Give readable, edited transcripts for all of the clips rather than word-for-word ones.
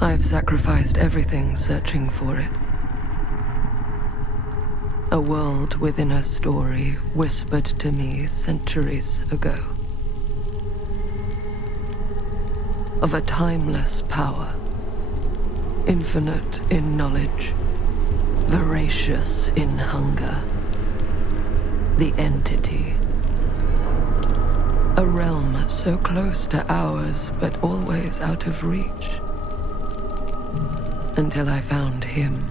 I've sacrificed everything searching for it. A world within a story whispered to me centuries ago. Of a timeless power, infinite in knowledge, voracious in hunger. The entity. A realm so close to ours, but always out of reach. Until I found him.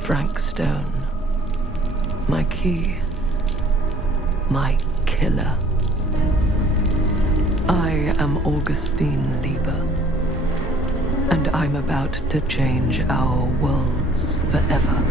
Frank Stone. My key. My killer. I am Augustine Lieber. And I'm about to change our worlds forever.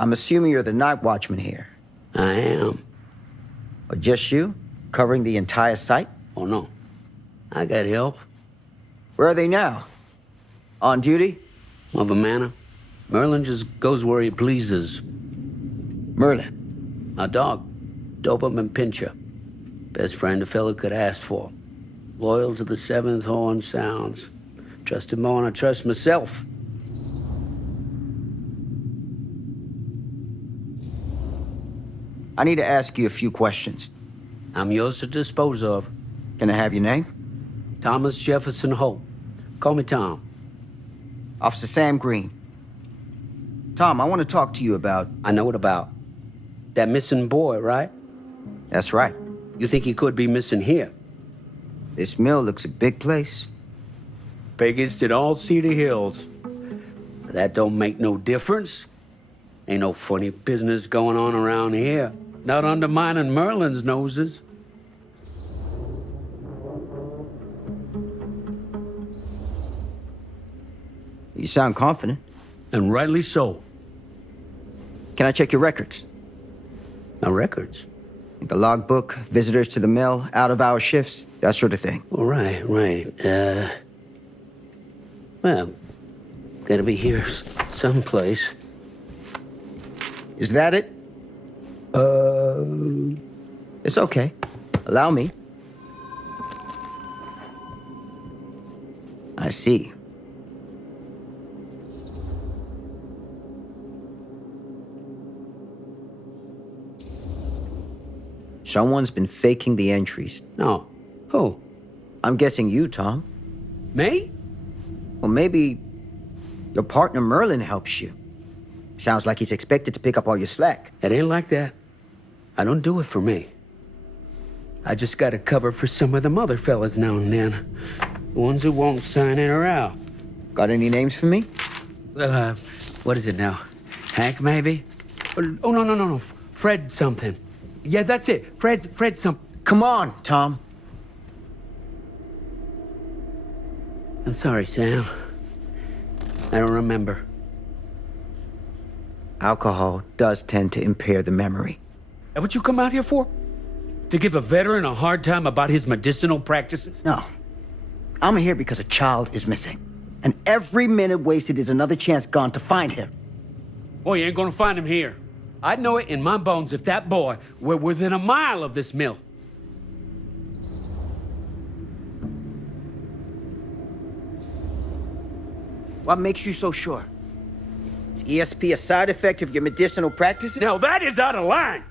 I'm assuming you're the night watchman here. I am. Or just you? Covering the entire site? Oh, no. I got help. Where are they now? On duty? Of a manor. Merlin just goes where he pleases. Merlin? My dog. Doberman Pinscher. Best friend a fella could ask for. Loyal to the seventh horn sounds. Trust him more than I trust myself. I need to ask you a few questions. I'm yours to dispose of. Can I have your name? Thomas Jefferson Hope. Call me Tom. Officer Sam Green. Tom, I want to talk to you about... I know what about. That missing boy, right? That's right. You think he could be missing here? This mill looks a big place. Biggest in all Cedar Hills. But that don't make no difference. Ain't no funny business going on around here. Not undermining Merlin's noses. You sound confident. And rightly so. Can I check your records? My records? The logbook, visitors to the mill, out-of-hour shifts, that sort of thing. All right. Well, gotta be here someplace. Is that it? It's okay. Allow me. I see. Someone's been faking the entries. No. Who? I'm guessing you, Tom. Me? Or maybe your partner Merlin helps you. Sounds like he's expected to pick up all your slack. It ain't like that. I don't do it for me. I just gotta cover for some of them other fellas now and then. The ones who won't sign in or out. Got any names for me? What is it now? Hank, maybe? Oh, no. Fred something. Yeah, that's it. Fred something. Come on, Tom. I'm sorry, Sam. I don't remember. Alcohol does tend to impair the memory. And what you come out here for? To give a veteran a hard time about his medicinal practices? No. I'm here because a child is missing. And every minute wasted is another chance gone to find him. Boy, you ain't gonna find him here. I'd know it in my bones if that boy were within a mile of this mill. What makes you so sure? Is ESP a side effect of your medicinal practices? Now that is out of line!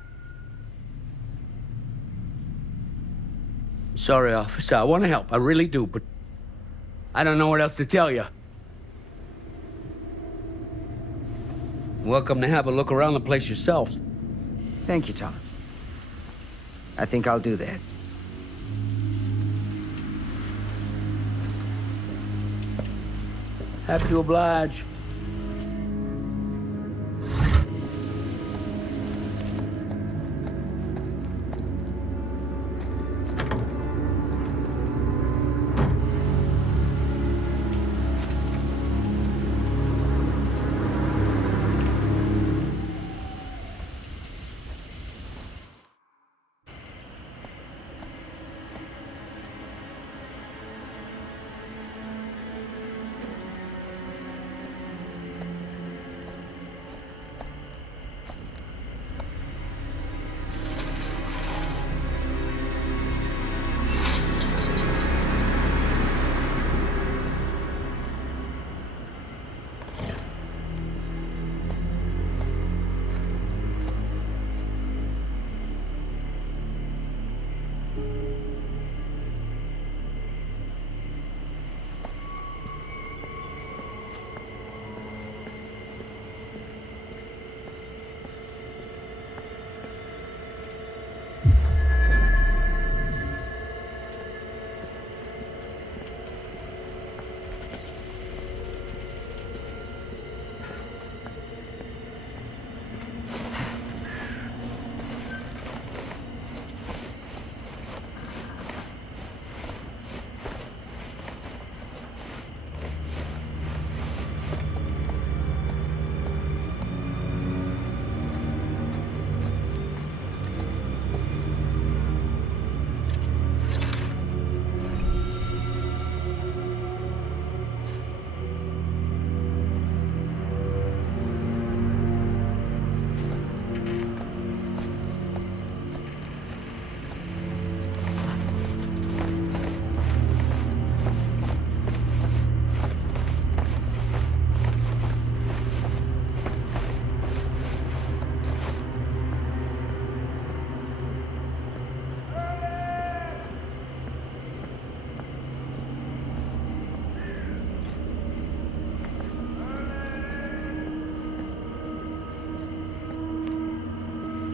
Sorry, officer. I want to help. I really do, but I don't know what else to tell you. Welcome to have a look around the place yourself. Thank you, Tom. I think I'll do that. Happy to oblige.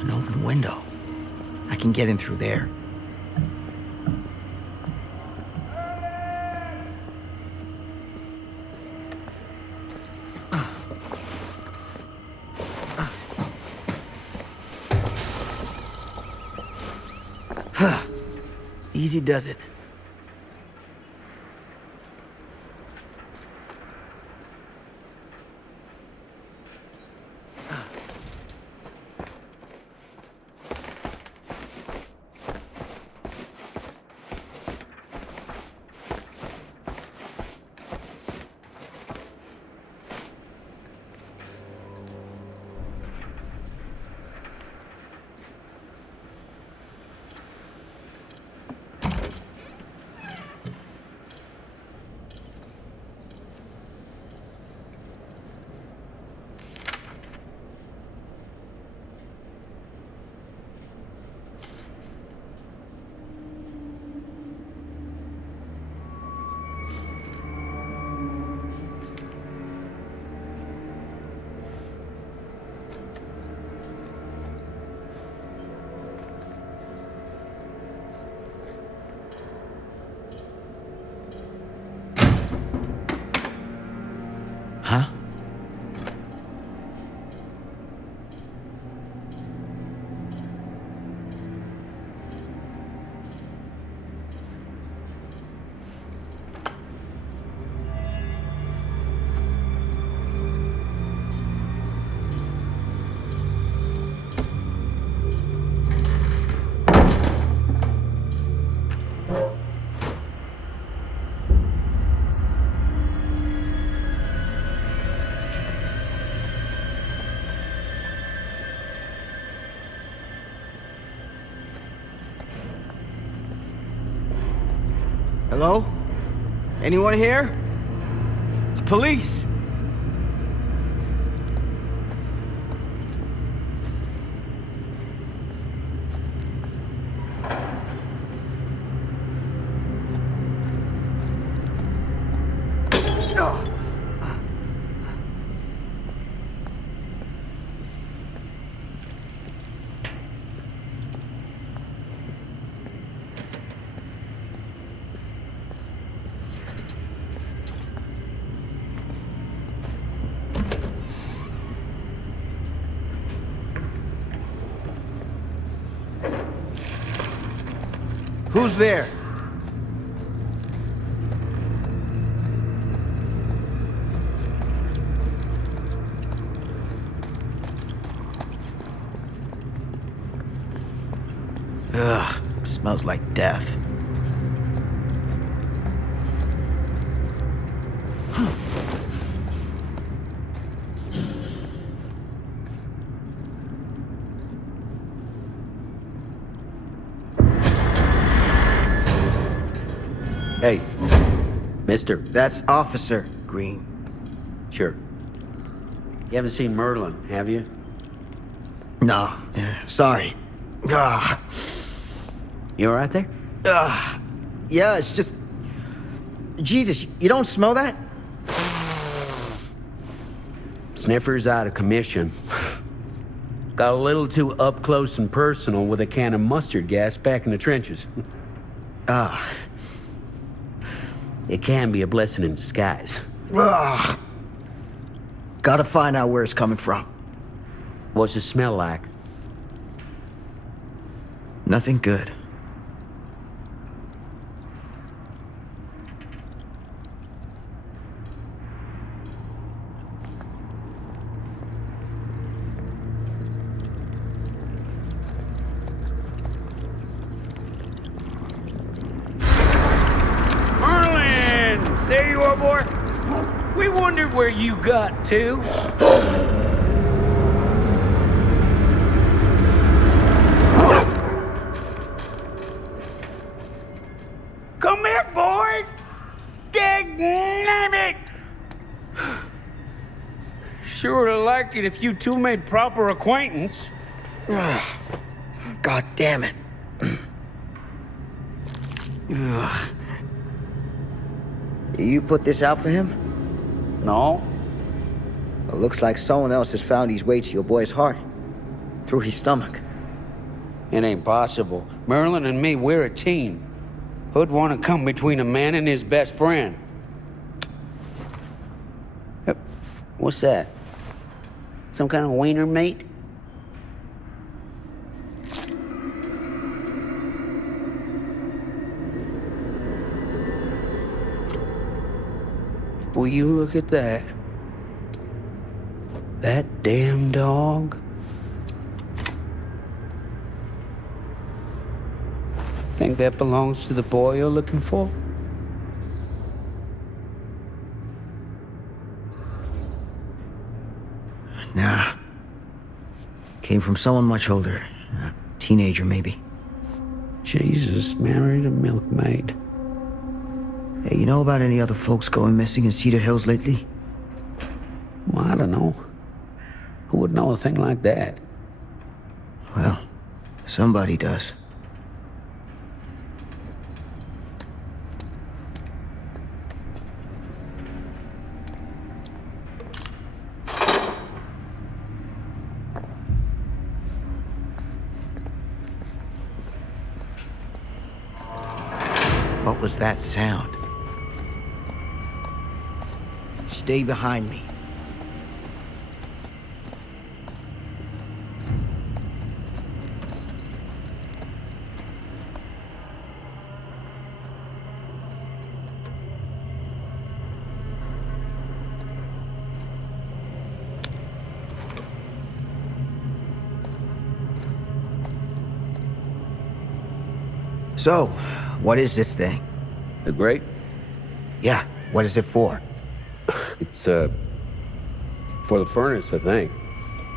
An open window. I can get in through there. Easy does it. huh? Hello? Anyone here? It's police. Who's there? Ugh, smells like death. Hey, mister. That's Officer Green. Sure. You haven't seen Merlin, have you? No, sorry. Ah. You all right there? Yeah, it's just... Jesus, you don't smell that? Sniffer's out of commission. Got a little too up close and personal with a can of mustard gas back in the trenches. It can be a blessing in disguise. Gotta find out where it's coming from. What's it smell like? Nothing good. There you are, boy. We wondered where you got to. Come here, boy. Dang it. Sure would have liked it if you two made proper acquaintance. God damn it. You put this out for him? No. It looks like someone else has found his way to your boy's heart. Through his stomach. It ain't possible. Merlin and me, we're a team. Who'd want to come between a man and his best friend? What's that? Some kind of wiener meat? Will you look at that? That damn dog? Think that belongs to the boy you're looking for? Nah. Came from someone much older. A teenager, maybe. Jesus, married a milkmaid. Hey, you know about any other folks going missing in Cedar Hills lately? Well, I don't know. Who would know a thing like that? Well, somebody does. What was that sound? Stay behind me. So, what is this thing? The grate? Yeah, what is it for? It's, for the furnace, I think.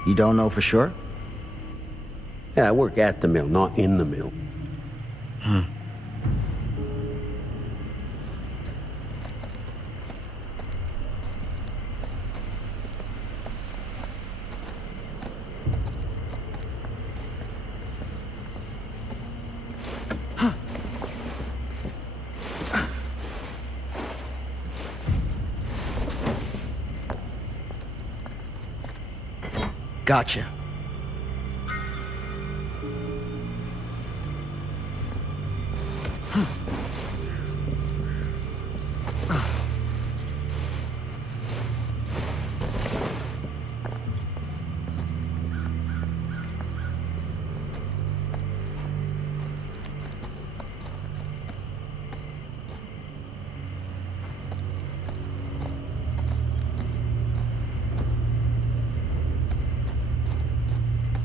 You don't know for sure? Yeah, I work at the mill, not in the mill. Gotcha.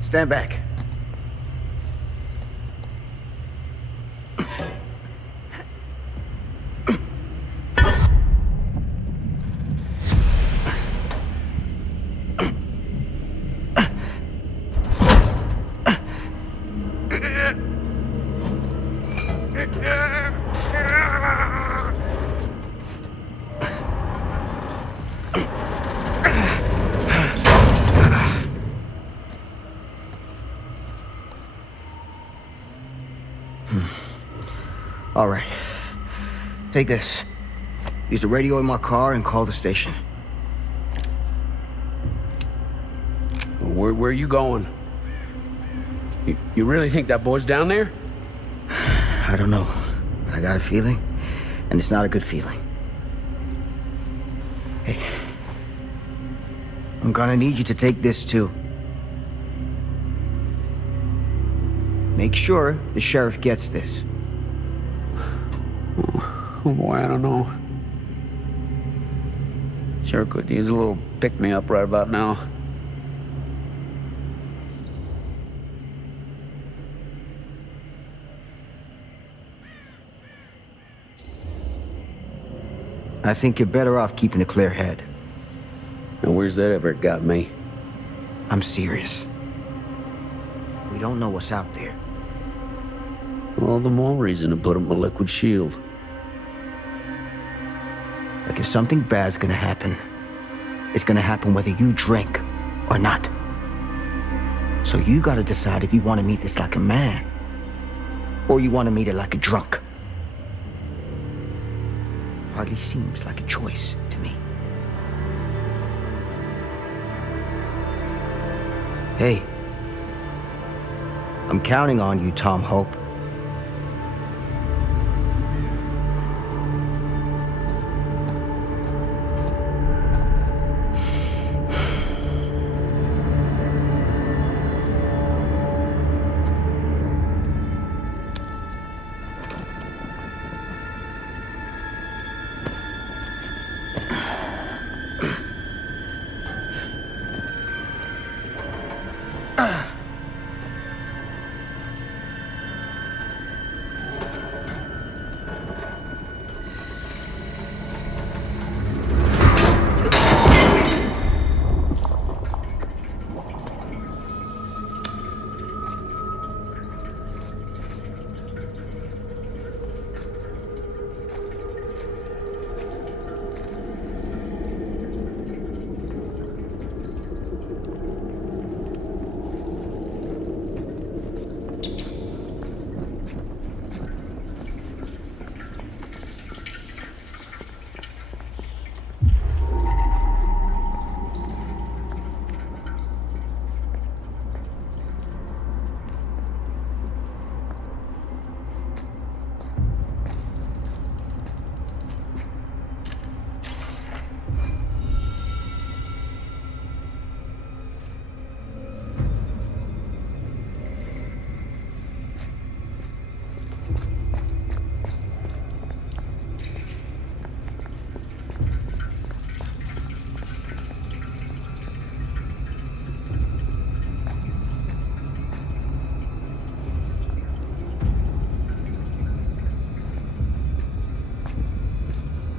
Stand back. All right. Take this. Use the radio in my car and call the station. Where are you going? You really think that boy's down there? I don't know. But I got a feeling, and it's not a good feeling. Hey. I'm gonna need you to take this too. Make sure the sheriff gets this. Oh boy, I don't know. Sure could use a little pick-me-up right about now. I think you're better off keeping a clear head. And where's that ever got me? I'm serious. We don't know what's out there. All the more reason to put up a liquid shield. Like if something bad's gonna happen, it's gonna happen whether you drink or not. So you gotta decide if you want to meet this like a man, or you want to meet it like a drunk. Hardly seems like a choice to me. Hey, I'm counting on you, Tom Hope.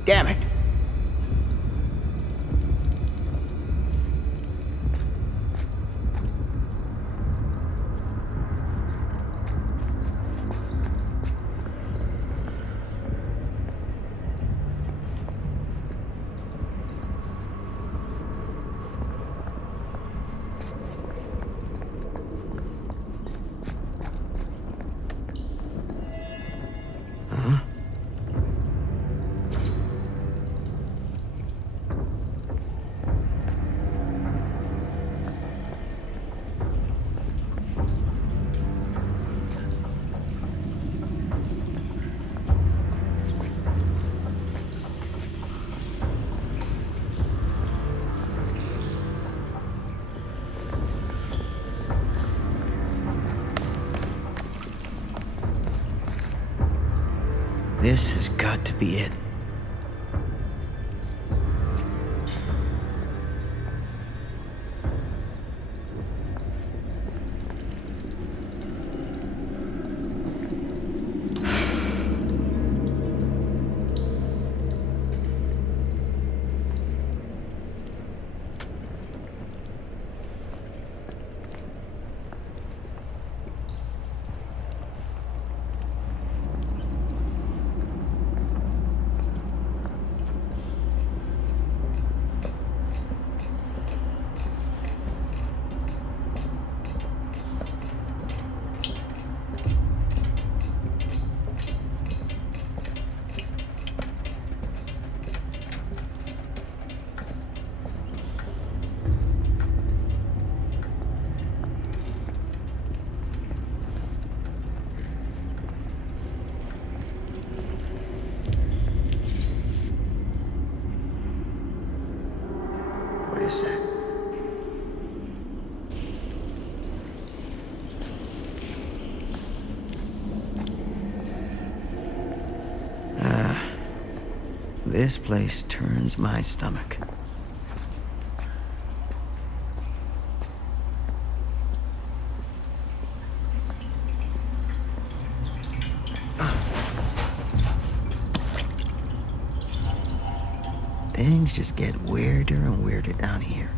Damn it. This has got to be it. What is that? This place turns my stomach. Things just get weirder and weirder down here.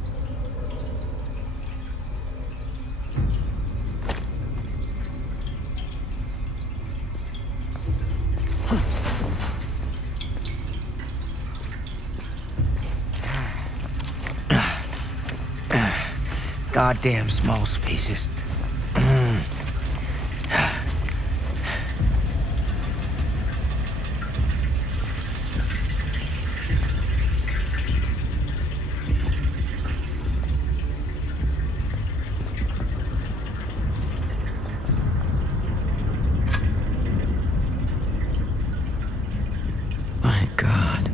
Goddamn small spaces. My God.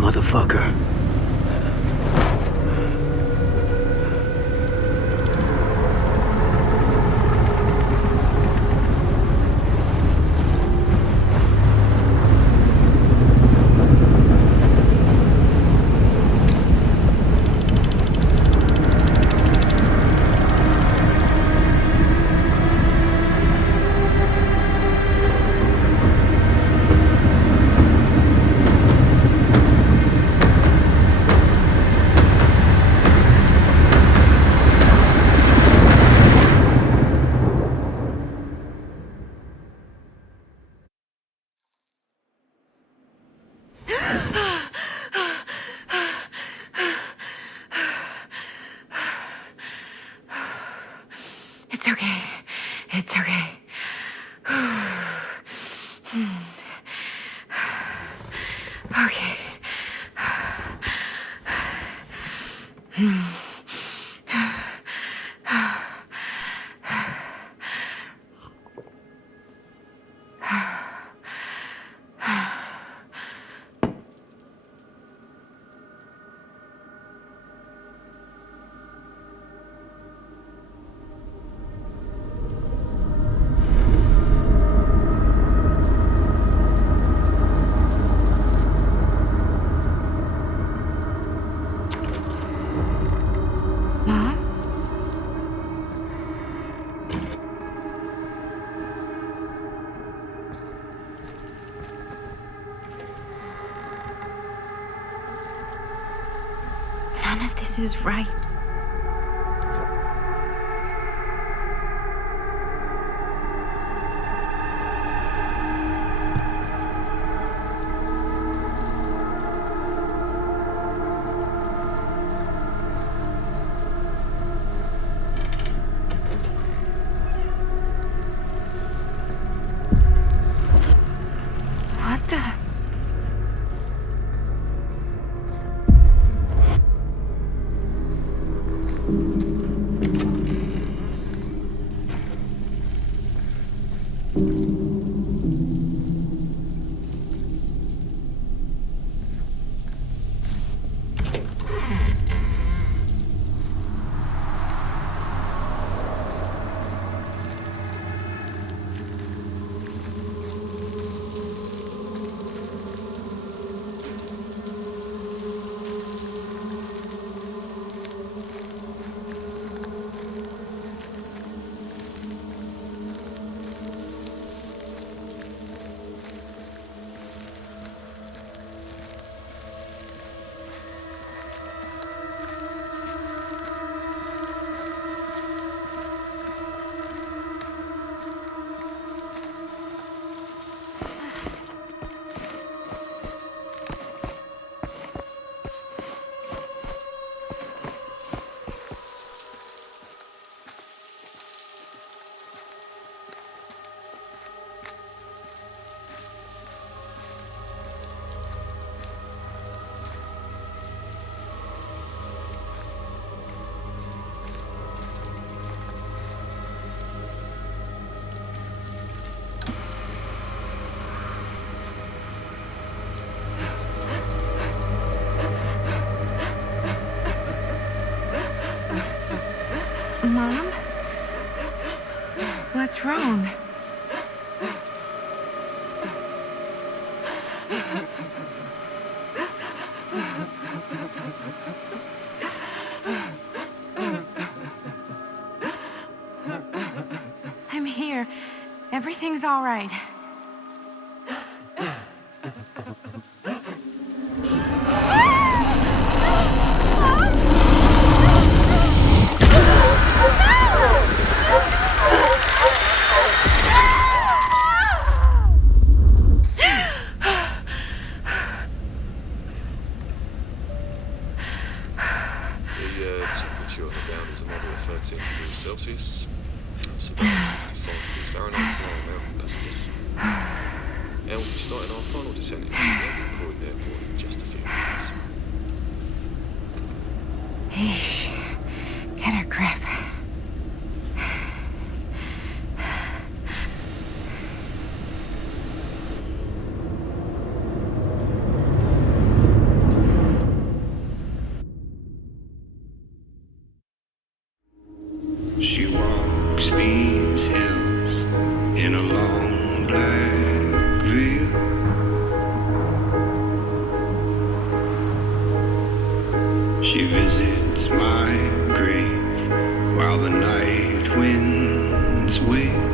Motherfucker. It's okay. It's okay. Okay. None of this is right. What the? What's wrong? I'm here. Everything's all right. Temperature on the ground is a moderate 13 degrees Celsius. That's about 5 degrees Fahrenheit for our mountain passengers. And we'll be starting our final descent into the Croydon Airport in just a few minutes. Eesh. Get a grip. She walks these hills in a long black veil. She visits my grave while the night winds wail.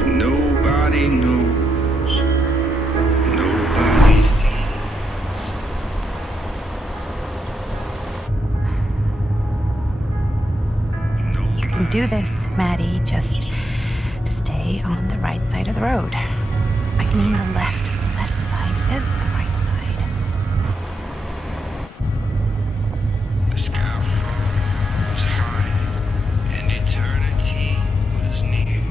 And nobody knows, nobody sees. You can do this, Maddie. Just stay on the right side of the road. I mean the left. The left side is the right side. The sky was high and eternity was near.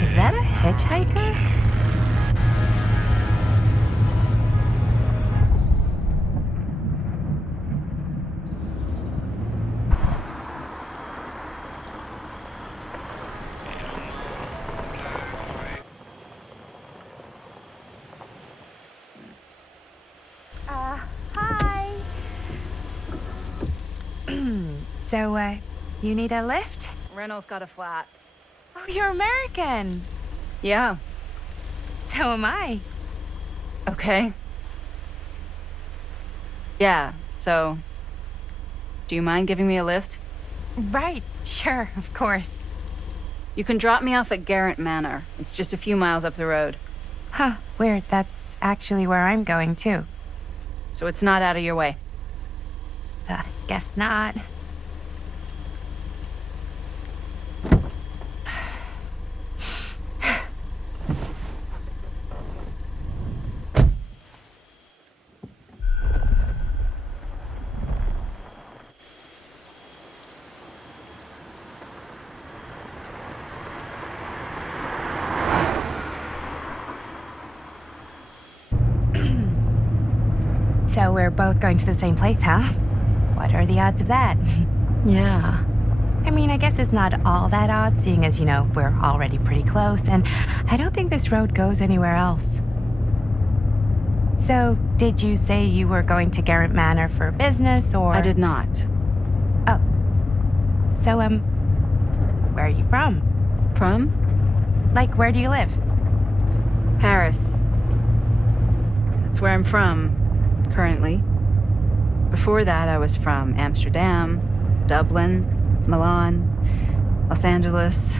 Is that a hitchhiker? Hi. So, you need a lift? Reynolds got a flat. Oh, you're American. Yeah. So am I. Okay. Yeah, so... Do you mind giving me a lift? Right, sure, of course. You can drop me off at Gerant Manor. It's just a few miles up the road. Huh, weird. That's actually where I'm going, too. So it's not out of your way. Guess not. So we're both going to the same place, huh? What are the odds of that? Yeah. I mean, I guess it's not all that odd, seeing as, we're already pretty close, and I don't think this road goes anywhere else. So, did you say you were going to Gerant Manor for business, or...? I did not. Oh. So, where are you from? From? Like, where do you live? Paris. That's where I'm from, currently. Before that, I was from Amsterdam, Dublin, Milan, Los Angeles,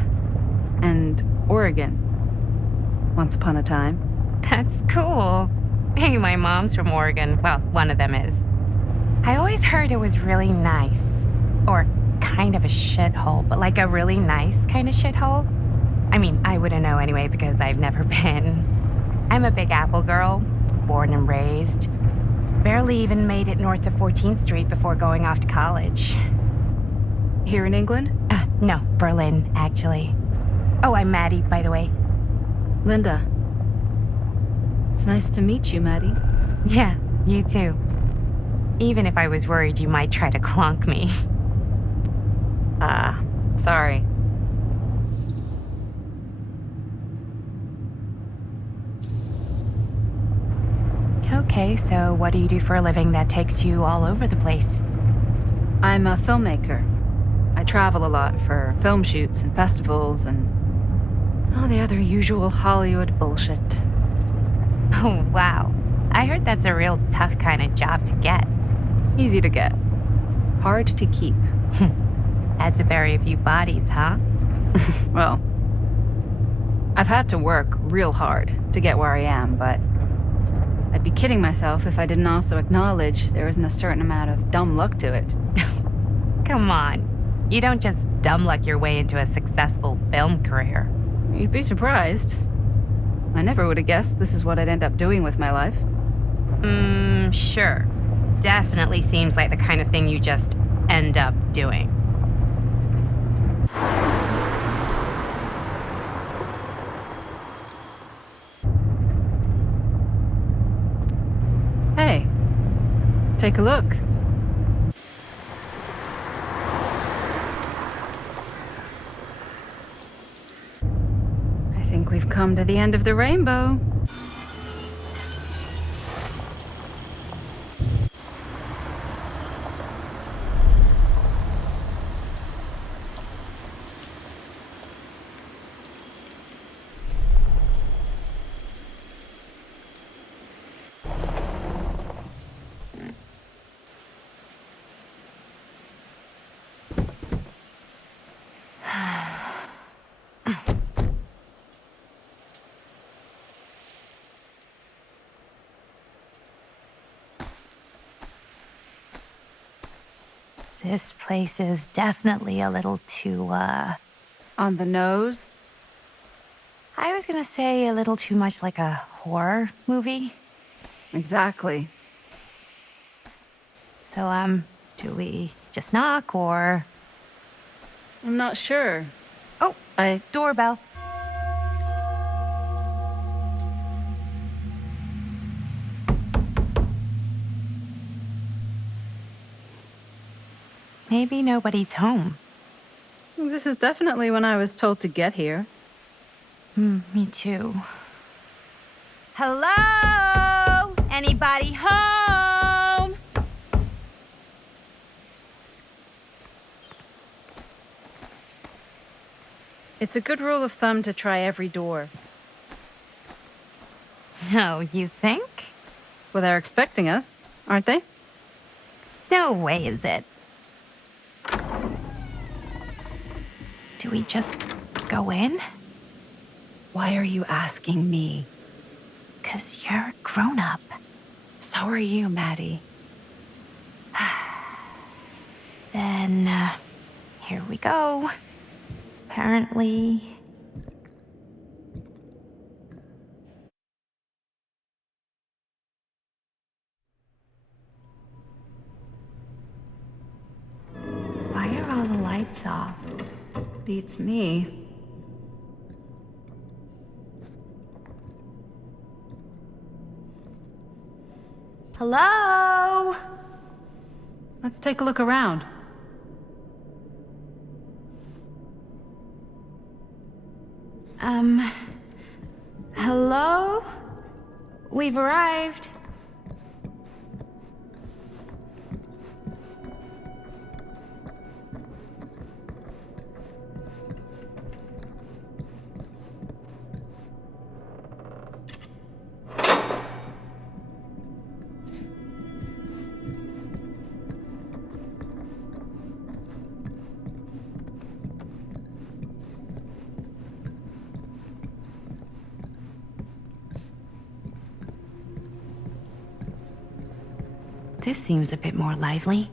and Oregon. Once upon a time. That's cool. Hey, my mom's from Oregon. Well, one of them is. I always heard it was really nice. Or kind of a shithole, but like a really nice kind of shithole. I mean, I wouldn't know anyway because I've never been. I'm a Big Apple girl, born and raised. Barely even made it north of 14th Street before going off to college. Here in England? No, Berlin, actually. Oh, I'm Maddie, by the way. Linda. It's nice to meet you, Maddie. Yeah, you too. Even if I was worried you might try to clonk me. Sorry. Okay, so what do you do for a living that takes you all over the place? I'm a filmmaker. I travel a lot for film shoots and festivals and all the other usual Hollywood bullshit. Oh, wow. I heard that's a real tough kind of job to get. Easy to get. Hard to keep. Had to bury a few bodies, huh? Well, I've had to work real hard to get where I am, but I'd be kidding myself if I didn't also acknowledge there isn't a certain amount of dumb luck to it. Come on. You don't just dumb luck your way into a successful film career. You'd be surprised. I never would have guessed this is what I'd end up doing with my life. Sure. Definitely seems like the kind of thing you just end up doing. Hey, take a look. I think we've come to the end of the rainbow. This place is definitely a little too, On the nose? I was gonna say a little too much like a horror movie. Exactly. So, do we just knock or... I'm not sure. Oh, doorbell. Maybe nobody's home. This is definitely when I was told to get here. Me too. Hello? Anybody home? It's a good rule of thumb to try every door. No, you think? Well, they're expecting us, aren't they? No way is it. Do we just go in? Why are you asking me? 'Cause you're a grown-up. So are you, Maddie. Then, here we go. Apparently... Why are all the lights off? Beats me. Hello? Let's take a look around. Hello? We've arrived. This seems a bit more lively.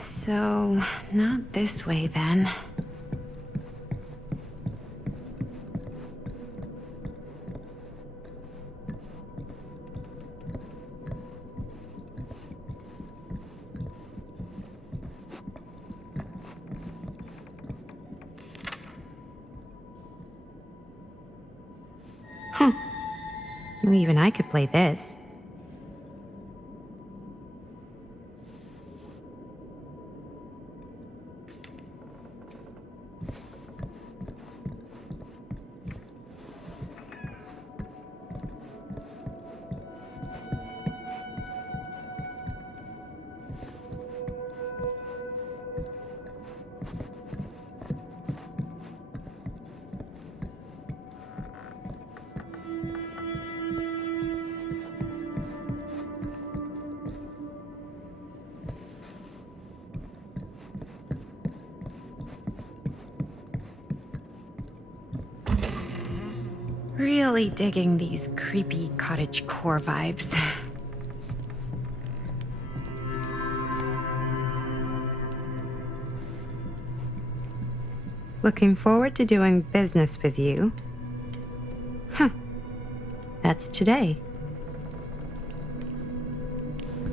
So, not this way then. Even I could play this. Really digging these creepy cottage core vibes. Looking forward to doing business with you. Huh. That's today.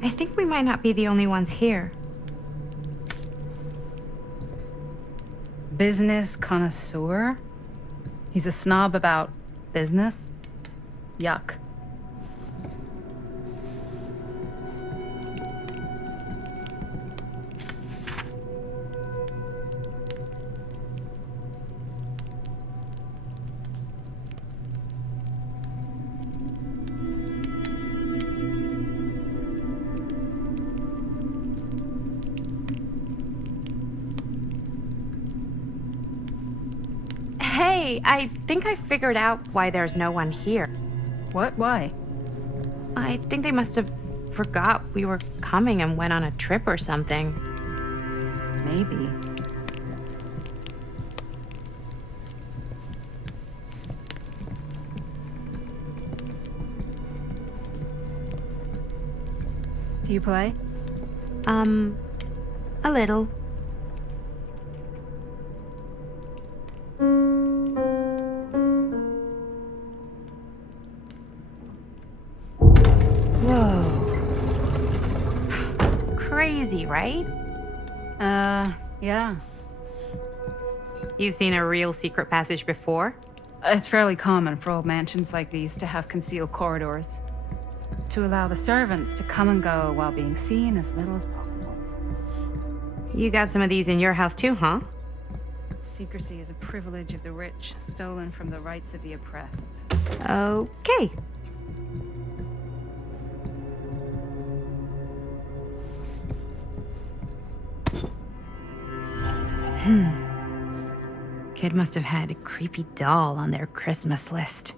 I think we might not be the only ones here. Business connoisseur? He's a snob about business? Yuck. Hey, I think I figured out why there's no one here. What? Why? I think they must have forgot we were coming and went on a trip or something. Maybe. Do you play? A little. Crazy, right? Yeah. You've seen a real secret passage before? It's fairly common for old mansions like these to have concealed corridors, to allow the servants to come and go while being seen as little as possible. You got some of these in your house too, huh? Secrecy is a privilege of the rich, stolen from the rights of the oppressed. Okay. Kid must have had a creepy doll on their Christmas list.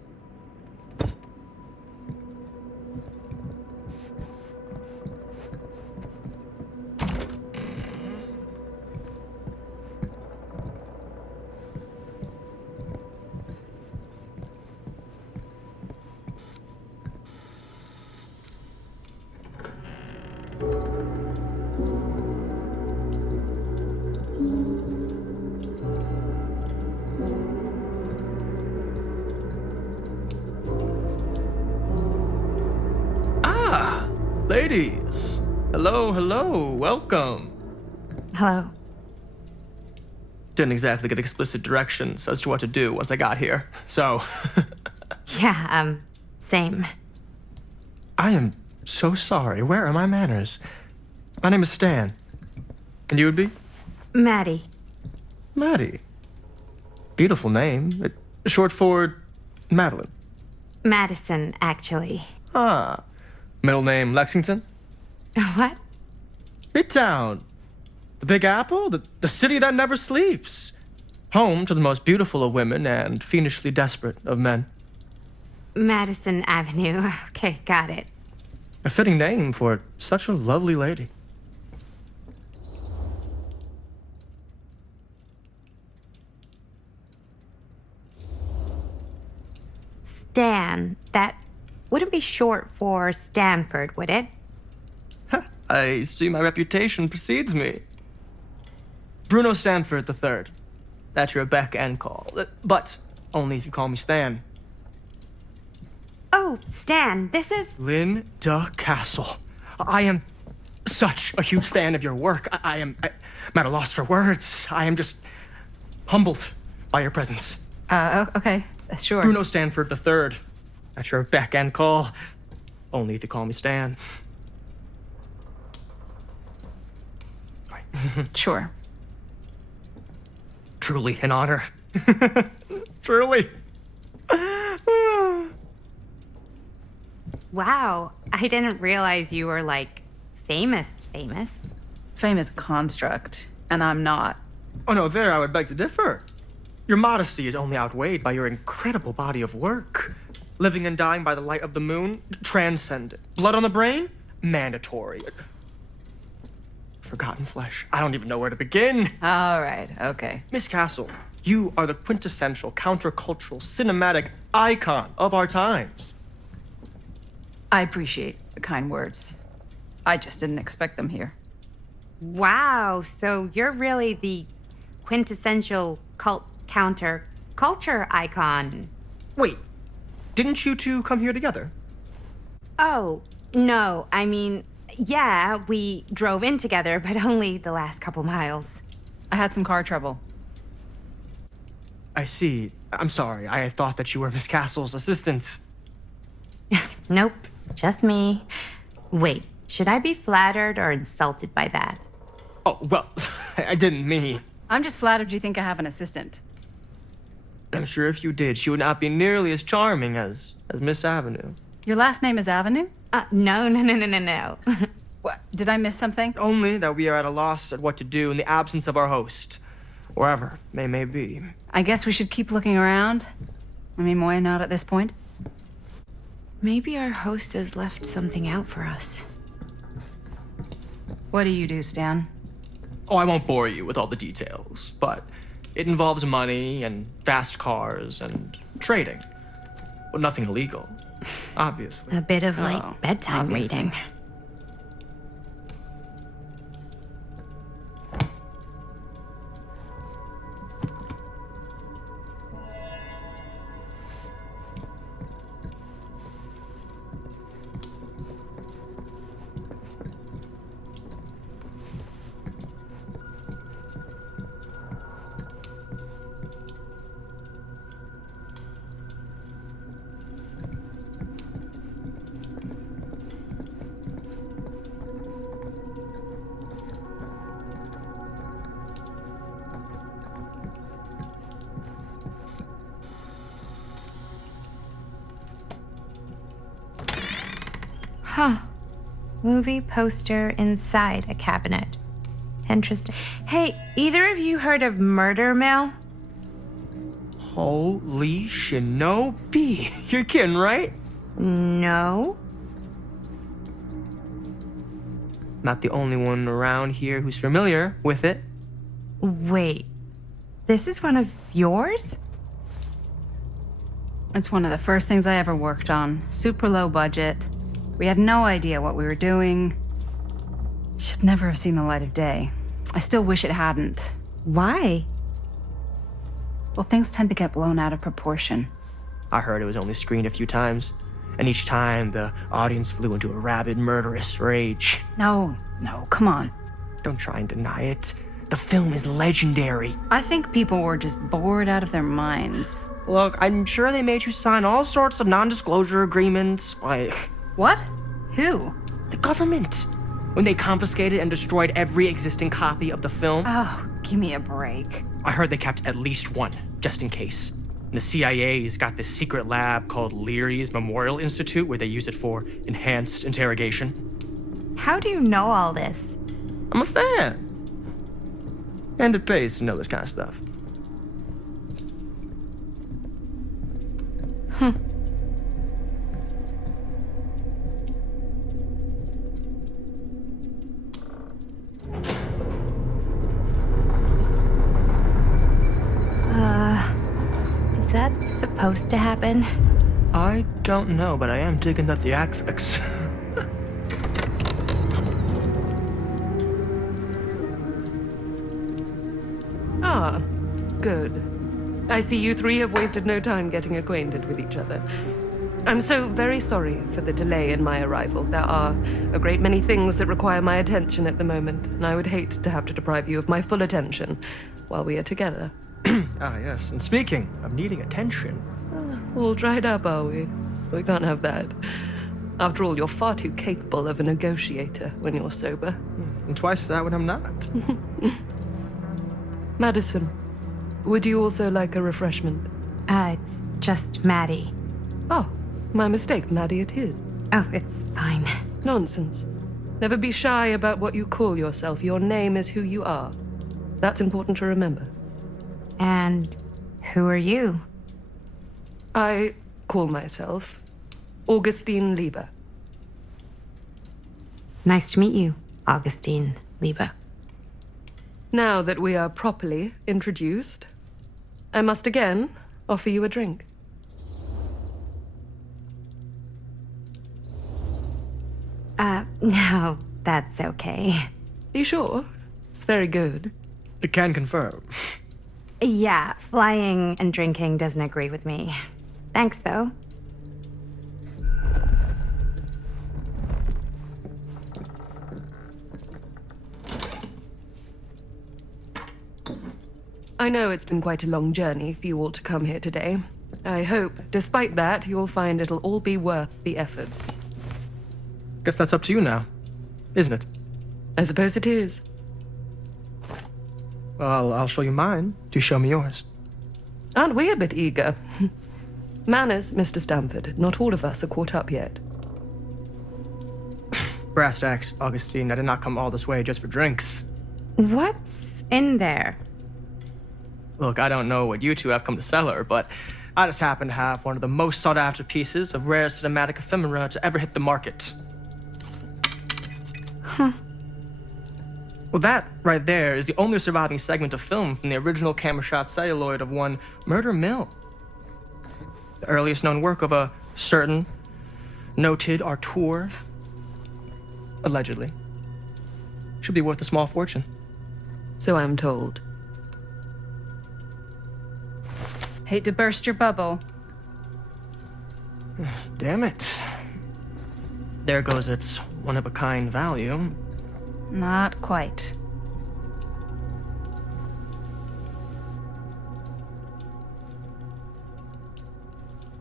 Ladies, hello, welcome. Hello. Didn't exactly get explicit directions as to what to do once I got here, so. Yeah, same. I am so sorry. Where are my manners? My name is Stan. And you would be? Maddie. Maddie. Beautiful name. Short for Madeline. Madison, actually. Ah. Middle name Lexington? What? Midtown. The Big Apple? The city that never sleeps. Home to the most beautiful of women and fiendishly desperate of men. Madison Avenue. Okay, got it. A fitting name for such a lovely lady. Stan. That wouldn't be short for Stanford, would it? I see my reputation precedes me. Bruno Stanford III. At your beck and call. But only if you call me Stan. Oh, Stan, this is... Linda Castle. I am such a huge fan of your work. I'm at a loss for words. I am just humbled by your presence. Okay, sure. Bruno Stanford III. At your beck and call. Only if you call me Stan. Right. Sure. Truly an honor. Truly. Wow, I didn't realize you were, like, famous. Fame is a construct, and I'm not. Oh no, there I would beg to differ. Your modesty is only outweighed by your incredible body of work. Living and dying by the light of the moon, transcendent. Blood on the brain, mandatory. Forgotten flesh. I don't even know where to begin. All right, okay. Miss Castle, You are the quintessential countercultural cinematic icon of our times. I appreciate the kind words. I just didn't expect them here. Wow, so you're really the quintessential cult counter culture icon. Wait, didn't you two come here together? Oh, no, I mean, yeah, we drove in together, but only the last couple miles. I had some car trouble. I see. I'm sorry. I thought that you were Miss Castle's assistant. Nope, just me. Wait, should I be flattered or insulted by that? Oh, well, I didn't mean. I'm just flattered you think I have an assistant. I'm sure if you did, she would not be nearly as charming as Miss Avenue. Your last name is Avenue? No. What? Did I miss something? Only that we are at a loss at what to do in the absence of our host, wherever they may be. I guess we should keep looking around. I mean, why not at this point? Maybe our host has left something out for us. What do you do, Stan? Oh, I won't bore you with all the details, but it involves money and fast cars and trading. Well, nothing illegal, obviously. A bit of Oh, bedtime obviously. reading. Huh. Movie poster inside a cabinet. Interesting. Hey, either of you heard of Murder Mill? Holy shinobi. You're kidding, right? No. Not the only one around here who's familiar with it. Wait. This is one of yours? It's one of the first things I ever worked on. Super low budget. We had no idea what we were doing. Should never have seen the light of day. I still wish it hadn't. Why? Well, things tend to get blown out of proportion. I heard it was only screened a few times, and each time the audience flew into a rabid, murderous rage. No, come on. Don't try and deny it. The film is legendary. I think people were just bored out of their minds. Look, I'm sure they made you sign all sorts of non-disclosure agreements, like What? Who? the government, when they confiscated and destroyed every existing copy of the film. Oh, give me a break. I heard they kept at least one, just in case. And the CIA's got this secret lab called Leary's Memorial Institute where they use it for enhanced interrogation. How do you know all this? I'm a fan. And it pays to know this kind of stuff. Is that supposed to happen? I don't know, but I am digging the theatrics. Ah, good. I see you three have wasted no time getting acquainted with each other. I'm so very sorry for the delay in my arrival. There are a great many things that require my attention at the moment, and I would hate to have to deprive you of my full attention while we are together. Ah, yes. And speaking of needing attention. All dried up, are we? We can't have that. After all, you're far too capable of a negotiator when you're sober. And twice that when I'm not. Madison, would you also like a refreshment? It's just Maddie. Oh, my mistake. Maddie it is. Oh, it's fine. Nonsense. Never be shy about what you call yourself. Your name is who you are. That's important to remember. And who are you? I call myself Augustine Lieber. Nice to meet you, Augustine Lieber. Now that we are properly introduced, I must again offer you a drink. No, that's okay. You sure? It's very good. I can confirm. Yeah, flying and drinking doesn't agree with me. Thanks, though. I know it's been quite a long journey for you all to come here today. I hope, despite that, you'll find it'll all be worth the effort. Guess that's up to you now, isn't it? I suppose it is. Well, I'll show you mine. Do show me yours. Aren't we a bit eager? Manners, Mr. Stamford. Not all of us are caught up yet. Brass tacks, Augustine. I did not come all this way just for drinks. What's in there? Look, I don't know what you two have come to cellar, but I just happen to have one of the most sought-after pieces of rare cinematic ephemera to ever hit the market. Huh. Well, that right there is the only surviving segment of film from the original camera shot celluloid of one Murder Mill. The earliest known work of a certain noted auteur, allegedly. Should be worth a small fortune. So I'm told. Hate to burst your bubble. Damn it. There goes its one-of-a-kind value. Not quite.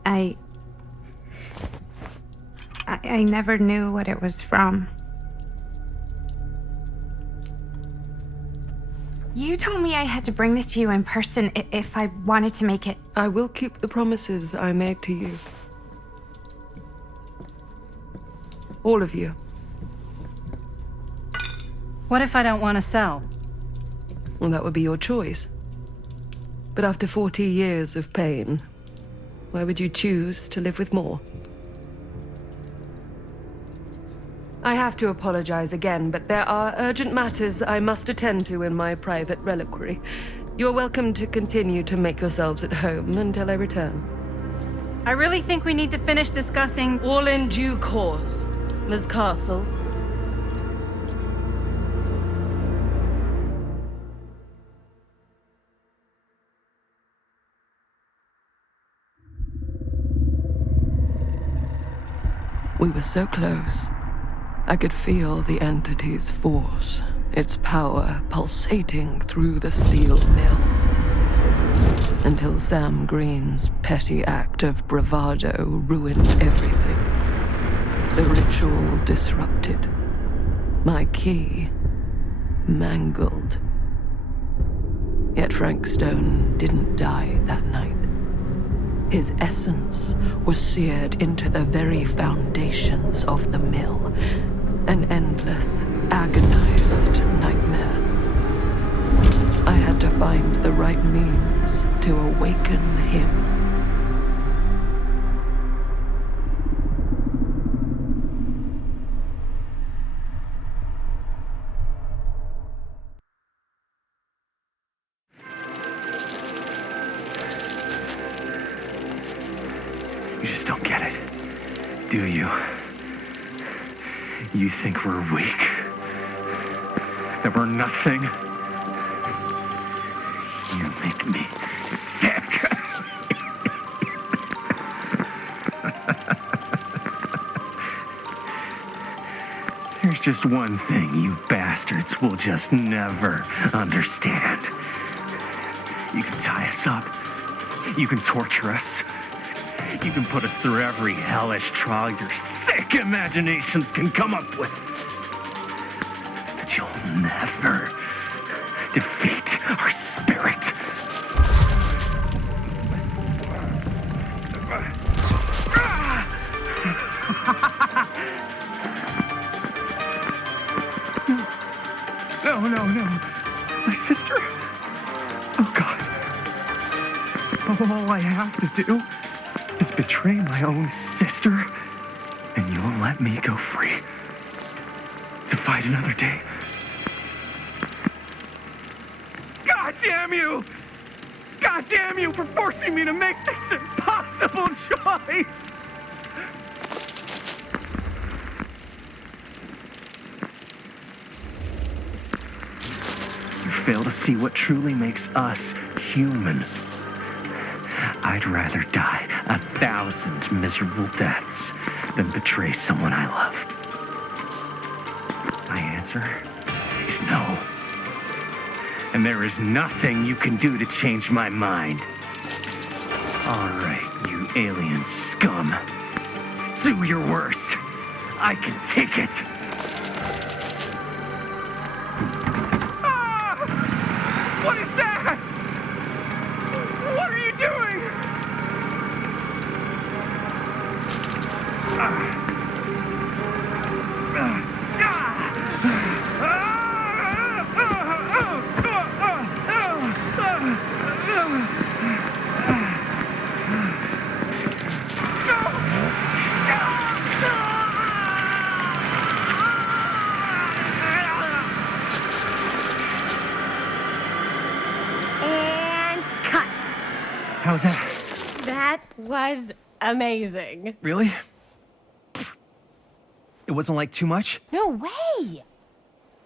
I never knew what it was from. You told me I had to bring this to you in person if I wanted to make it. I will keep the promises I made to you. All of you. What if I don't want to sell? Well, that would be your choice. But after 40 years of pain, why would you choose to live with more? I have to apologize again, but there are urgent matters I must attend to in my private reliquary. You're welcome to continue to make yourselves at home until I return. I really think we need to finish discussing. All in due course, Ms. Castle. We were so close. I could feel the entity's force, its power pulsating through the steel mill. Until Sam Green's petty act of bravado ruined everything. The ritual disrupted. My key mangled. Yet Frank Stone didn't die that night. His essence was seared into the very foundations of the mill. An endless, agonized nightmare. I had to find the right means to awaken him. You just don't get it, do you? You think we're weak? That we're nothing? You make me sick. There's just one thing you bastards will just never understand. You can tie us up. You can torture us. You can put us through every hellish trial your sick imaginations can come up with. But you'll never defeat our spirit. No. My sister? Oh, God. All I have to do is betray my own sister, and you'll let me go free to fight another day. God damn you! God damn you for forcing me to make this impossible choice! You fail to see what truly makes us human. I'd rather die 1,000 miserable deaths than betray someone I love. My answer is no. And there is nothing you can do to change my mind. All right, you alien scum. Do your worst. I can take it. Ah! What is that? What are you doing? And cut. How's that? That was amazing. Really? It wasn't like too much? No way.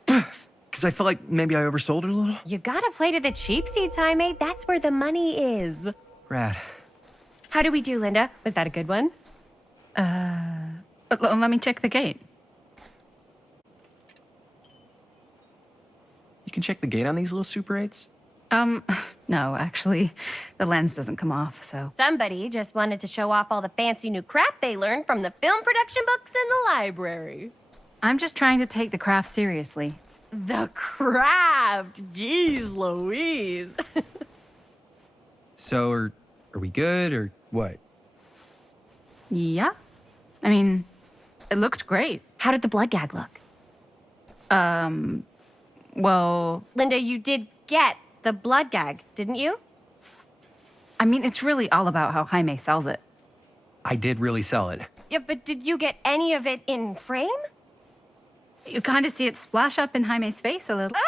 Because I felt like maybe I oversold it a little? You gotta play to the cheap seats, Jaime. That's where the money is. Rad. How do we do, Linda? Was that a good one? Let me check the gate. You can check the gate on these little Super 8s? No, actually, the lens doesn't come off, so. Somebody just wanted to show off all the fancy new crap they learned from the film production books in the library. I'm just trying to take the craft seriously. The craft! Jeez Louise. So, are we good, or what? Yeah. I mean, it looked great. How did the blood gag look? Well, Linda, you did get the blood gag, didn't you? I mean, it's really all about how Jaime sells it. I did really sell it. Yeah, but did you get any of it in frame? You kind of see it splash up in Jaime's face a little. Linda!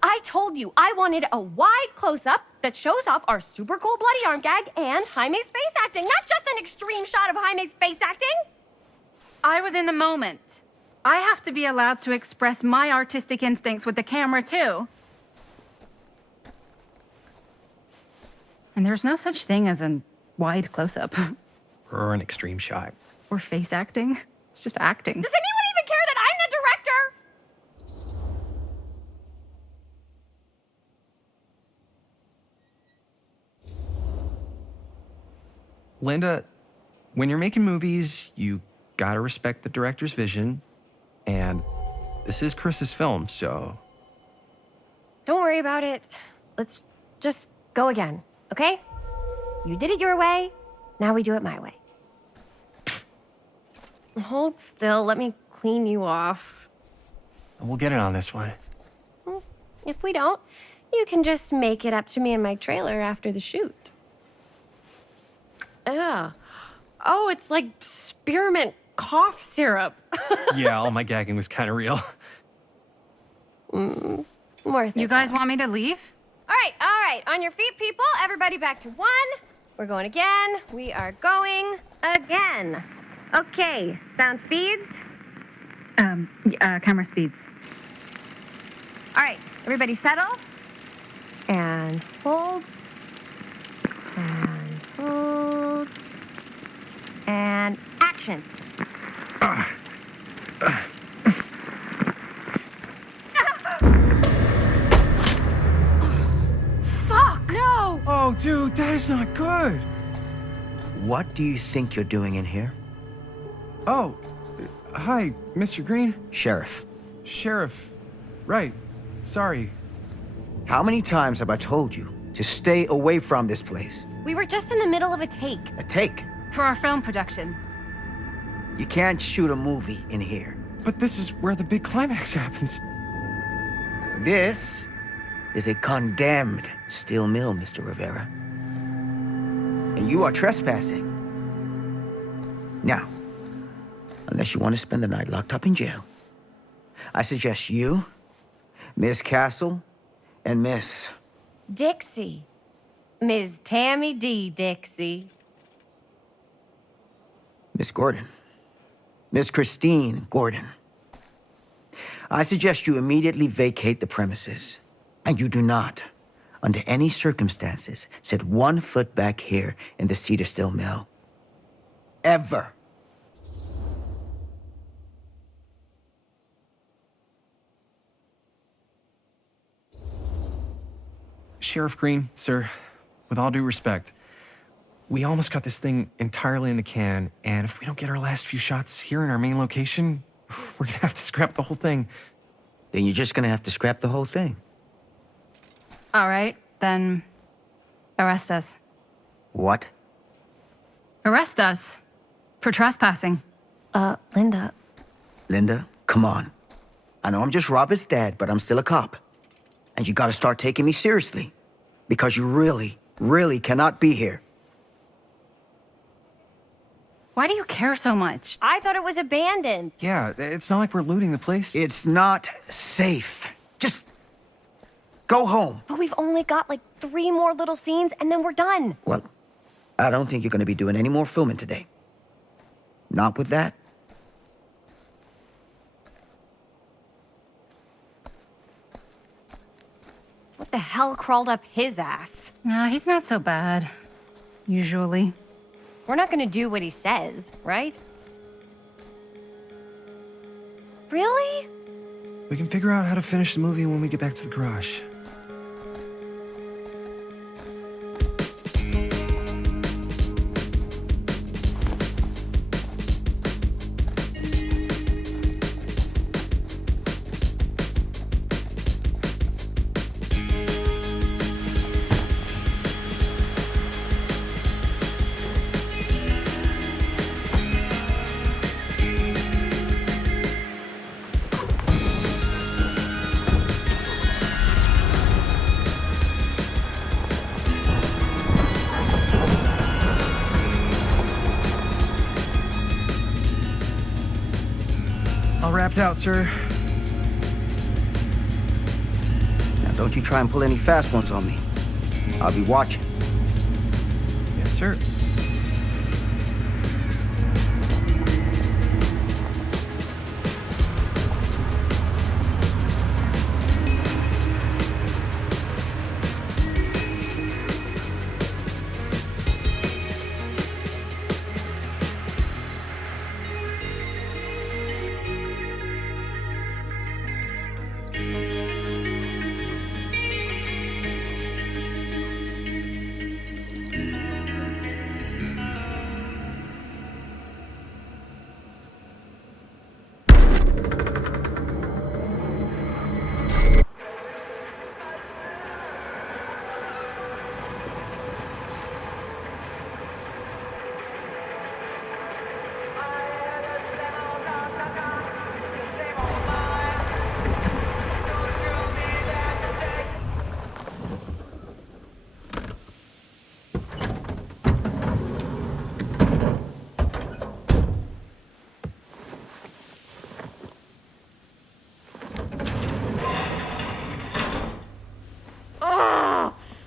I told you I wanted a wide close-up that shows off our super cool bloody arm gag and Jaime's face acting, not just an extreme shot of Jaime's face acting. I was in the moment. I have to be allowed to express my artistic instincts with the camera, too. And there's no such thing as a wide close-up. Or an extreme shot. Or face acting. It's just acting. Does anyone even care that I'm the director? Linda, when you're making movies, you gotta respect the director's vision. And this is Chris's film, so... Don't worry about it. Let's just go again, okay? You did it your way, now we do it my way. Hold still, let me clean you off. We'll get it on this one. If we don't, you can just make it up to me in my trailer after the shoot. Yeah. Oh, it's like spearmint cough syrup. Yeah, all my gagging was kind of real. Worth it. You guys want me to leave? All right. On your feet, people. Everybody back to 1. We're going again. We are going again. Okay, sound speeds. Camera speeds. All right, everybody settle. And hold. And hold. And action. Fuck! No! Oh, dude, that is not good. What do you think you're doing in here? Oh, hi, Mr. Green. Sheriff. Sheriff. Right. Sorry. How many times have I told you to stay away from this place? We were just in the middle of a take. A take. For our film production. You can't shoot a movie in here. But this is where the big climax happens. This is a condemned steel mill, Mr. Rivera. And you are trespassing. Now, unless you want to spend the night locked up in jail, I suggest you, Miss Castle, and Miss Dixie. Ms. Tammy D. Dixie. Miss Gordon. Miss Christine Gordon. I suggest you immediately vacate the premises. And you do not, under any circumstances, set 1 foot back here in the Cedar Still Mill. Ever. Sheriff Green, sir, with all due respect, we almost got this thing entirely in the can, and if we don't get our last few shots here in our main location, we're gonna have to scrap the whole thing. Then you're just gonna have to scrap the whole thing. All right, then arrest us. What? Arrest us for trespassing. Linda. Linda, come on. I know I'm just Robert's dad, but I'm still a cop. And you gotta start taking me seriously. Because you really, really cannot be here. Why do you care so much? I thought it was abandoned. Yeah, it's not like we're looting the place. It's not safe. Just go home. But we've only got like 3 more little scenes and then we're done. Well, I don't think you're gonna be doing any more filming today. Not with that. What the hell crawled up his ass? Nah, he's not so bad. Usually. We're not gonna do what he says, right? Really? We can figure out how to finish the movie when we get back to the garage. All wrapped out, sir. Now don't you try and pull any fast ones on me. I'll be watching. Yes, sir.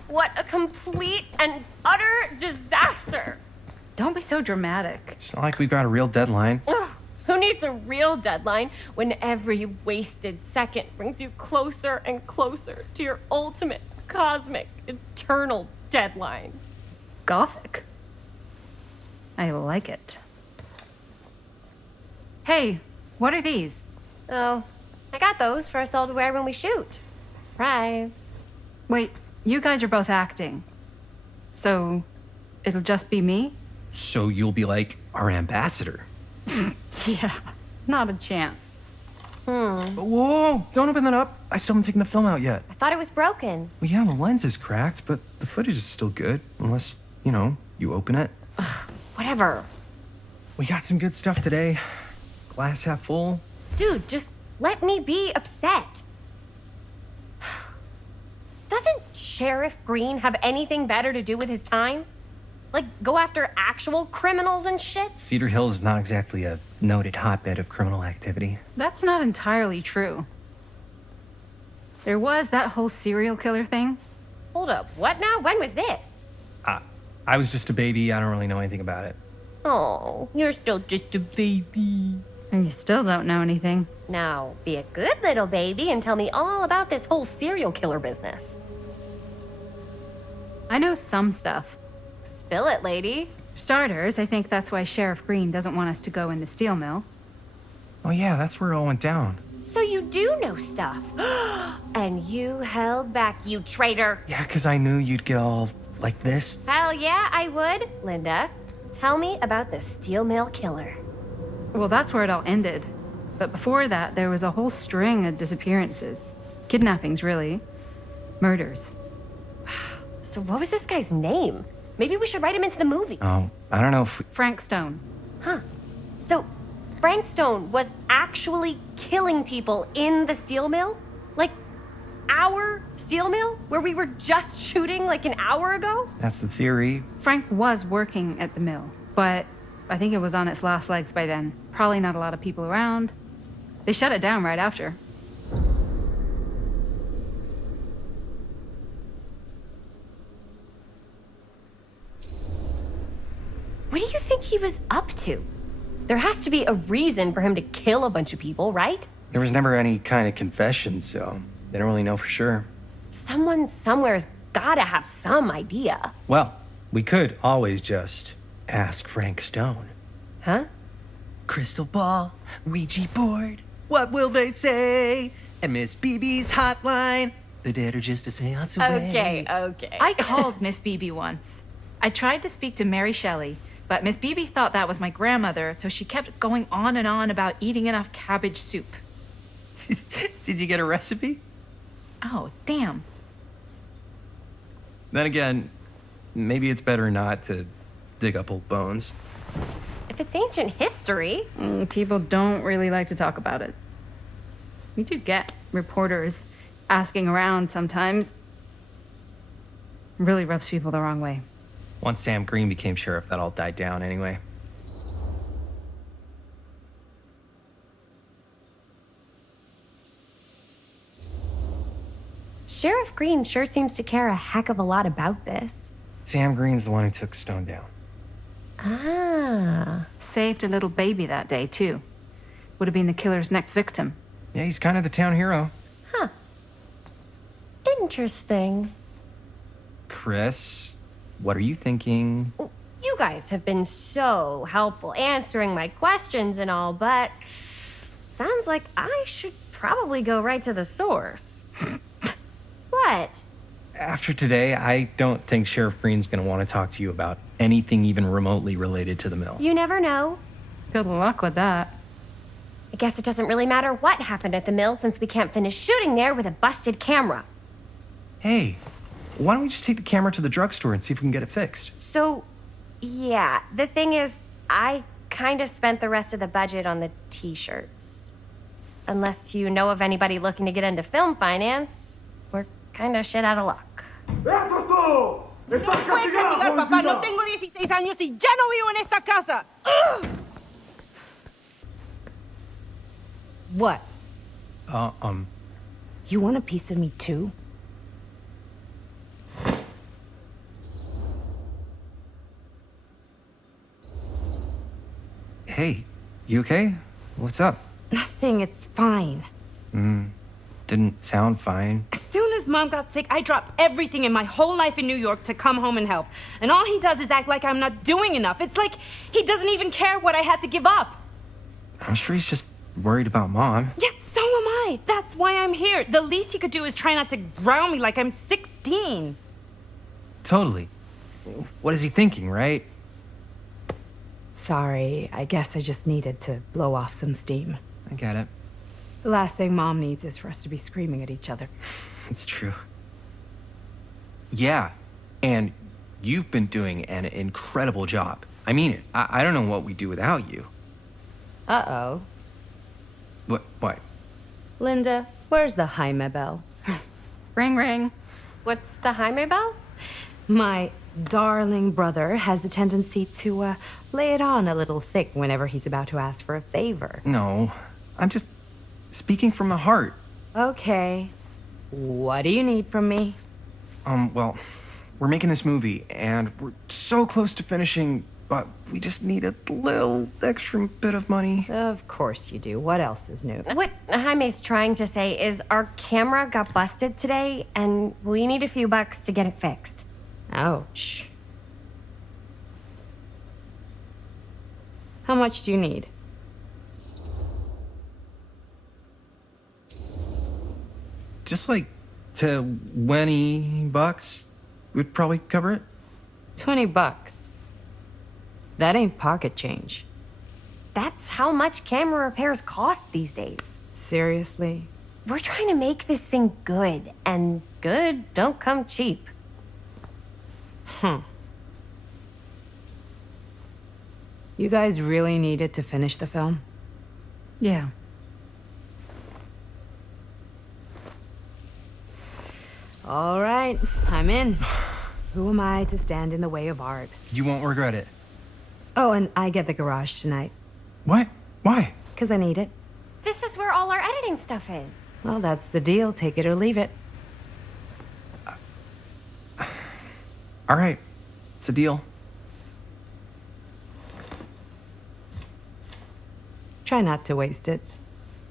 What a complete and utter disaster. Don't be so dramatic. It's not like we've got a real deadline. Ugh, who needs a real deadline when every wasted second brings you closer and closer to your ultimate, cosmic, eternal deadline? Gothic. I like it. Hey, what are these? Oh, I got those for us all to wear when we shoot. Surprise. Wait, you guys are both acting. So, it'll just be me? So you'll be like our ambassador. Yeah, not a chance. Whoa, don't open that up. I still haven't taken the film out yet. I thought it was broken. Well, yeah, the lens is cracked, but the footage is still good. Unless, you open it. Whatever. We got some good stuff today. Glass half full. Dude, just let me be upset. Doesn't Sheriff Green have anything better to do with his time? Like, go after actual criminals and shit? Cedar Hills is not exactly a noted hotbed of criminal activity. That's not entirely true. There was that whole serial killer thing, Hold up, what now? When was this? I was just a baby. I don't really know anything about it. Oh, you're still just a baby. And you still don't know anything. Now, be a good little baby and tell me all about this whole serial killer business. I know some stuff. Spill it, lady. For starters, I think that's why Sheriff Green doesn't want us to go in the steel mill. Oh, yeah, that's where it all went down. So you do know stuff. And you held back, you traitor. Yeah, because I knew you'd get all like this. Hell yeah, I would. Linda, tell me about the steel mill killer. Well, that's where it all ended. But before that, there was a whole string of disappearances. Kidnappings, really. Murders. So what was this guy's name? Maybe we should write him into the movie. Oh, I don't know if we... Frank Stone. Huh. So Frank Stone was actually killing people in the steel mill? Like our steel mill? Where we were just shooting like an hour ago? That's the theory. Frank was working at the mill, but I think it was on its last legs by then. Probably not a lot of people around. They shut it down right after. What do you think he was up to? There has to be a reason for him to kill a bunch of people, right? There was never any kind of confession, so they don't really know for sure. Someone somewhere's gotta have some idea. Well, we could always just ask Frank Stone. Huh? Crystal ball, Ouija board, what will they say? And Miss BB's hotline, the dead are just a seance away. Okay. I called Miss Beebe once. I tried to speak to Mary Shelley, but Miss Beebe thought that was my grandmother, so she kept going on and on about eating enough cabbage soup. Did you get a recipe? Oh, damn. Then again, maybe it's better not to dig up old bones. If it's ancient history. People don't really like to talk about it. We do get reporters asking around sometimes. It really rubs people the wrong way. Once Sam Green became sheriff, that all died down anyway. Sheriff Green sure seems to care a heck of a lot about this. Sam Green's the one who took Stone down. Ah. Saved a little baby that day, too. Would have been the killer's next victim. Yeah, he's kind of the town hero. Huh. Interesting. Chris, what are you thinking? You guys have been so helpful answering my questions and all, but sounds like I should probably go right to the source. What? After today, I don't think Sheriff Green's gonna want to talk to you about anything even remotely related to the mill. You never know. Good luck with that. I guess it doesn't really matter what happened at the mill since we can't finish shooting there with a busted camera. Hey, why don't we just take the camera to the drugstore and see if we can get it fixed? So, yeah, the thing is, I kind of spent the rest of the budget on the t-shirts. Unless you know of anybody looking to get into film finance, we're kind of shit out of luck. Puedes castigar, papá. No tengo 16 años y ya no vivo en esta casa. What? You want a piece of me too? Hey, you okay? What's up? Nothing, it's fine. Didn't sound fine. As soon as Mom got sick, I dropped everything in my whole life in New York to come home and help. And all he does is act like I'm not doing enough. It's like he doesn't even care what I had to give up. I'm sure he's just worried about Mom. Yeah, so am I. That's why I'm here. The least he could do is try not to ground me like I'm 16. Totally. What is he thinking, right? Sorry, I guess I just needed to blow off some steam. I get it. The last thing Mom needs is for us to be screaming at each other. It's true. Yeah, and you've been doing an incredible job. I mean it. I don't know what we'd do without you. Uh-oh. What? Linda, where's the Jaime bell? Ring, ring. What's the Jaime bell? My darling brother has the tendency to lay it on a little thick whenever he's about to ask for a favor. No, I'm just speaking from the heart. Okay. What do you need from me? Well, we're making this movie, and we're so close to finishing, but we just need a little extra bit of money. Of course you do. What else is new? What Jaime's trying to say is our camera got busted today, and we need a few bucks to get it fixed. Ouch. How much do you need? Just like $20 would probably cover it. $20. That ain't pocket change. That's how much camera repairs cost these days. Seriously? We're trying to make this thing good, and good don't come cheap. You guys really need it to finish the film? Yeah. All right, I'm in. Who am I to stand in the way of art? You won't regret it. Oh, and I get the garage tonight. What? Why? 'Cause I need it. This is where all our editing stuff is. Well, that's the deal. Take it or leave it. All right. It's a deal. Try not to waste it.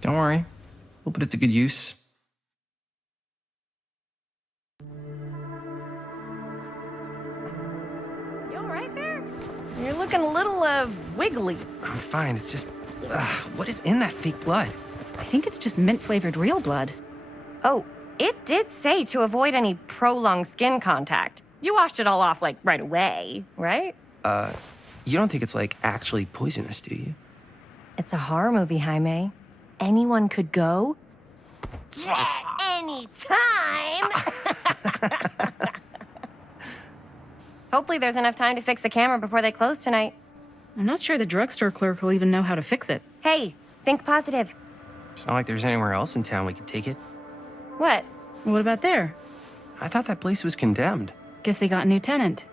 Don't worry. We'll put it to good use. You all right there? You're looking a little, wiggly. I'm fine. It's just, what is in that fake blood? I think it's just mint-flavored real blood. Oh, it did say to avoid any prolonged skin contact. You washed it all off, like, right away, right? You don't think it's, like, actually poisonous, do you? It's a horror movie, Jaime. Anyone could go at any time. Hopefully there's enough time to fix the camera before they close tonight. I'm not sure the drugstore clerk will even know how to fix it. Hey, think positive. It's not like there's anywhere else in town we could take it. What? What about there? I thought that place was condemned. Guess they got a new tenant.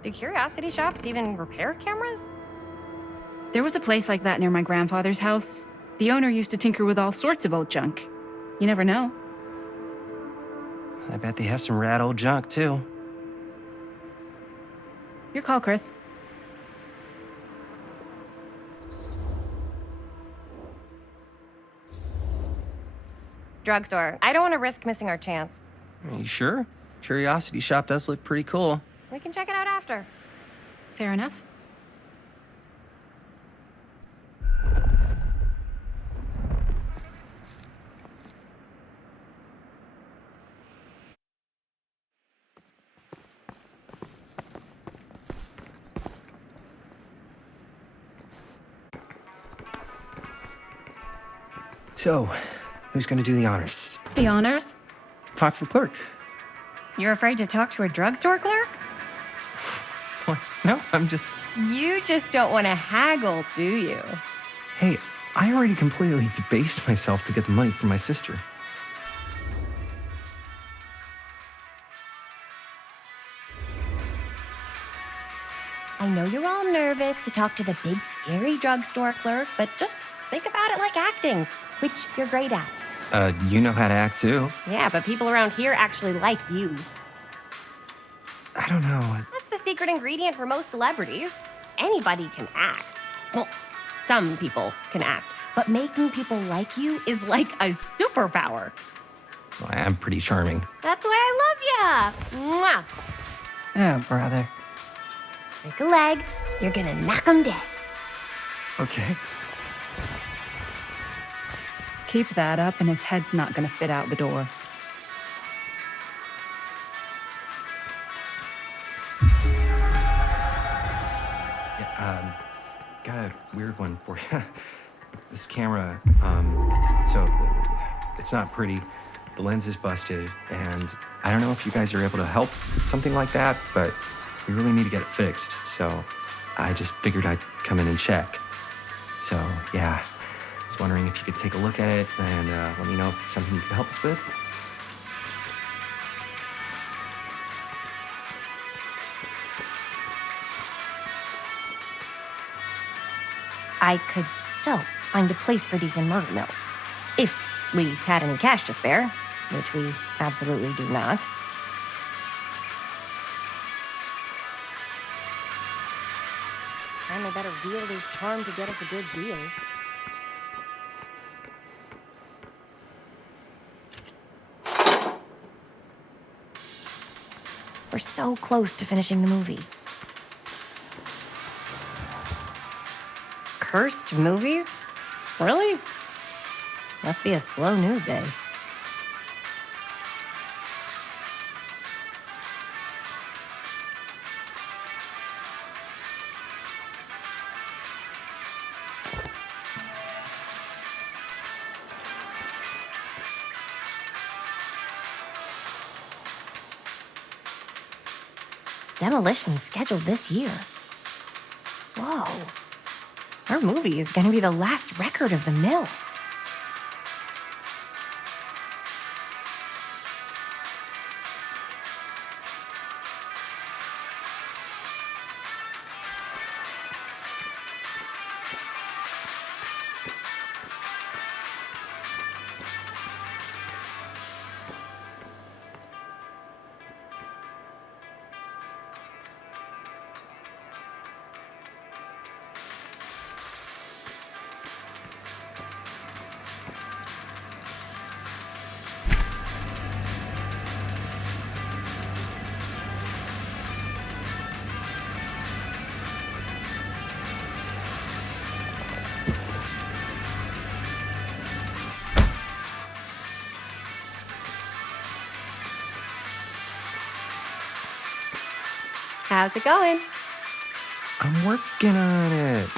Do curiosity shops even repair cameras? There was a place like that near my grandfather's house. The owner used to tinker with all sorts of old junk. You never know. I bet they have some rad old junk, too. Your call, Chris. Drugstore. I don't want to risk missing our chance. Are you sure? Curiosity shop does look pretty cool. We can check it out after. Fair enough. So, who's gonna do the honors? The honors? Talk to the clerk. You're afraid to talk to a drugstore clerk? What? No, I'm just... You just don't want to haggle, do you? Hey, I already completely debased myself to get the money from my sister. I know you're all nervous to talk to the big, scary drugstore clerk, but just think about it like acting, which you're great at. You know how to act too. Yeah, but people around here actually like you. I don't know. That's the secret ingredient for most celebrities. Anybody can act. Well, some people can act, but making people like you is like a superpower. Well, I am pretty charming. That's why I love ya. Mwah. Oh, brother. Break a leg, you're gonna knock 'em dead. Okay. Keep that up and his head's not gonna fit out the door. Yeah, got a weird one for you. This camera, so it's not pretty. The lens is busted, and I don't know if you guys are able to help with something like that, but we really need to get it fixed. So I just figured I'd come in and check. So yeah, I was wondering if you could take a look at it and let me know if it's something you could help us with. I could so find a place for these in Murder Mill. If we had any cash to spare. which we absolutely do not. Jaime better wield his charm to get us a good deal. We're so close to finishing the movie. Cursed movies? Really? Must be a slow news day. Demolition scheduled this year. Whoa. Our movie is gonna be the last record of the mill. How's it going? I'm working on it.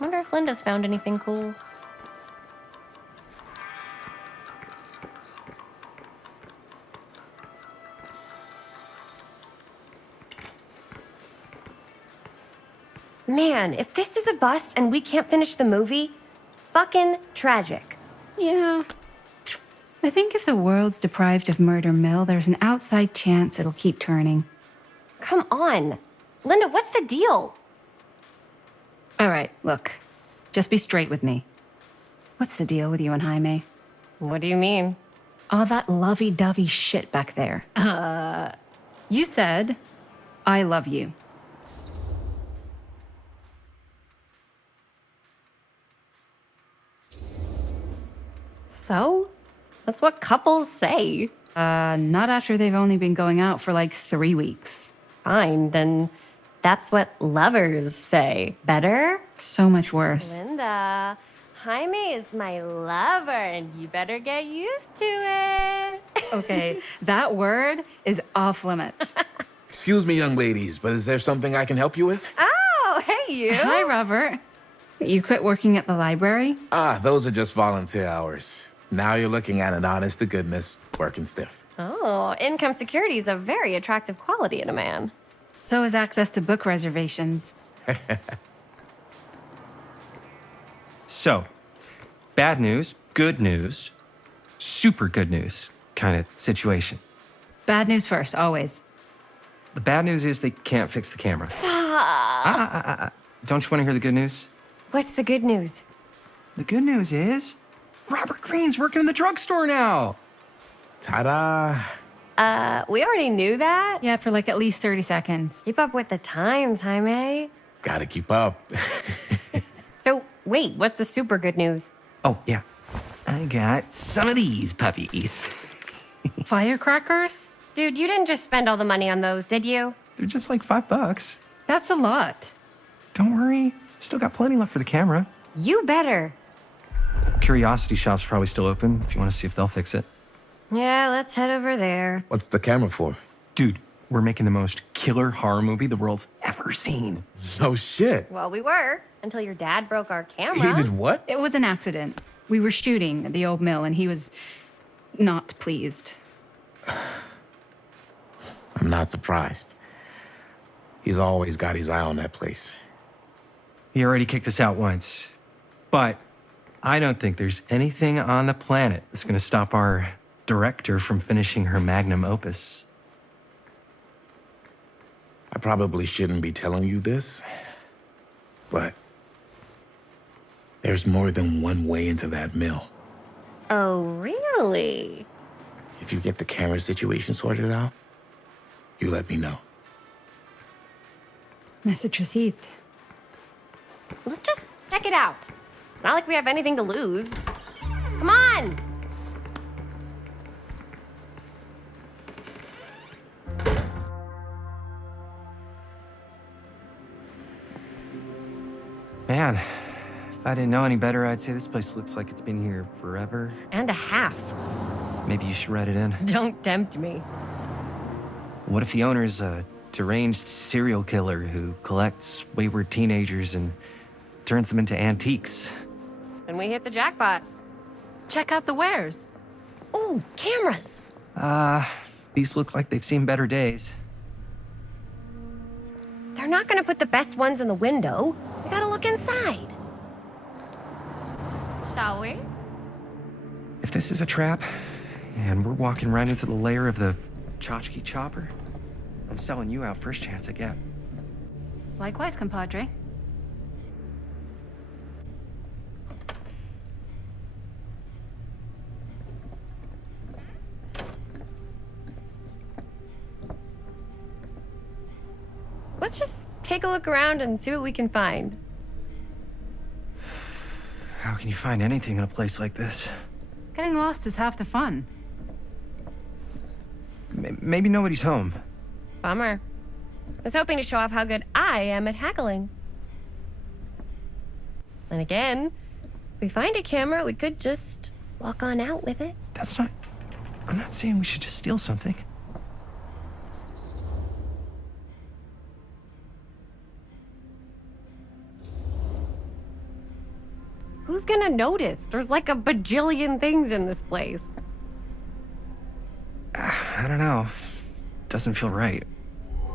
Wonder if Linda's found anything cool. Man, if this is a bust and we can't finish the movie, fucking tragic. Yeah. I think if the world's deprived of Murder Mill, there's an outside chance it'll keep turning. Come on. Linda, what's the deal? All right, look. Just be straight with me. What's the deal with you and Jaime? What do you mean? All that lovey-dovey shit back there. You said, I love you. So? That's what couples say. Not after they've only been going out for like 3 weeks. Fine, then that's what lovers say. Better? So much worse. Linda, Jaime is my lover, and you better get used to it. Okay, that word is off limits. Excuse me, young ladies, but is there something I can help you with? Oh, hey, you. Hi, Robert. You quit working at the library? Those are just volunteer hours. Now you're looking at an honest-to-goodness working stiff. Oh, income security is a very attractive quality in a man. So is access to book reservations. So, bad news, good news, super good news kind of situation. Bad news first, always. The bad news is they can't fix the camera. Don't you want to hear the good news? What's the good news? The good news is Robert Greene's working in the drugstore now. Ta-da! We already knew that. Yeah, for like at least 30 seconds. Keep up with the times, Jaime. Gotta keep up. So, wait, what's the super good news? Oh, yeah. I got some of these puppies. Firecrackers? Dude, you didn't just spend all the money on those, did you? They're just like $5. That's a lot. Don't worry. Still got plenty left for the camera. You better. Curiosity Shop's probably still open if you want to see if they'll fix it. Yeah, let's head over there. What's the camera for? Dude, we're making the most killer horror movie the world's ever seen. No shit. Well, we were, until your dad broke our camera. He did what? It was an accident. We were shooting at the old mill and he was not pleased. I'm not surprised. He's always got his eye on that place. He already kicked us out once. But I don't think there's anything on the planet that's going to stop our director from finishing her magnum opus. I probably shouldn't be telling you this, but there's more than one way into that mill. Oh, really? If you get the camera situation sorted out, you let me know. Message received. Let's just check it out. It's not like we have anything to lose. Come on! Man, if I didn't know any better, I'd say this place looks like it's been here forever. And a half. Maybe you should write it in. Don't tempt me. What if the owner's a deranged serial killer who collects wayward teenagers and turns them into antiques? Then we hit the jackpot. Check out the wares. Ooh, cameras! These look like they've seen better days. They're not gonna put the best ones in the window. We gotta look inside. Shall we? If this is a trap, and we're walking right into the lair of the tchotchke chopper, I'm selling you out first chance I get. Likewise, compadre. Let's just take a look around and see what we can find. How can you find anything in a place like this? Getting lost is half the fun. Maybe nobody's home. Bummer. I was hoping to show off how good I am at haggling. And again, if we find a camera, we could just walk on out with it. That's not... I'm not saying we should just steal something. Who's gonna notice? There's like a bajillion things in this place. I don't know. Doesn't feel right.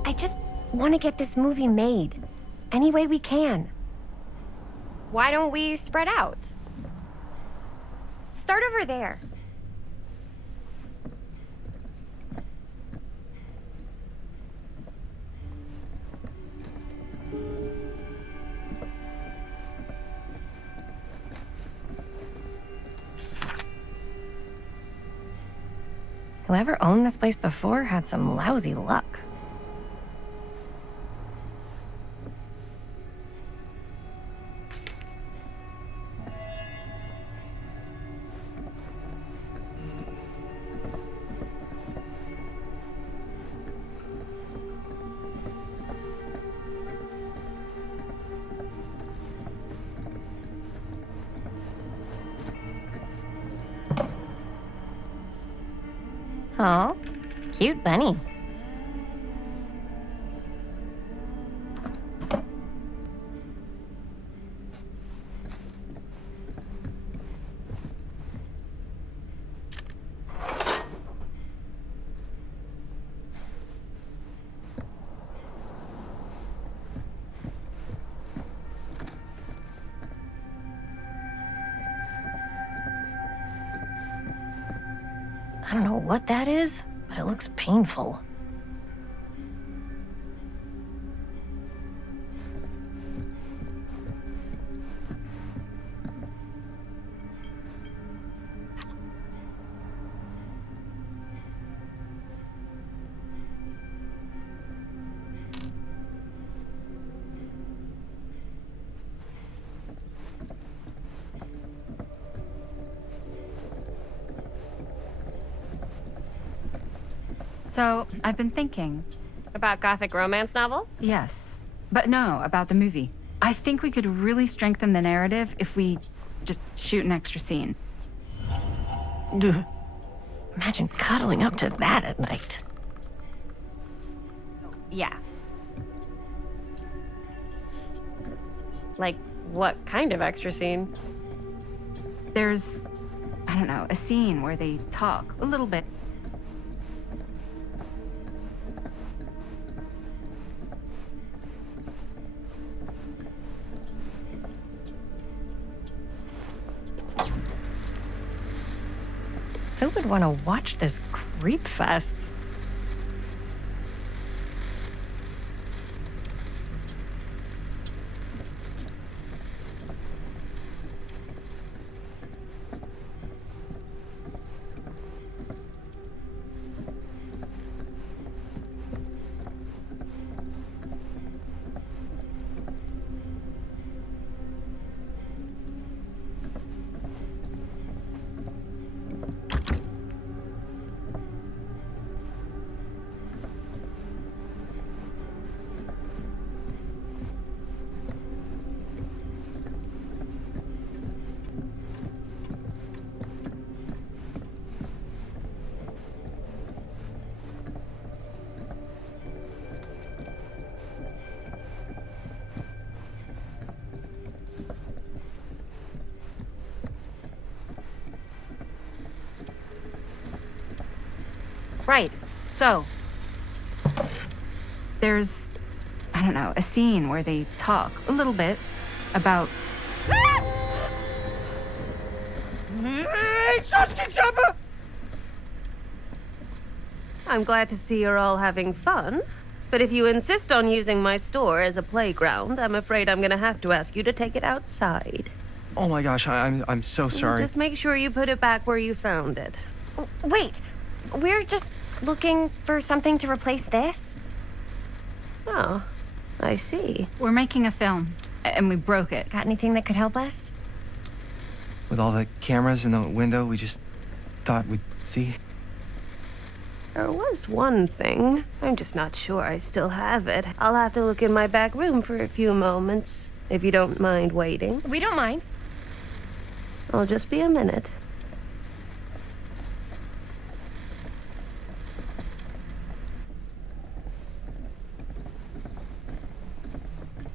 I just want to get this movie made. Any way we can. Why don't we spread out? Start over there. Whoever owned this place before had some lousy luck. Aw, cute bunny. I don't know what that is, but it looks painful. So, I've been thinking. About gothic romance novels? Yes. But no, about the movie. I think we could really strengthen the narrative if we just shoot an extra scene. Ugh. Imagine cuddling up to that at night. Yeah. Like, what kind of extra scene? There's, I don't know, a scene where they talk a little bit. Who would want to watch this creep fest? Right. So, there's, I don't know, a scene where they talk a little bit about... I'm glad to see you're all having fun. But if you insist on using my store as a playground, I'm afraid I'm gonna have to ask you to take it outside. Oh my gosh, I'm so sorry. Just make sure you put it back where you found it. Wait, we're just looking for something to replace this? Oh, I see. We're making a film, and we broke it. Got anything that could help us? With all the cameras in the window, we just thought we'd see. There was one thing. I'm just not sure I still have it. I'll have to look in my back room for a few moments, if you don't mind waiting. We don't mind. I'll just be a minute.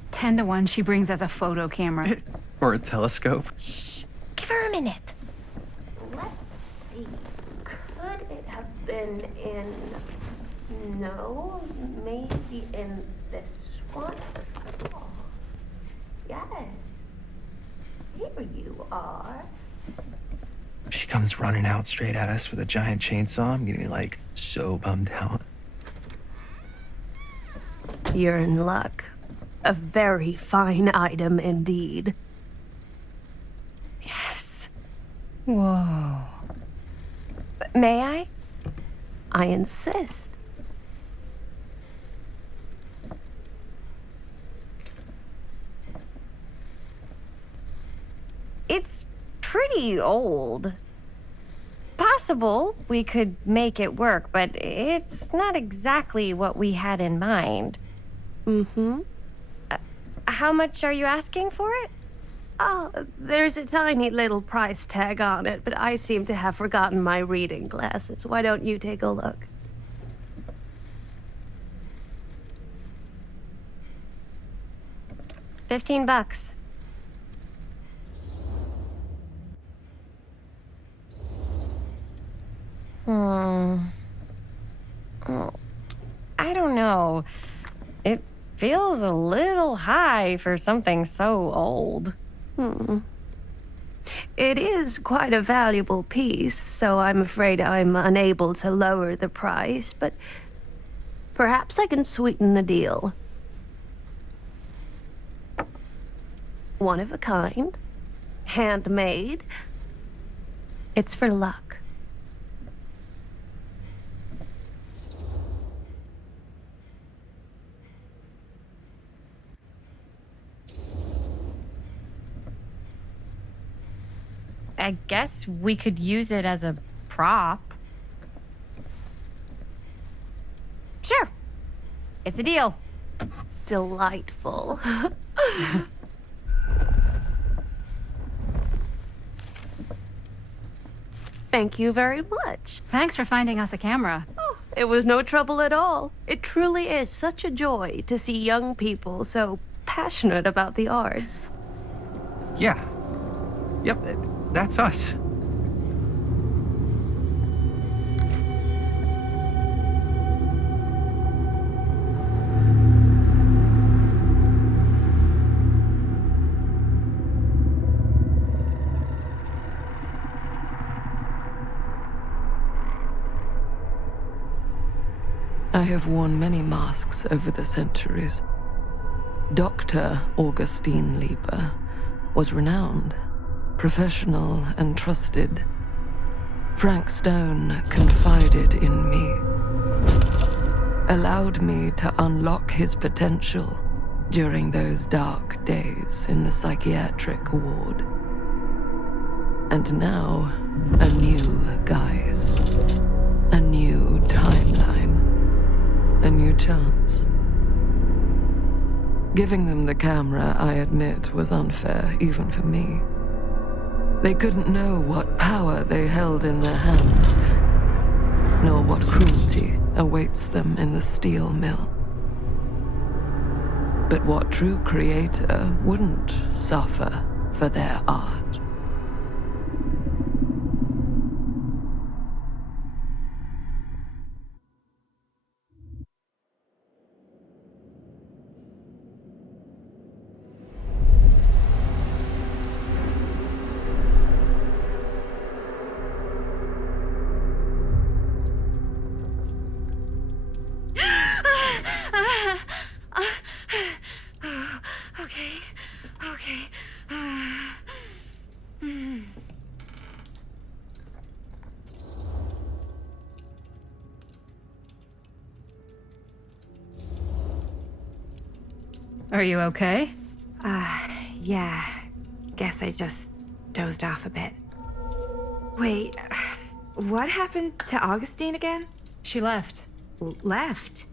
Ten to 1, she brings us a photo camera. Or a telescope. Shh. Give her a minute. Let's see. Could it have been in... No, maybe in this one? Oh, yes. Here you are. She comes running out straight at us with a giant chainsaw. I'm getting like so bummed out. You're in luck. A very fine item indeed. Yes. Whoa. May I? I insist. It's pretty old. Possible we could make it work, but it's not exactly what we had in mind. Mm-hmm. How much are you asking for it? Oh, there's a tiny little price tag on it, but I seem to have forgotten my reading glasses. Why don't you take a look? $15. I don't know. It feels a little high for something so old. It is quite a valuable piece, so I'm afraid I'm unable to lower the price, but perhaps I can sweeten the deal. One of a kind, handmade. It's for luck. I guess we could use it as a prop. Sure. It's a deal. Delightful. Thank you very much. Thanks for finding us a camera. Oh, it was no trouble at all. It truly is such a joy to see young people so passionate about the arts. Yeah. Yep, that's us. I have worn many masks over the centuries. Dr. Augustine Lieber was renowned, professional, and trusted. Frank Stone confided in me, allowed me to unlock his potential during those dark days in the psychiatric ward. And now, a new guise, a new timeline, a new chance. Giving them the camera, I admit, was unfair, even for me. They couldn't know what power they held in their hands, nor what cruelty awaits them in the steel mill. But what true creator wouldn't suffer for their art? Are you okay? Yeah. Guess I just dozed off a bit. Wait, what happened to Augustine again? She left. Left?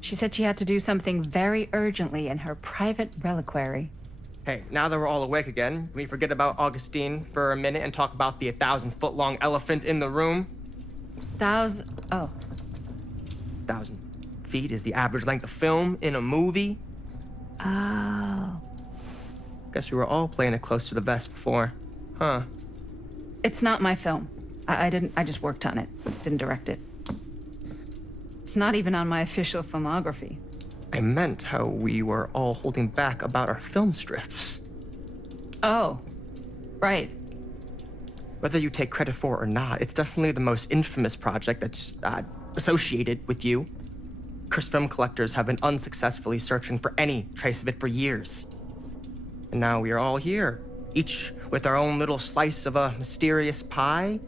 She said she had to do something very urgently in her private reliquary. Hey, now that we're all awake again, can we forget about Augustine for a minute and talk about the 1,000-foot-long elephant in the room? 1,000 feet is the average length of film in a movie. Oh. Guess we were all playing it close to the vest before, huh? It's not my film. I just worked on it, didn't direct it. It's not even on my official filmography. I meant how we were all holding back about our film strips. Oh, right. Whether you take credit for it or not, it's definitely the most infamous project that's associated with you. Cursed film collectors have been unsuccessfully searching for any trace of it for years. And now we are all here, each with our own little slice of a mysterious pie.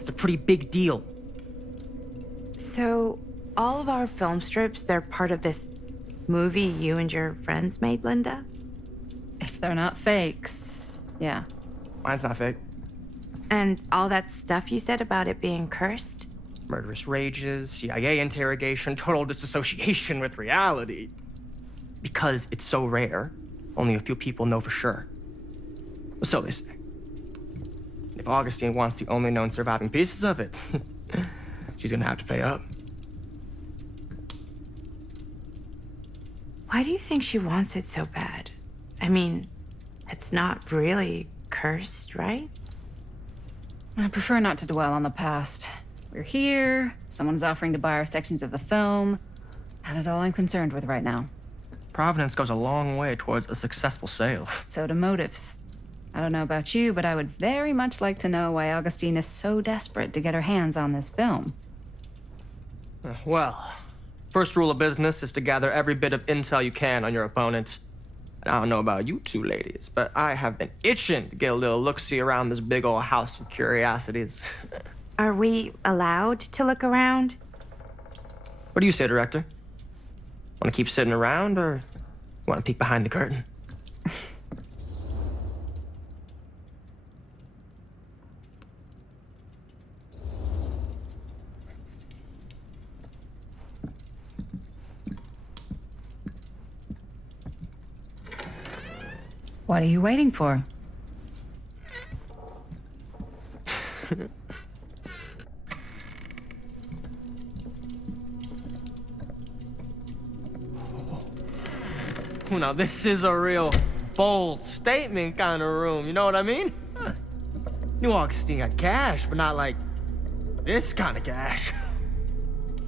It's a pretty big deal. So, all of our film strips, they're part of this movie you and your friends made, Linda? If they're not fakes, yeah. Mine's not fake. And all that stuff you said about it being cursed? Murderous rages, CIA interrogation, total disassociation with reality. Because it's so rare, only a few people know for sure. So they say. If Augustine wants the only known surviving pieces of it, she's gonna have to pay up. Why do you think she wants it so bad? I mean, it's not really cursed, right? I prefer not to dwell on the past. We're here, someone's offering to buy our sections of the film. That is all I'm concerned with right now. Providence goes a long way towards a successful sale. So do motives. I don't know about you, but I would very much like to know why Augustine is so desperate to get her hands on this film. Well, first rule of business is to gather every bit of intel you can on your opponent. And I don't know about you two ladies, but I have been itching to get a little look-see around this big old house of curiosities. Are we allowed to look around? What do you say, director? Want to keep sitting around, or want to peek behind the curtain? What are you waiting for? Now this is a real bold statement kind of room, you know what I mean? Knew Augustine got cash, but not like this kind of cash.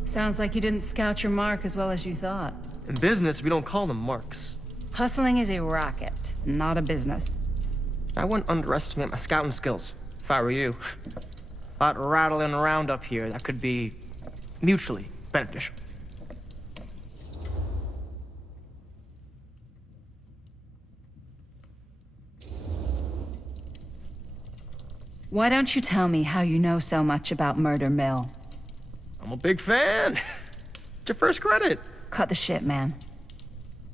Sounds like you didn't scout your mark as well as you thought. In business, we don't call them marks. Hustling is a racket, not a business. I wouldn't underestimate my scouting skills, if I were you. A lot rattling around up here that could be mutually beneficial. Why don't you tell me how you know so much about Murder Mill? I'm a big fan. It's your first credit. Cut the shit, man.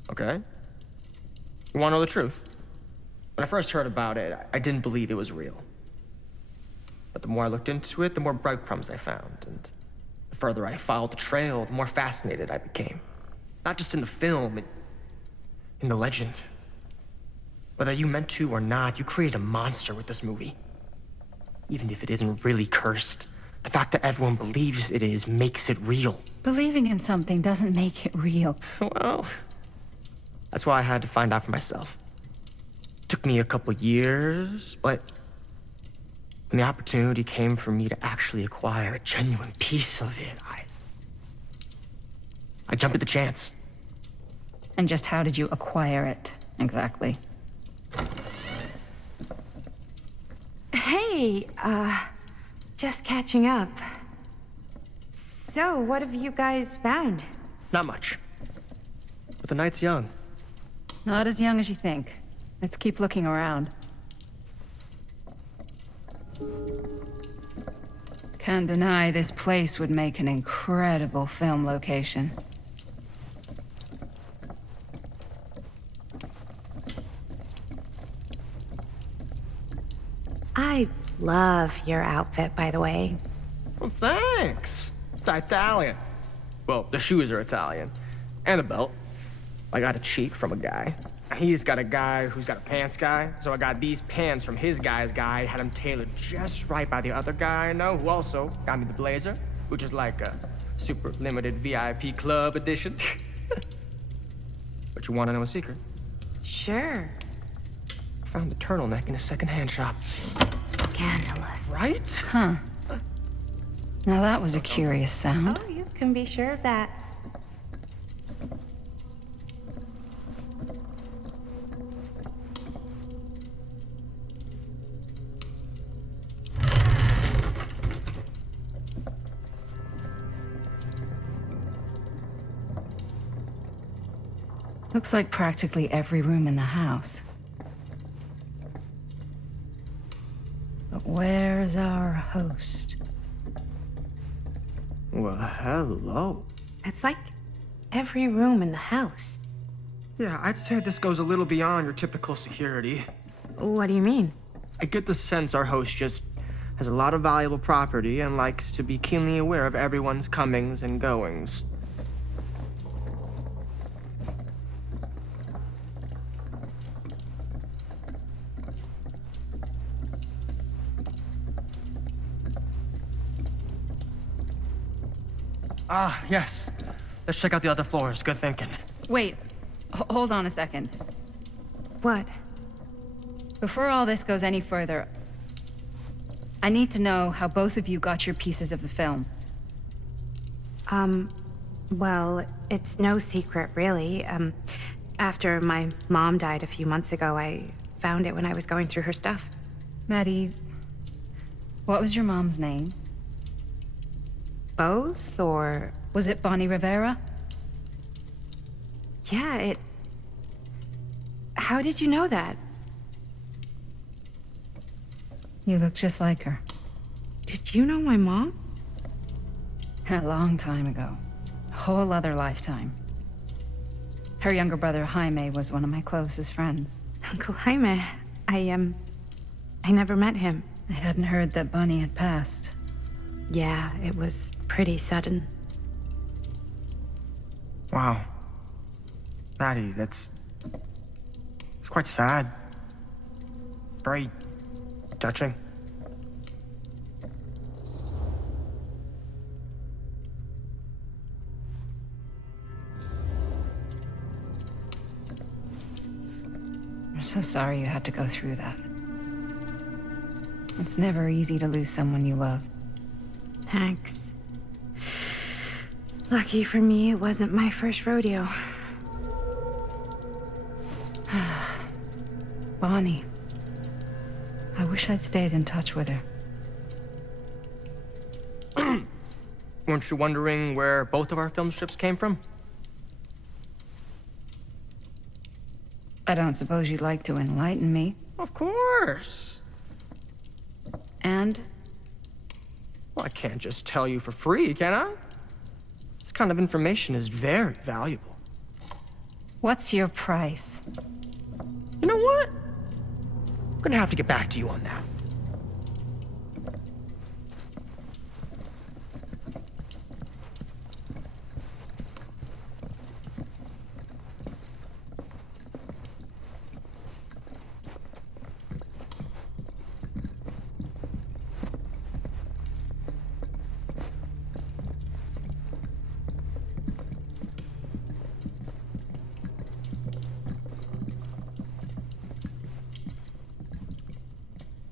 Okay. You want to know the truth? When I first heard about it, I didn't believe it was real. But the more I looked into it, the more breadcrumbs I found, and the further I followed the trail, the more fascinated I became. Not just in the film, in the legend. Whether you meant to or not, you created a monster with this movie. Even if it isn't really cursed, the fact that everyone believes it is makes it real. Believing in something doesn't make it real. Well, that's why I had to find out for myself. Took me a couple years, but when the opportunity came for me to actually acquire a genuine piece of it, I jumped at the chance. And just how did you acquire it, exactly? Hey, just catching up. So, what have you guys found? Not much. But the night's young. Not as young as you think. Let's keep looking around. Can't deny this place would make an incredible film location. I love your outfit, by the way. Well, thanks. It's Italian. Well, the shoes are Italian. And a belt. I got a cheat from a guy. He's got a guy who's got a pants guy, so I got these pants from his guy's guy, had them tailored just right by the other guy I know, who also got me the blazer, which is like a super limited VIP club edition. But you want to know a secret? Sure. I found a turtleneck in a secondhand shop. Scandalous. Right? Huh. Now that was a curious sound. Oh, you can be sure of that. Looks like practically every room in the house. But where's our host? Well, hello. It's like every room in the house. Yeah, I'd say this goes a little beyond your typical security. What do you mean? I get the sense our host just has a lot of valuable property and likes to be keenly aware of everyone's comings and goings. Ah, yes. Let's check out the other floors. Good thinking. Wait, hold on a second. What? Before all this goes any further, I need to know how both of you got your pieces of the film. Well, it's no secret, really. After my mom died a few months ago, I found it when I was going through her stuff. Maddie, what was your mom's name? Both, or... Was it Bonnie Rivera? Yeah, How did you know that? You look just like her. Did you know my mom? A long time ago. A whole other lifetime. Her younger brother, Jaime, was one of my closest friends. Uncle Jaime, I never met him. I hadn't heard that Bonnie had passed. Yeah, it was pretty sudden. Wow. Maddie, it's quite sad. Very touching. I'm so sorry you had to go through that. It's never easy to lose someone you love. Thanks. Lucky for me, it wasn't my first rodeo. Bonnie. I wish I'd stayed in touch with her. Weren't you wondering where both of our film strips came from? I don't suppose you'd like to enlighten me. Of course. And? Well, I can't just tell you for free, can I? This kind of information is very valuable. What's your price? You know what? I'm gonna have to get back to you on that.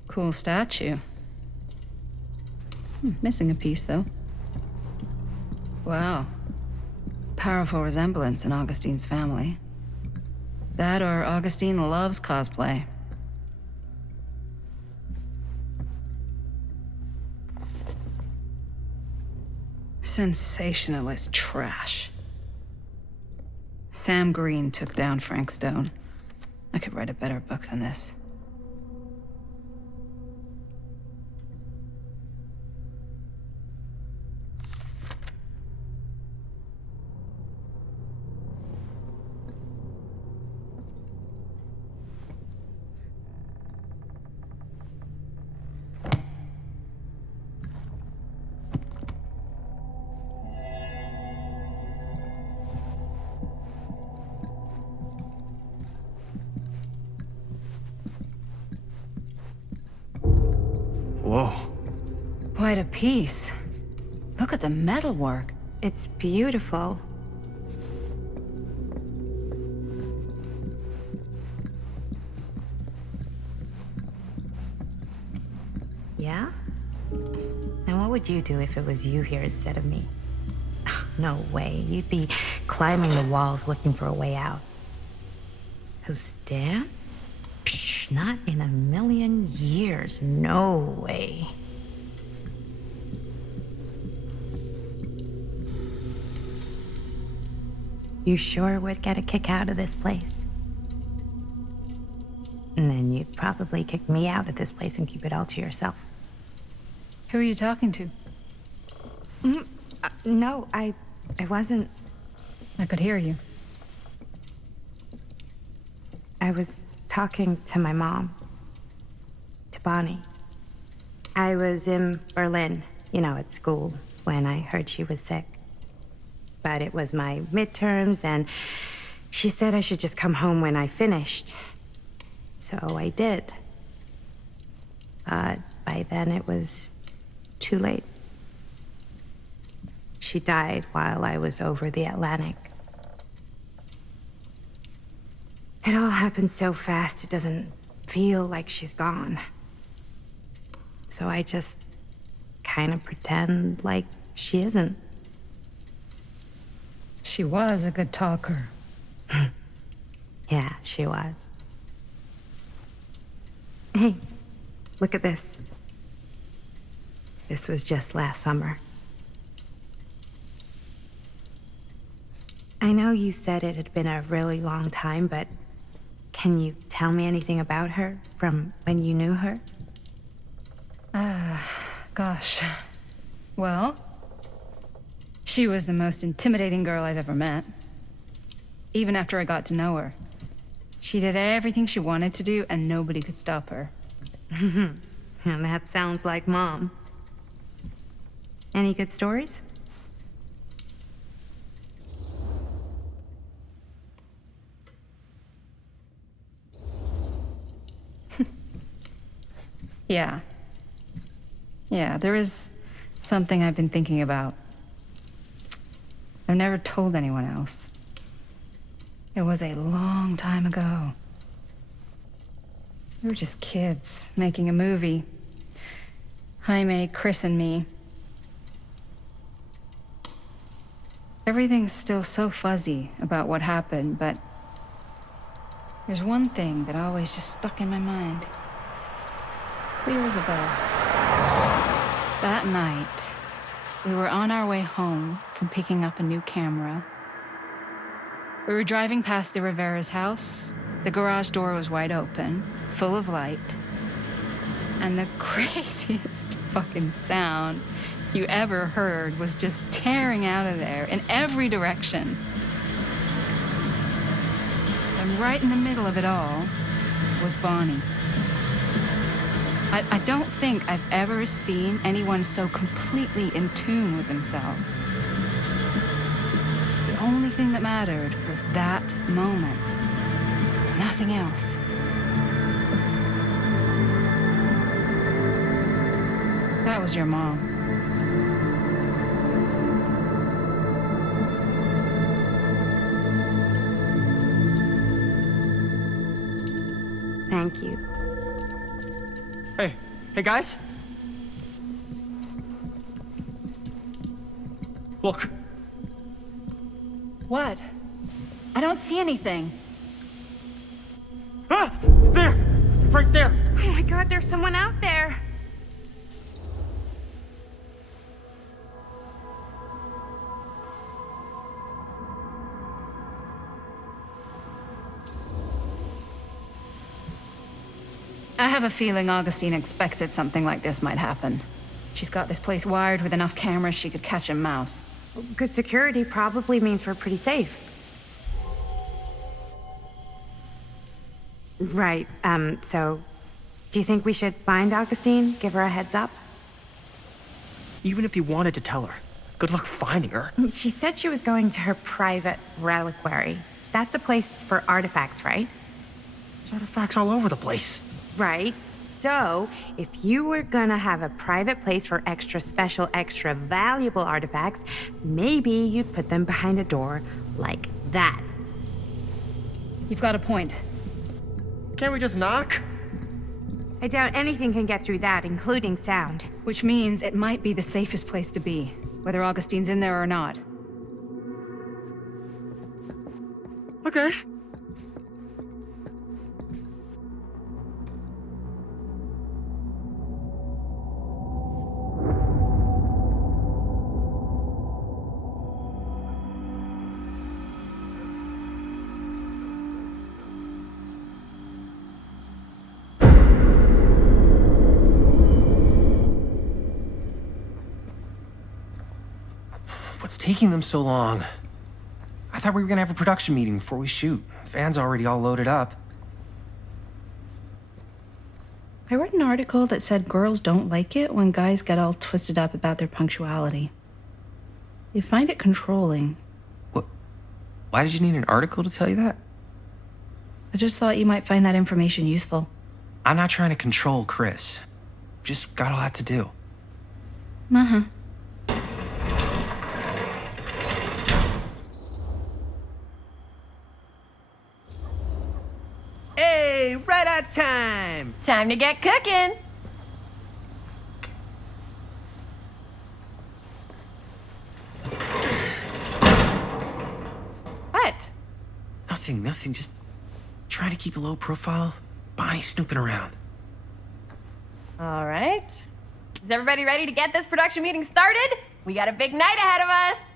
Cool statue. Missing a piece, though. Wow. Powerful resemblance in Augustine's family. That or Augustine loves cosplay. Sensationalist trash. Sam Green took down Frank Stone. I could write a better book than this. Whoa. Quite a piece. Look at the metalwork. It's beautiful. Yeah? And what would you do if it was you here instead of me? No way. You'd be climbing the walls looking for a way out. Who, Stan? Psh, not in a million years. No way. You sure would get a kick out of this place. And then you'd probably kick me out of this place and keep it all to yourself. Who are you talking to? No, I wasn't. I could hear you. I was talking to my mom. To Bonnie. I was in Berlin, at school, when I heard she was sick. But it was my midterms, and she said I should just come home when I finished. So I did. But by then it was too late. She died while I was over the Atlantic. It all happened so fast, it doesn't feel like she's gone. So I just kind of pretend like she isn't. She was a good talker. Yeah, she was. Hey, look at this. This was just last summer. I know you said it had been a really long time, but can you tell me anything about her from when you knew her? Gosh. Well, she was the most intimidating girl I've ever met. Even after I got to know her. She did everything she wanted to do, and nobody could stop her. And that sounds like Mom. Any good stories? Yeah, there is something I've been thinking about. I've never told anyone else. It was a long time ago. We were just kids, making a movie. Jaime, Chris, and me. Everything's still so fuzzy about what happened, but there's one thing that always just stuck in my mind. Clear as a bell. That night, we were on our way home from picking up a new camera. We were driving past the Rivera's house. The garage door was wide open, full of light. And the craziest fucking sound you ever heard was just tearing out of there in every direction. And right in the middle of it all was Bonnie. I don't think I've ever seen anyone so completely in tune with themselves. The only thing that mattered was that moment. Nothing else. That was your mom. Thank you. Hey guys? Look. What? I don't see anything. Ah! There! Right there! Oh my God, there's someone out there! I have a feeling Augustine expected something like this might happen. She's got this place wired with enough cameras she could catch a mouse. Good security probably means we're pretty safe. Right, so do you think we should find Augustine? Give her a heads up? Even if you wanted to tell her, good luck finding her. She said she was going to her private reliquary. That's a place for artifacts, right? There's artifacts all over the place. Right. So, if you were gonna have a private place for extra special, extra valuable artifacts, maybe you'd put them behind a door like that. You've got a point. Can't we just knock? I doubt anything can get through that, including sound. Which means it might be the safest place to be, whether Augustine's in there or not. Okay. What's taking them so long? I thought we were gonna have a production meeting before we shoot. The van's already all loaded up. I read an article that said girls don't like it when guys get all twisted up about their punctuality. They find it controlling. What? Why did you need an article to tell you that? I just thought you might find that information useful. I'm not trying to control Chris. Just got a lot to do. Uh-huh. Hey, right on time! Time to get cooking. What? Nothing. Just trying to keep a low profile. Bonnie snooping around. All right. Is everybody ready to get this production meeting started? We got a big night ahead of us.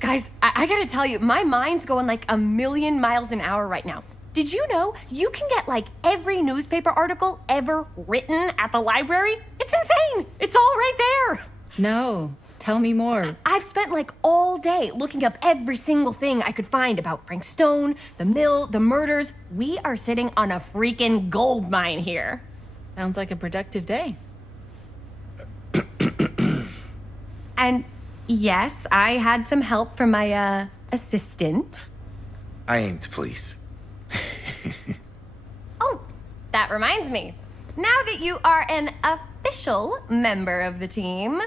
Guys, I gotta tell you, my mind's going like a million miles an hour right now. Did you know you can get like every newspaper article ever written at the library? It's insane. It's all right there. No, tell me more. I've spent like all day looking up every single thing I could find about Frank Stone, the mill, the murders. We are sitting on a freaking gold mine here. Sounds like a productive day. And yes, I had some help from my assistant. I aim to please. Oh, that reminds me. Now that you are an official member of the team,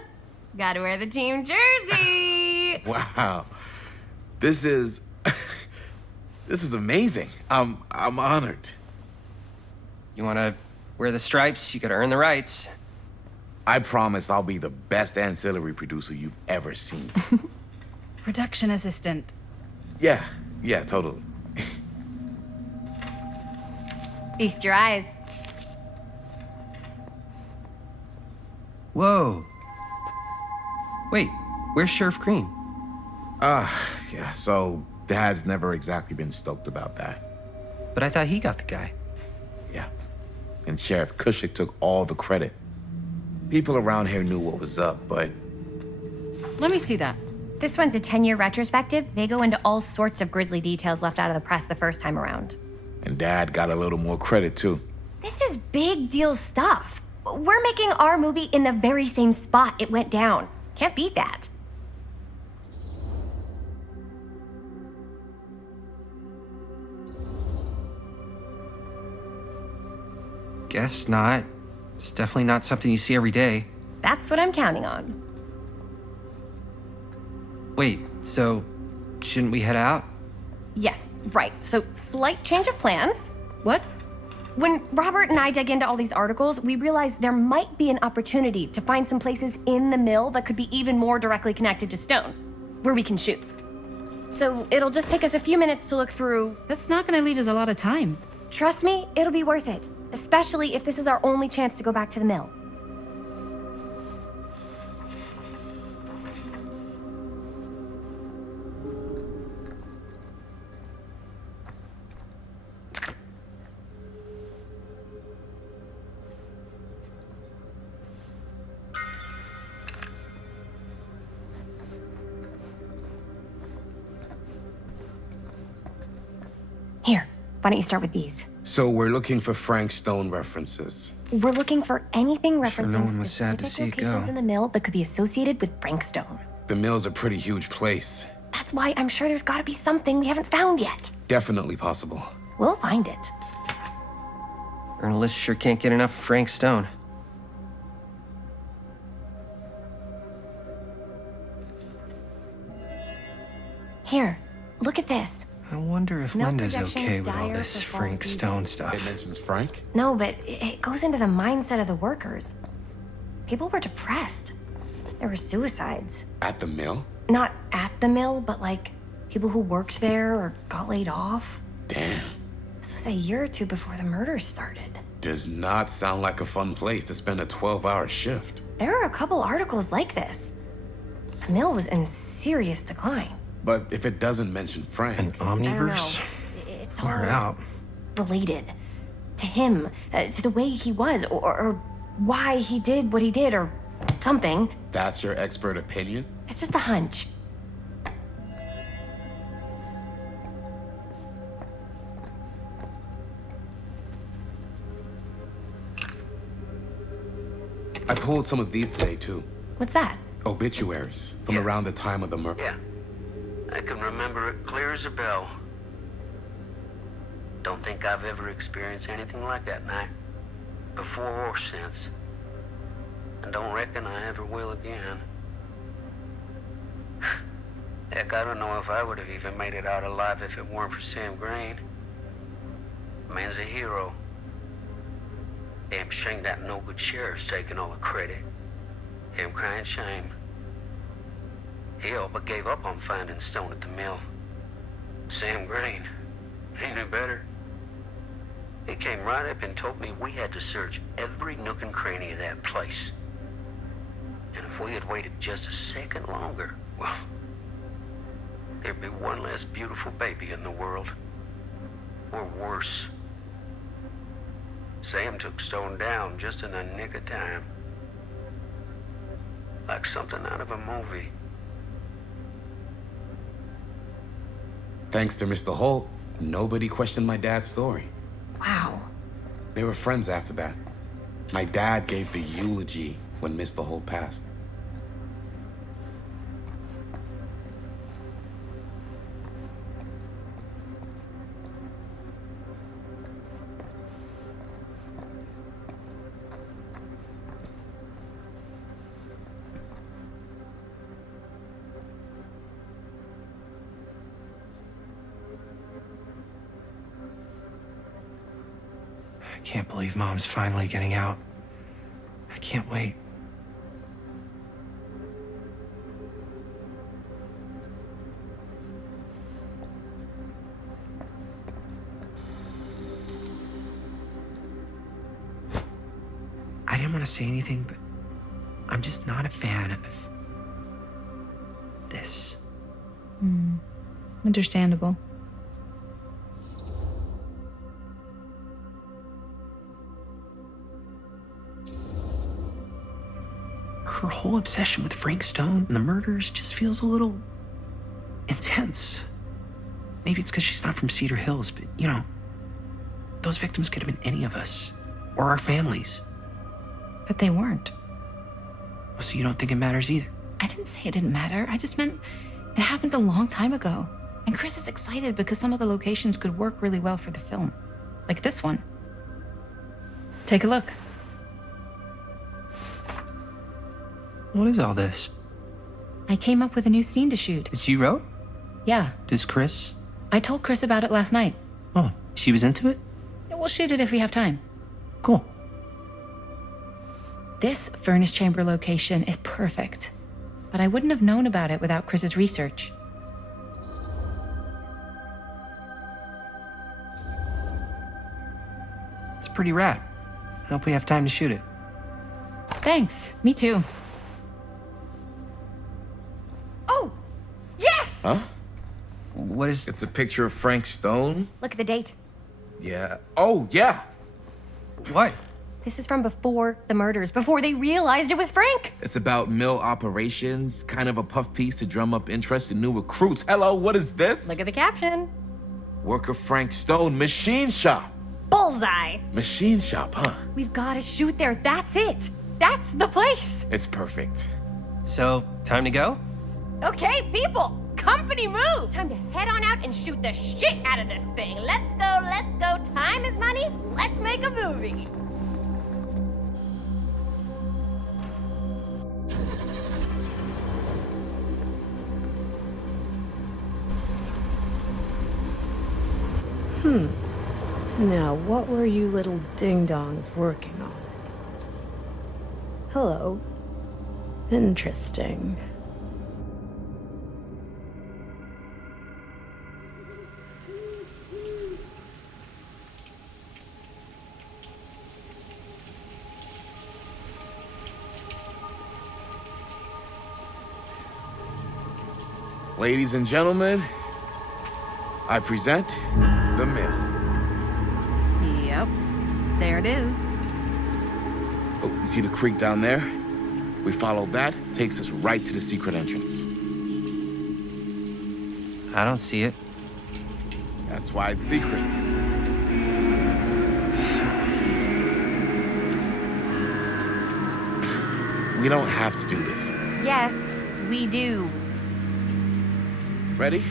gotta wear the team jersey. Wow. This is this is amazing. I'm honored. You wanna wear the stripes, you gotta earn the rights. I promise I'll be the best ancillary producer you've ever seen. Production assistant. Yeah, totally. Feast your eyes. Whoa. Wait, where's Sheriff Green? Yeah, so Dad's never exactly been stoked about that. But I thought he got the guy. Yeah. And Sheriff Cushik took all the credit. People around here knew what was up, but... Let me see that. This one's a 10-year retrospective. They go into all sorts of grisly details left out of the press the first time around. And Dad got a little more credit, too. This is big deal stuff. We're making our movie in the very same spot it went down. Can't beat that. Guess not. It's definitely not something you see every day. That's what I'm counting on. Wait, so shouldn't we head out? Yes, right. So, slight change of plans. What? When Robert and I dug into all these articles, we realized there might be an opportunity to find some places in the mill that could be even more directly connected to Stone, where we can shoot. So, it'll just take us a few minutes to look through. That's not gonna leave us a lot of time. Trust me, it'll be worth it. Especially if this is our only chance to go back to the mill. Here, why don't you start with these? So we're looking for Frank Stone references. We're looking for anything referencing no one was sad to see specific it go. locations in the mill that could be associated with Frank Stone. The mill's a pretty huge place. That's why I'm sure there's gotta be something we haven't found yet. Definitely possible. We'll find it. Journalists sure can't get enough of Frank Stone. Here, look at this. I wonder if Milk Linda's projections okay with all dire this for fall Frank season. Stone stuff. It mentions Frank? No, but it goes into the mindset of the workers. People were depressed. There were suicides. At the mill? Not at the mill, but like people who worked there or got laid off. Damn. This was a year or two before the murders started. Does not sound like a fun place to spend a 12-hour shift. There are a couple articles like this. The mill was in serious decline. But if it doesn't mention Frank... An omniverse? It's Far all out. related to him, to the way he was, or why he did what he did, or something. That's your expert opinion? It's just a hunch. I pulled some of these today, too. What's that? Obituaries from around the time of the murder. Yeah. I can remember it clear as a bell. Don't think I've ever experienced anything like that night. Before or since. And don't reckon I ever will again. Heck, I don't know if I would have even made it out alive if it weren't for Sam Green. Man's a hero. Damn shame that no-good sheriff's taking all the credit. Damn crying shame. He all but gave up on finding Stone at the mill. Sam Green, he knew better. He came right up and told me we had to search every nook and cranny of that place. And if we had waited just a second longer, well, there'd be one less beautiful baby in the world. Or worse. Sam took Stone down just in the nick of time. Like something out of a movie. Thanks to Mr. Holt, nobody questioned my dad's story. Wow. They were friends after that. My dad gave the eulogy when Mr. Holt passed. I can't believe Mom's finally getting out. I can't wait. I didn't want to say anything, but I'm just not a fan of this. Understandable. Her whole obsession with Frank Stone and the murders just feels a little intense. Maybe it's because she's not from Cedar Hills, but you know, those victims could have been any of us or our families. But they weren't. So you don't think it matters either? I didn't say it didn't matter. I just meant it happened a long time ago. And Chris is excited because some of the locations could work really well for the film. Like this one. Take a look. What is all this? I came up with a new scene to shoot. That you wrote? Yeah. Does Chris? I told Chris about it last night. Oh, she was into it? Yeah, we'll shoot it if we have time. Cool. This furnace chamber location is perfect. But I wouldn't have known about it without Chris's research. It's pretty rad. I hope we have time to shoot it. Thanks. Me too. Oh! Yes! Huh? What is... It's a picture of Frank Stone? Look at the date. Yeah. Oh, yeah. What? This is from before the murders, before they realized it was Frank. It's about mill operations, kind of a puff piece to drum up interest in new recruits. Hello, what is this? Look at the caption. Worker Frank Stone, machine shop. Bullseye. Machine shop, huh? We've got to shoot there. That's it. That's the place. It's perfect. So, time to go? Okay, people. Company move. Time to head on out and shoot the shit out of this thing. Let's go, let's go. Time is money. Let's make a movie. Now, what were you little ding-dongs working on? Hello. Interesting. Ladies and gentlemen, I present the mill. Yep. There it is. Oh, you see the creek down there? We follow that, takes us right to the secret entrance. I don't see it. That's why it's secret. We don't have to do this. Yes, we do. Ready?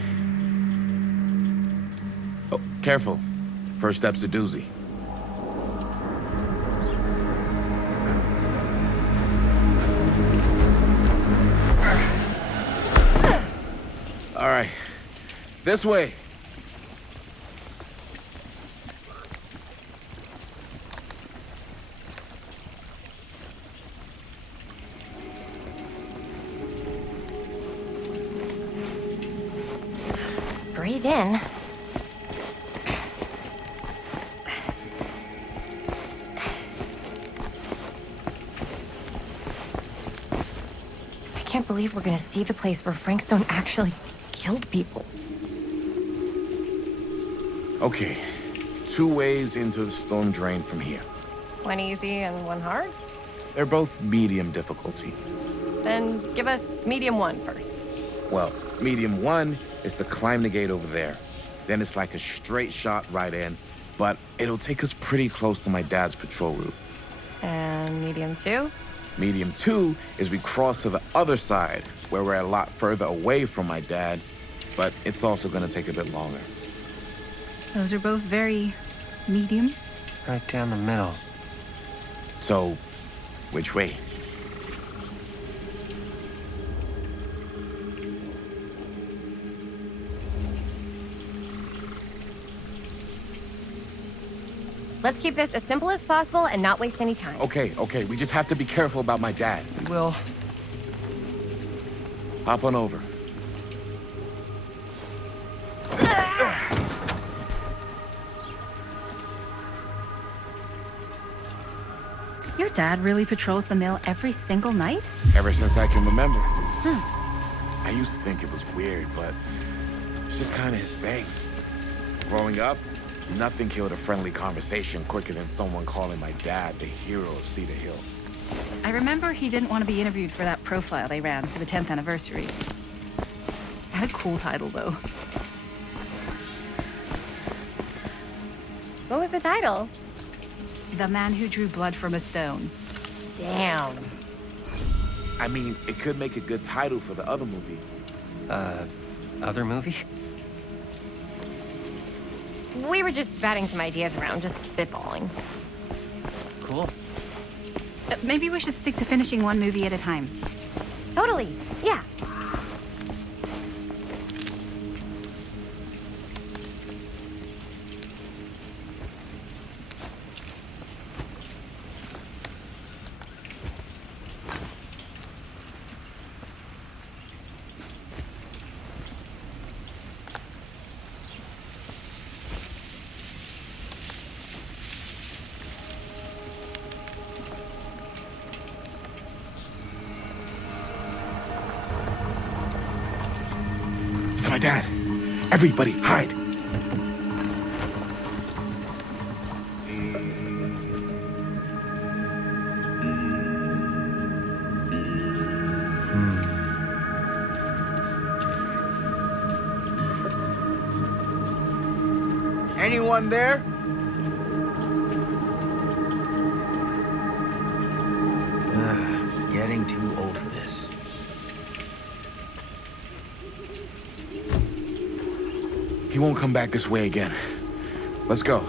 Oh, careful. First step's a doozy. All right. This way. Breathe in. I can't believe we're gonna see the place where Frank Stone actually killed people. Okay. 2 ways into the storm drain from here. One easy and one hard? They're both medium difficulty. Then give us medium 1 first. Well, medium 1 is to climb the gate over there. Then it's like a straight shot right in, but it'll take us pretty close to my dad's patrol route. And medium 2? Medium 2 is we cross to the other side, where we're a lot further away from my dad, but it's also gonna take a bit longer. Those are both very medium. Right down the middle. So, which way? Let's keep this as simple as possible and not waste any time. Okay, we just have to be careful about my dad. Will. Hop on over. Your dad really patrols the mill every single night? Ever since I can remember. I used to think it was weird, but it's just kind of his thing. Growing up, nothing killed a friendly conversation quicker than someone calling my dad the hero of Cedar Hills. I remember he didn't want to be interviewed for that profile they ran for the 10th anniversary. Had a cool title, though. What was the title? The Man Who Drew Blood from a Stone. Damn. I mean, it could make a good title for the other movie. Other movie? We were just batting some ideas around, just spitballing. Cool. Maybe we should stick to finishing one movie at a time. Totally, yeah. It's my dad. Everybody, hide. Anyone there? Getting too old for this. He won't come back this way again. Let's go.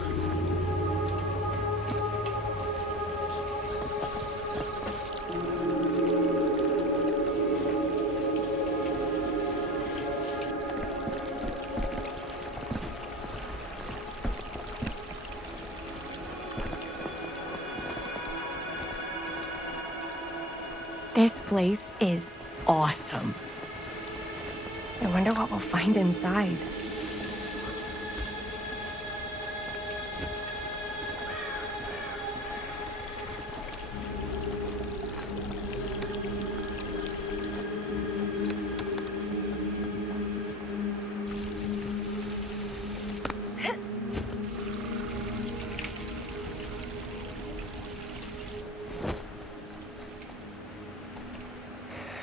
This place is awesome. I wonder what we'll find inside.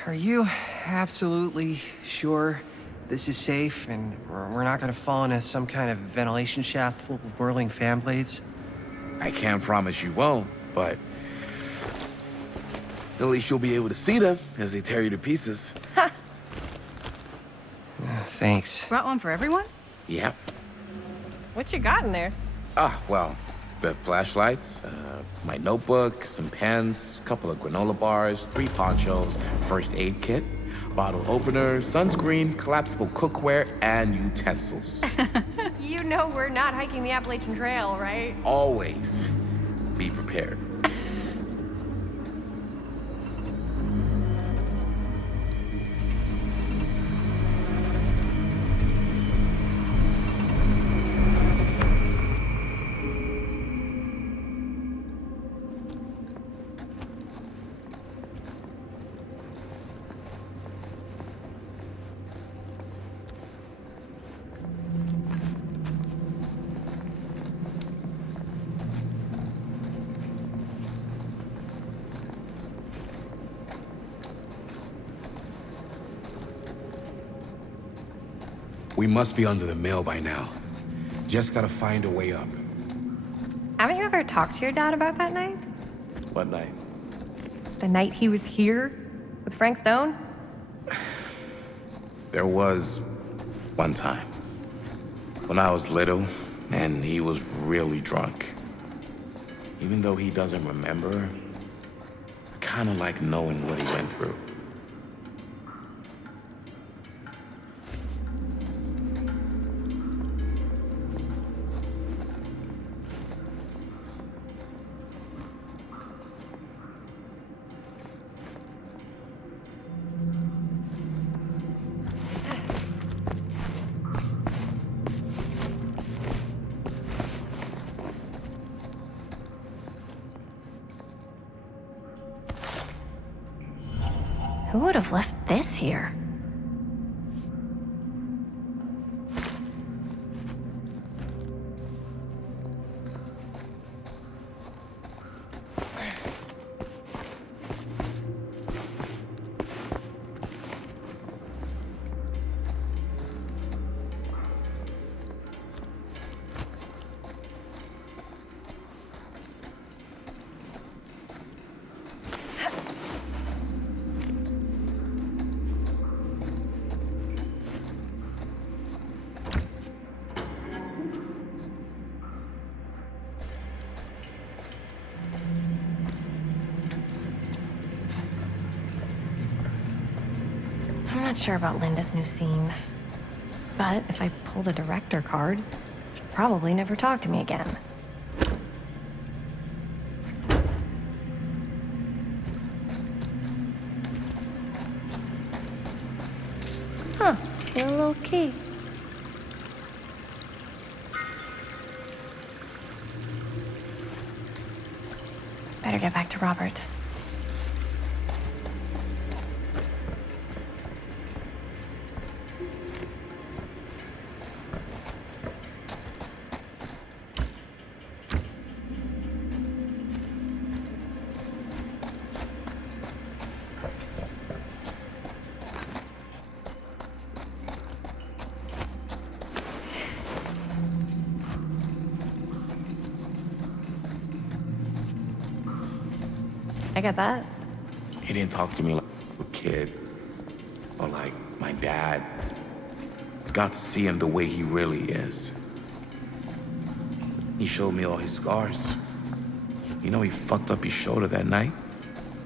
Are you absolutely sure this is safe and we're not gonna fall into some kind of ventilation shaft full of whirling fan blades? I can't promise you won't, but at least you'll be able to see them as they tear you to pieces. Thanks. Brought one for everyone? Yep. What you got in there? Well, the flashlights, my notebook, some pens, a couple of granola bars, 3 ponchos, first aid kit, bottle opener, sunscreen, collapsible cookware, and utensils. You know we're not hiking the Appalachian Trail, right? Always be prepared. We must be under the mill by now. Just gotta find a way up. Haven't you ever talked to your dad about that night? What night? The night he was here with Frank Stone? There was one time when I was little and he was really drunk. Even though he doesn't remember, I kinda like knowing what he went through. Who would have left this here? I'm not sure about Linda's new scene. But if I pull the director card, she'll probably never talk to me again. Huh, a little key. Better get back to Robert. I get that. He didn't talk to me like a kid or like my dad. I got to see him the way he really is. He showed me all his scars. You know, he fucked up his shoulder that night.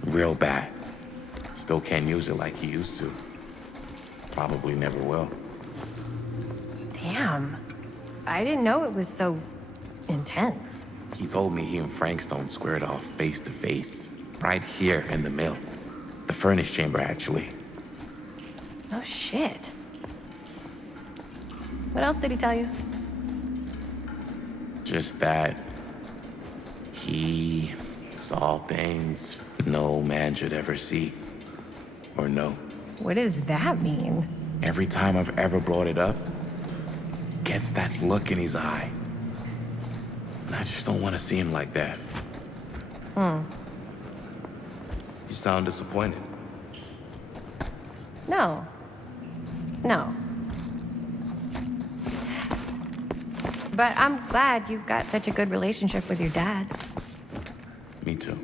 Real bad. Still can't use it like he used to. Probably never will. Damn. I didn't know it was so intense. He told me he and Frank Stone squared off face to face, right here in the mill. The furnace chamber, actually. Oh, shit. What else did he tell you? Just that he saw things no man should ever see or know. What does that mean? Every time I've ever brought it up, gets that look in his eye. And I just don't want to see him like that. You sound disappointed. No. No. But I'm glad you've got such a good relationship with your dad. Me too.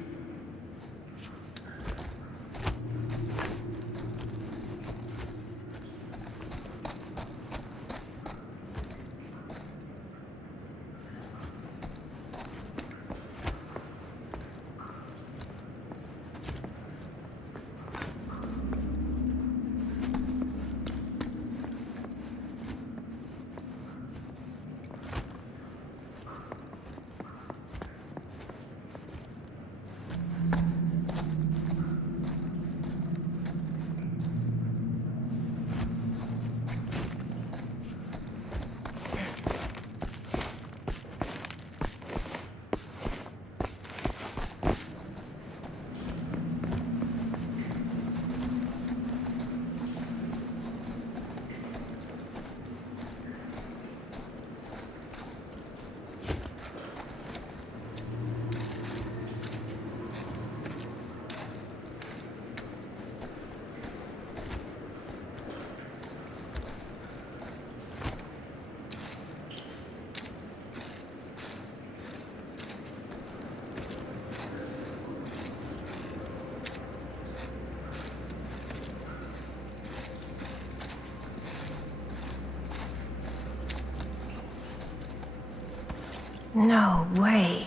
No way.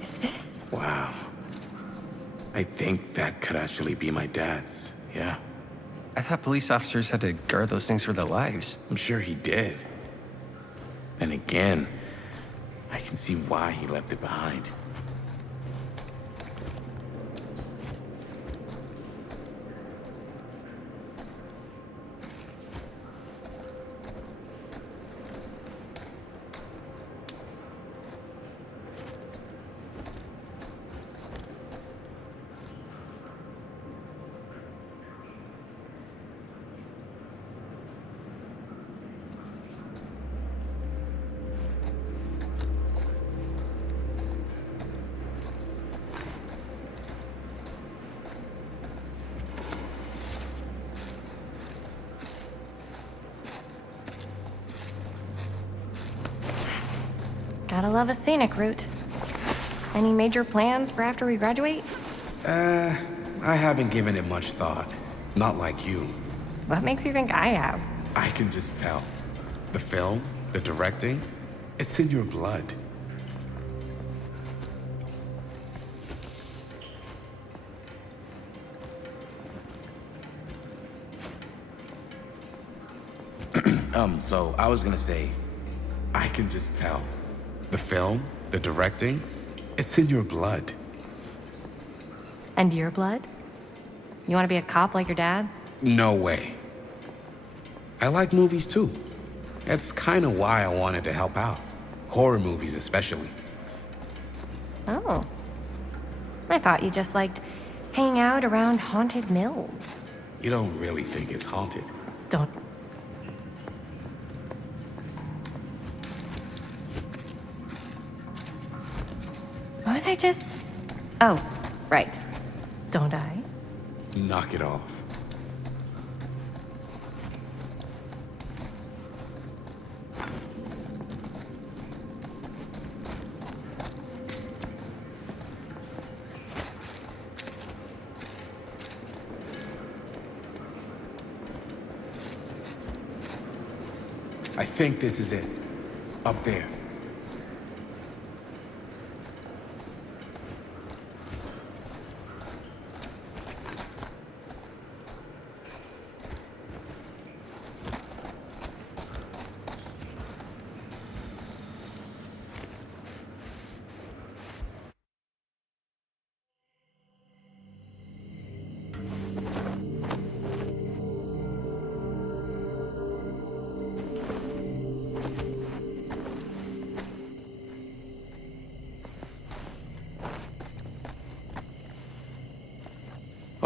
Is this? Wow. I think that could actually be my dad's, yeah. I thought police officers had to guard those things for their lives. I'm sure he did. And again, I can see why he left it behind. Gotta love a scenic route. Any major plans for after we graduate? I haven't given it much thought. Not like you. What makes you think I have? I can just tell. The film, the directing, it's in your blood. So I was gonna say, I can just tell. The film, the directing, it's in your blood. And your blood? You want to be a cop like your dad? No way. I like movies too. That's kind of why I wanted to help out. Horror movies especially. Oh. I thought you just liked hanging out around haunted mills. You don't really think it's haunted. Don't. What was I just... Oh, right. Don't I? Knock it off. I think this is it. Up there.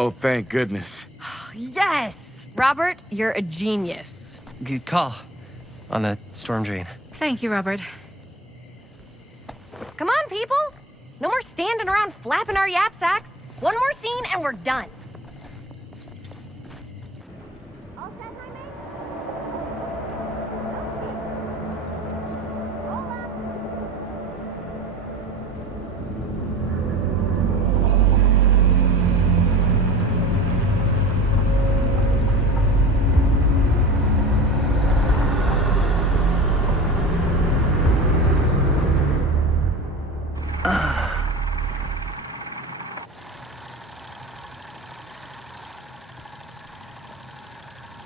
Oh, thank goodness. Yes! Robert, you're a genius. Good call on the storm drain. Thank you, Robert. Come on, people! No more standing around flapping our yap sacks. One more scene and we're done.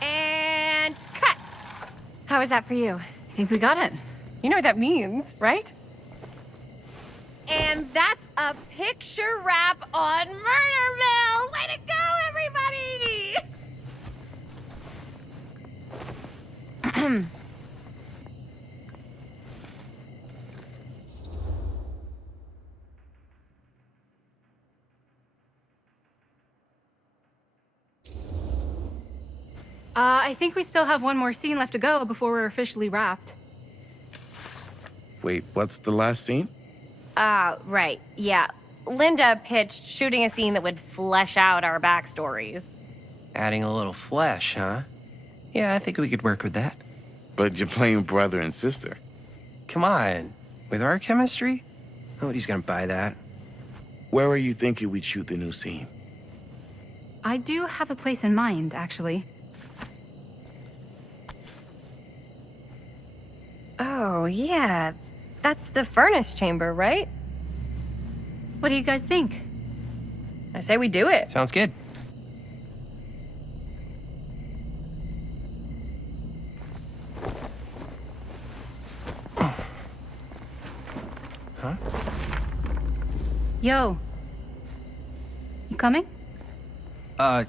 And cut. How was that for you? I think we got it. You know what that means, right? And that's a picture wrap on Murder Mill! Way to go, everybody! I think we still have one more scene left to go before we're officially wrapped. Wait, what's the last scene? Right, yeah. Linda pitched shooting a scene that would flesh out our backstories. Adding a little flesh, huh? Yeah, I think we could work with that. But you're playing brother and sister. Come on. With our chemistry? Nobody's gonna buy that. Where are you thinking we'd shoot the new scene? I do have a place in mind, actually. Oh, yeah. That's the furnace chamber, right? What do you guys think? I say we do it. Sounds good. Huh? Yo. You coming? Yeah.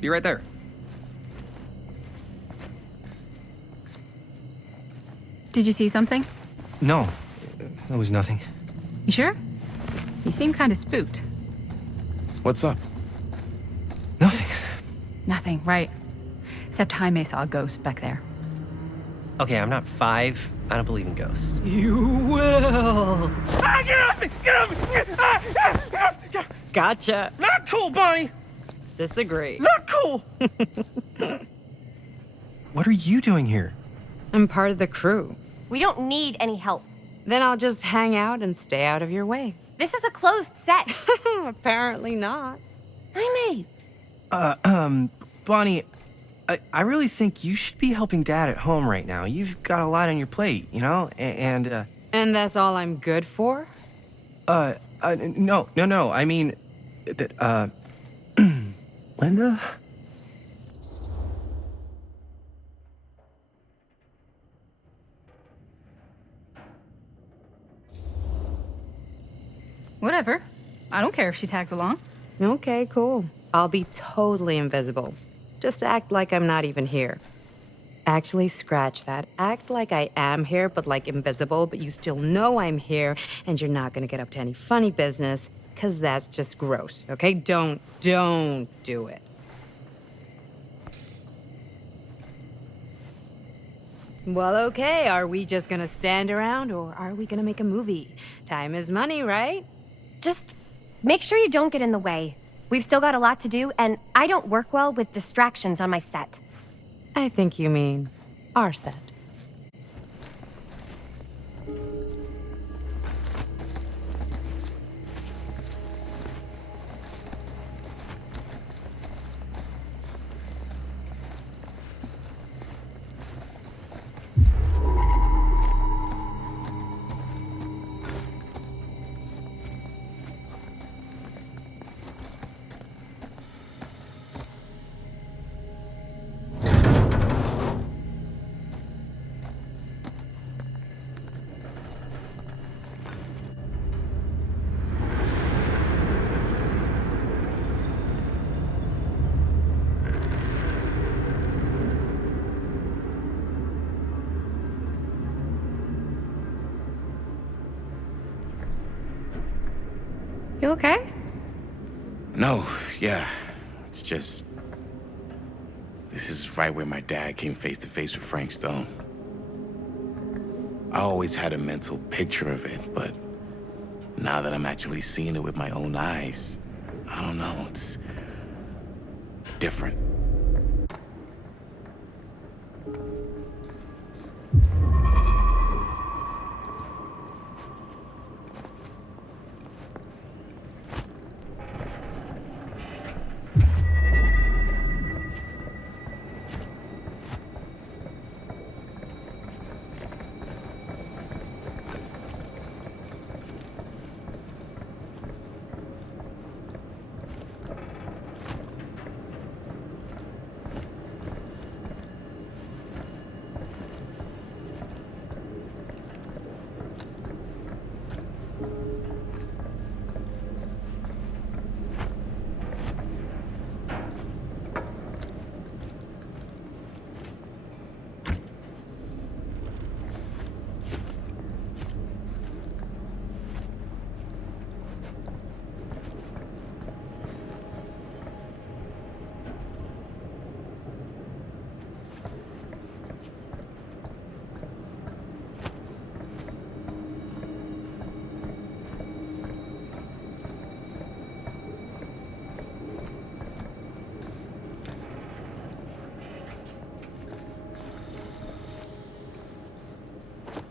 Be right there. Did you see something? No, that was nothing. You sure? You seem kind of spooked. What's up? Nothing. Nothing, right. Except Jaime saw a ghost back there. Okay, I'm not 5. I don't believe in ghosts. You will. Ah, get off me! Get off me! Gotcha. Not cool, Bonnie! Disagree. Not cool! What are you doing here? I'm part of the crew. We don't need any help. Then I'll just hang out and stay out of your way. This is a closed set. Apparently not. Jaime! Bonnie, I really think you should be helping Dad at home right now. You've got a lot on your plate, you know? And that's all I'm good for? no. I mean, that, Linda? Whatever. I don't care if she tags along. Okay, cool. I'll be totally invisible. Just act like I'm not even here. Actually, scratch that. Act like I am here, but like invisible, but you still know I'm here, and you're not gonna get up to any funny business, because that's just gross, okay? Don't do it. Well, okay, are we just gonna stand around, or are we gonna make a movie? Time is money, right? Just make sure you don't get in the way. We've still got a lot to do, and I don't work well with distractions on my set. I think you mean our set. You okay? No, yeah. It's just... This is right where my dad came face to face with Frank Stone. I always had a mental picture of it, but now that I'm actually seeing it with my own eyes, I don't know, it's different.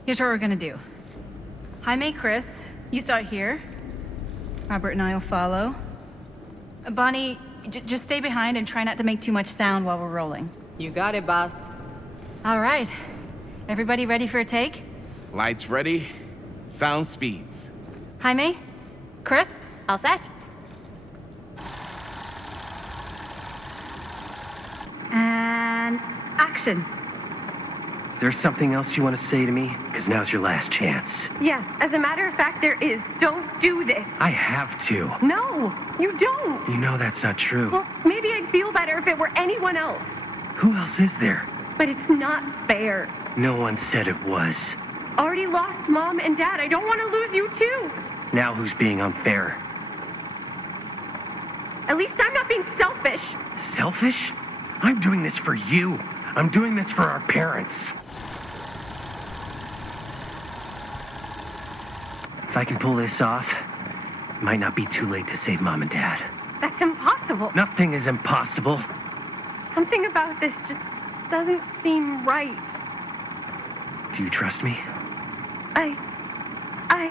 Here's what we're gonna do. Jaime, Chris, you start here. Robert and I'll follow. Bonnie, just stay behind and try not to make too much sound while we're rolling. You got it, boss. All right. Everybody ready for a take? Lights ready, sound speeds. Jaime? Chris? All set? And action. Is there something else you want to say to me? Because now's your last chance. Yeah, as a matter of fact, there is. Don't do this. I have to. No, you don't. You know that's not true. Well, maybe I'd feel better if it were anyone else. Who else is there? But it's not fair. No one said it was. Already lost Mom and Dad. I don't want to lose you too. Now who's being unfair? At least I'm not being selfish. Selfish? I'm doing this for you. I'm doing this for our parents. If I can pull this off, it might not be too late to save Mom and Dad. That's impossible. Nothing is impossible. Something about this just doesn't seem right. Do you trust me? I...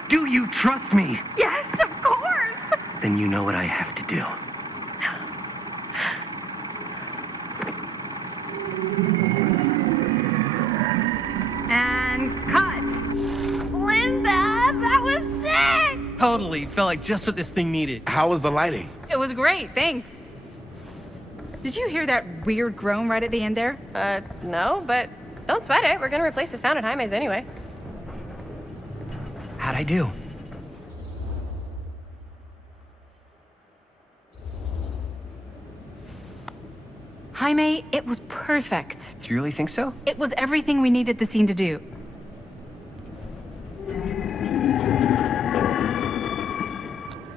Do you trust me? Yes, of course! Then you know what I have to do. And cut. Linda, that was sick! Totally. Felt like just what this thing needed. How was the lighting? It was great, thanks. Did you hear that weird groan right at the end there? No, but don't sweat it. We're gonna replace the sound at Jaime's anyway. How'd I do? Jaime, it was perfect. Do you really think so? It was everything we needed the scene to do.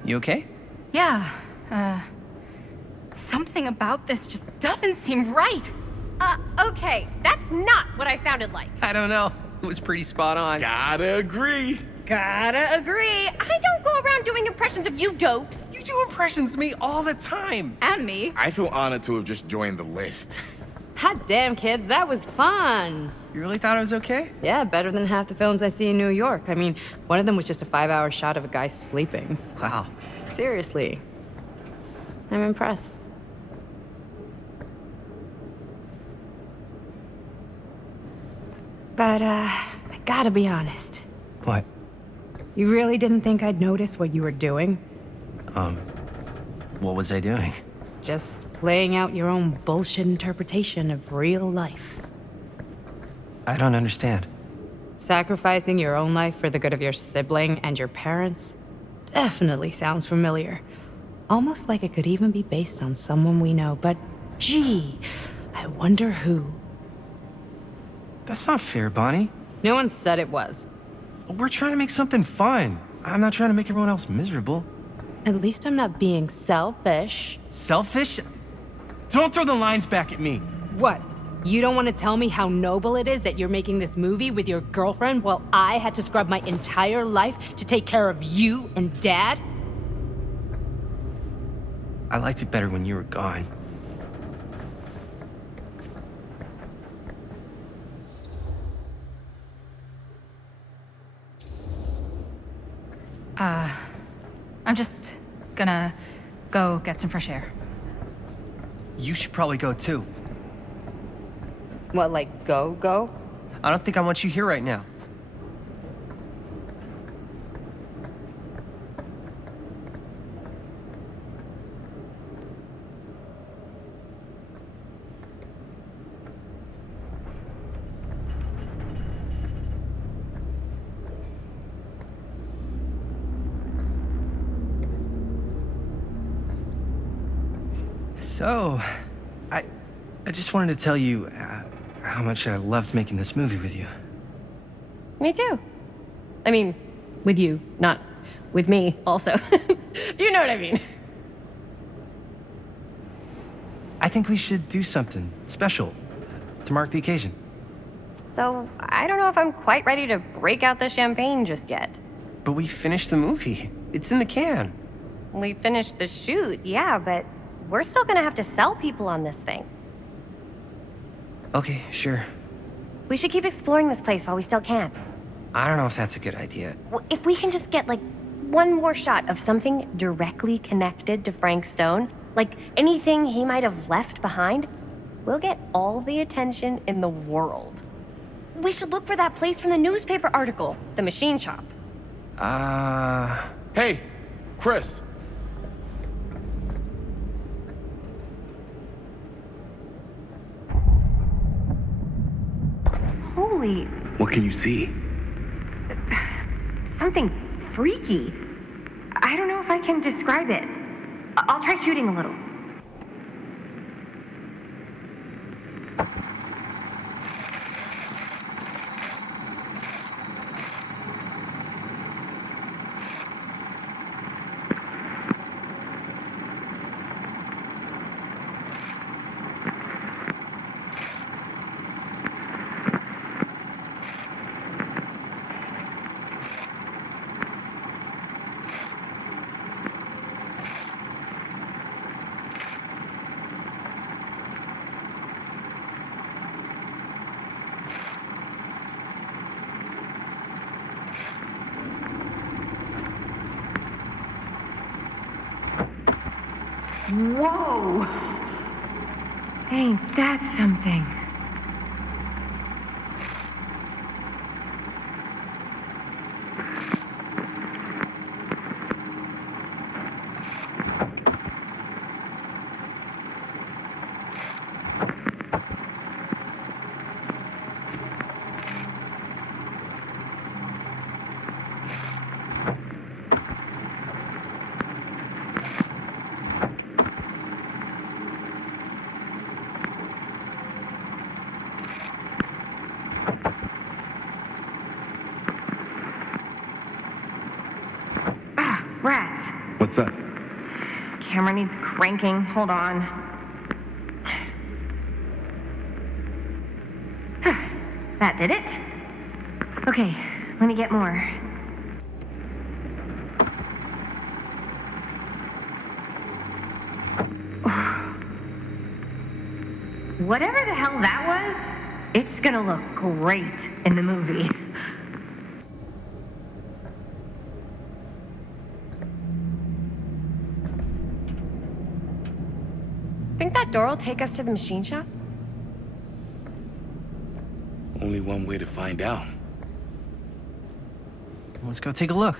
You okay? Yeah, something about this just doesn't seem right. Okay, that's not what I sounded like. I don't know. It was pretty spot on. Gotta agree. Gotta agree. I don't go around doing impressions of you dopes. You do impressions of me all the time. And me. I feel honored to have just joined the list. Hot damn, kids, that was fun. You really thought it was okay? Yeah, better than half the films I see in New York. I mean, one of them was just a 5-hour shot of a guy sleeping. Wow. Seriously. I'm impressed. But, I gotta be honest. What? You really didn't think I'd notice what you were doing? What was I doing? Just playing out your own bullshit interpretation of real life. I don't understand. Sacrificing your own life for the good of your sibling and your parents definitely sounds familiar. Almost like it could even be based on someone we know, but gee, I wonder who. That's not fair, Bonnie. No one said it was. We're trying to make something fun. I'm not trying to make everyone else miserable. At least I'm not being selfish. Selfish? Don't throw the lines back at me. What? You don't want to tell me how noble it is that you're making this movie with your girlfriend while I had to scrub my entire life to take care of you and Dad? I liked it better when you were gone. I'm just gonna go get some fresh air. You should probably go too. What, like go? I don't think I want you here right now. So, I just wanted to tell you how much I loved making this movie with you. Me too. I mean, with you, not with me, also. You know what I mean. I think we should do something special to mark the occasion. So, I don't know if I'm quite ready to break out the champagne just yet. But we finished the movie. It's in the can. We finished the shoot, yeah, but we're still gonna have to sell people on this thing. Okay, sure. We should keep exploring this place while we still can. I don't know if that's a good idea. If we can just get, like, one more shot of something directly connected to Frank Stone, like anything he might have left behind, we'll get all the attention in the world. We should look for that place from the newspaper article, the machine shop. Hey, Chris. Holy, What can you see? something freaky. I don't know if I can describe it. I'll try shooting a little. Whoa! Ain't that something? Rats. What's that? Camera needs cranking. Hold on. That did it? Okay, let me get more. Whatever the hell that was, it's gonna look great in the movie. Think that door will take us to the machine shop? Only one way to find out. Let's go take a look.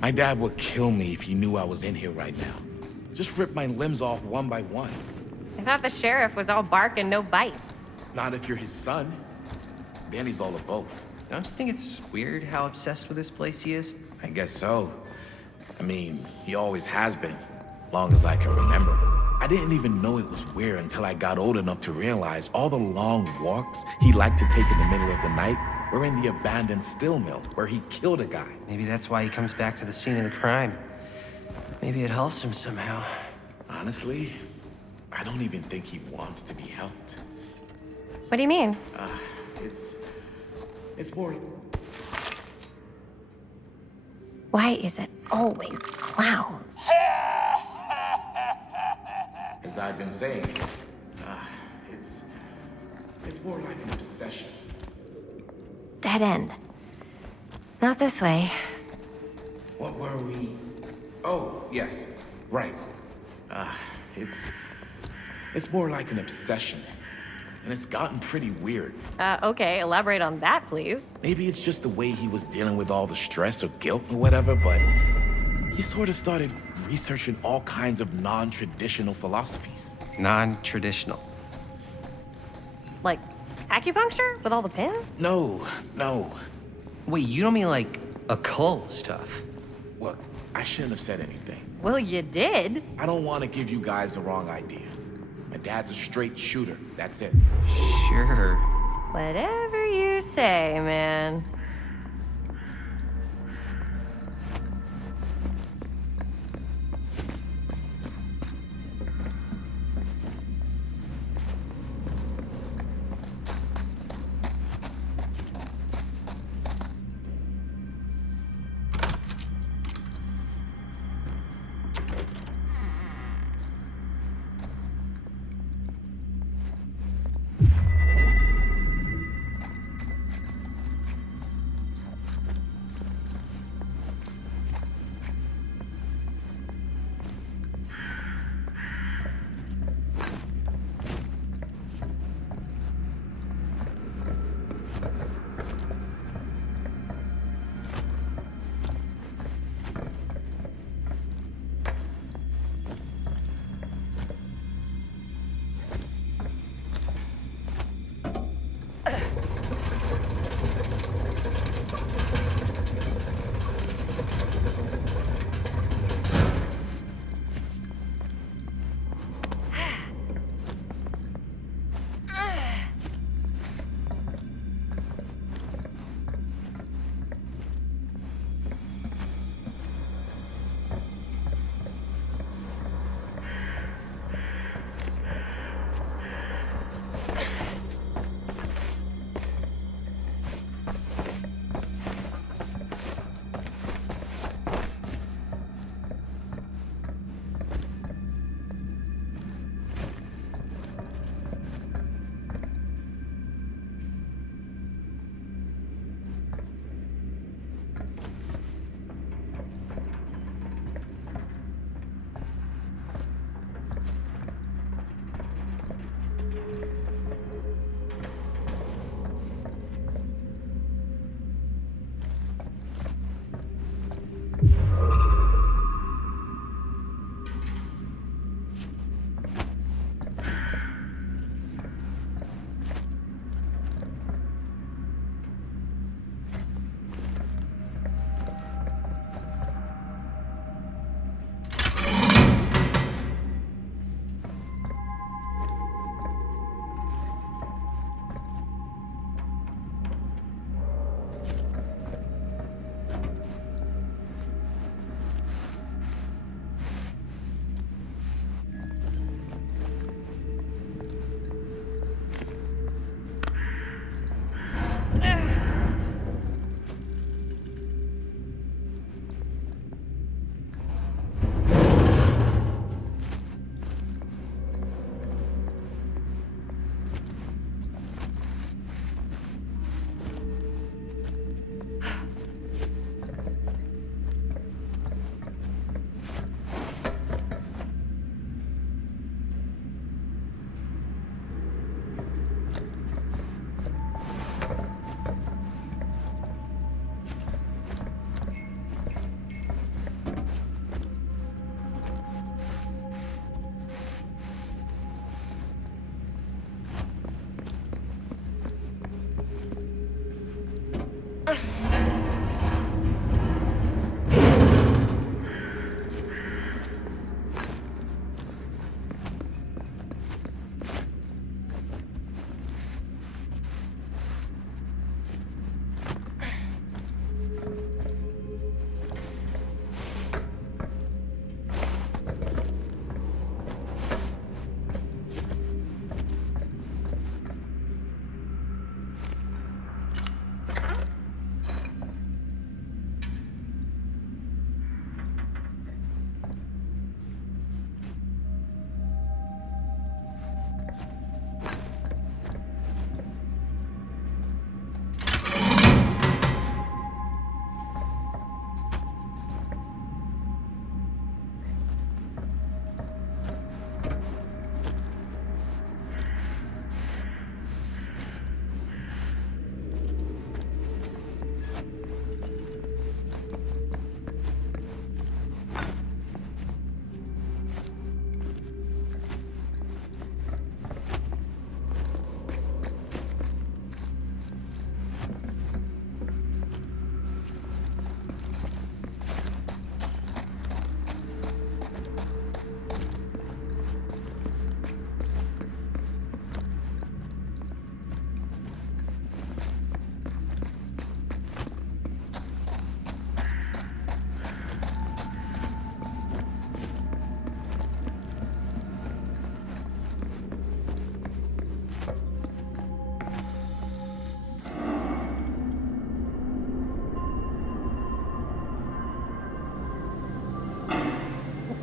My dad would kill me if he knew I was in here right now. Just rip my limbs off one by one. I thought the sheriff was all bark and no bite. Not if you're his son. Then he's all of both. Don't you think it's weird how obsessed with this place he is? I guess so. I mean, he always has been, long as I can remember. I didn't even know it was weird until I got old enough to realize all the long walks he liked to take in the middle of the night were in the abandoned steel mill where he killed a guy. Maybe that's why he comes back to the scene of the crime. Maybe it helps him somehow. Honestly, I don't even think he wants to be helped. What do you mean? It's more... Why is it always clowns? As I've been saying, it's more like an obsession. Dead end. Not this way. What were we? Oh, yes, right. It's more like an obsession. And it's gotten pretty weird. Okay, elaborate on that, please. Maybe it's just the way he was dealing with all the stress or guilt or whatever, but he sort of started researching all kinds of non-traditional philosophies. Non-traditional? Like acupuncture with all the pins? No. Wait, you don't mean like occult stuff? Look, I shouldn't have said anything. Well, you did. I don't want to give you guys the wrong idea. My dad's a straight shooter, that's it. Sure. Whatever you say, man.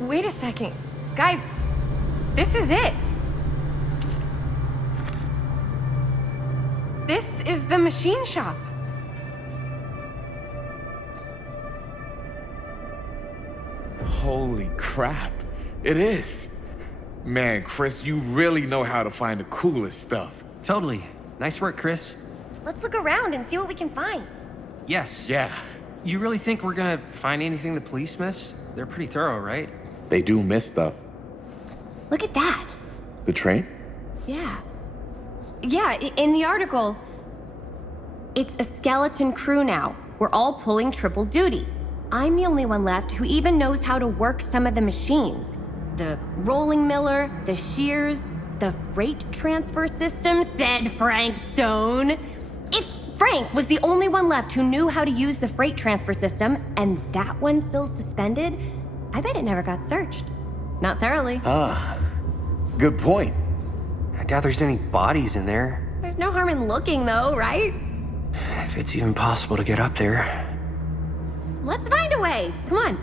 Wait a second. Guys, this is it. This is the machine shop. Holy crap. It is. Man, Chris, you really know how to find the coolest stuff. Totally. Nice work, Chris. Let's look around and see what we can find. Yes. Yeah. You really think we're gonna find anything the police miss? They're pretty thorough, right? They do miss stuff. Look at that. The train? Yeah. Yeah, in the article, it's a skeleton crew now. We're all pulling triple duty. I'm the only one left who even knows how to work some of the machines. The rolling miller, the shears, the freight transfer system, said Frank Stone. If Frank was the only one left who knew how to use the freight transfer system, and that one's still suspended, I bet it never got searched. Not thoroughly. Ah, good point. I doubt there's any bodies in there. There's no harm in looking, though, right? If it's even possible to get up there. Let's find a way. Come on.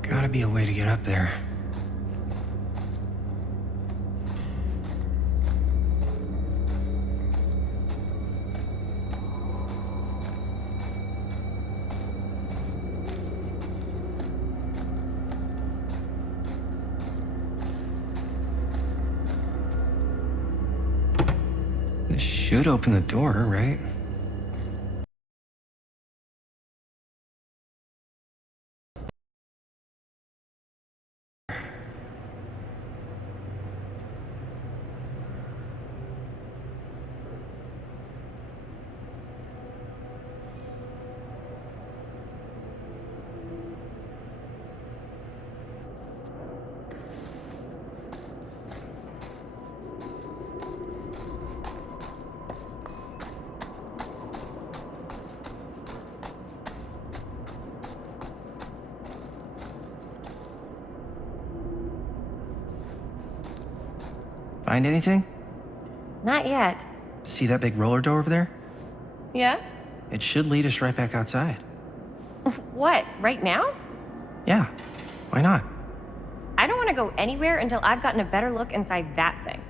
Gotta be a way to get up there. This should open the door, right? Find anything? Not yet. See that big roller door over there? Yeah? It should lead us right back outside. What, right now? Yeah, why not? I don't want to go anywhere until I've gotten a better look inside that thing.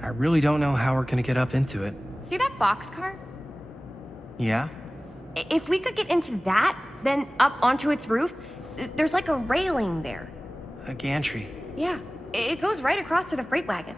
I really don't know how we're gonna get up into it. See that boxcar? Yeah? If we could get into that, then up onto its roof, there's like a railing there. A gantry. Yeah, it goes right across to the freight wagon.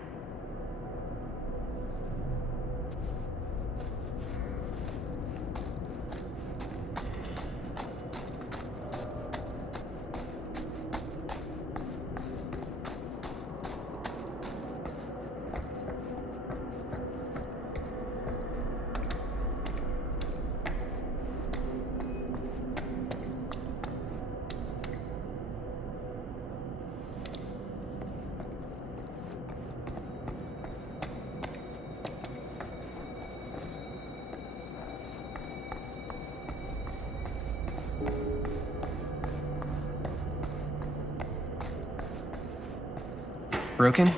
Broken?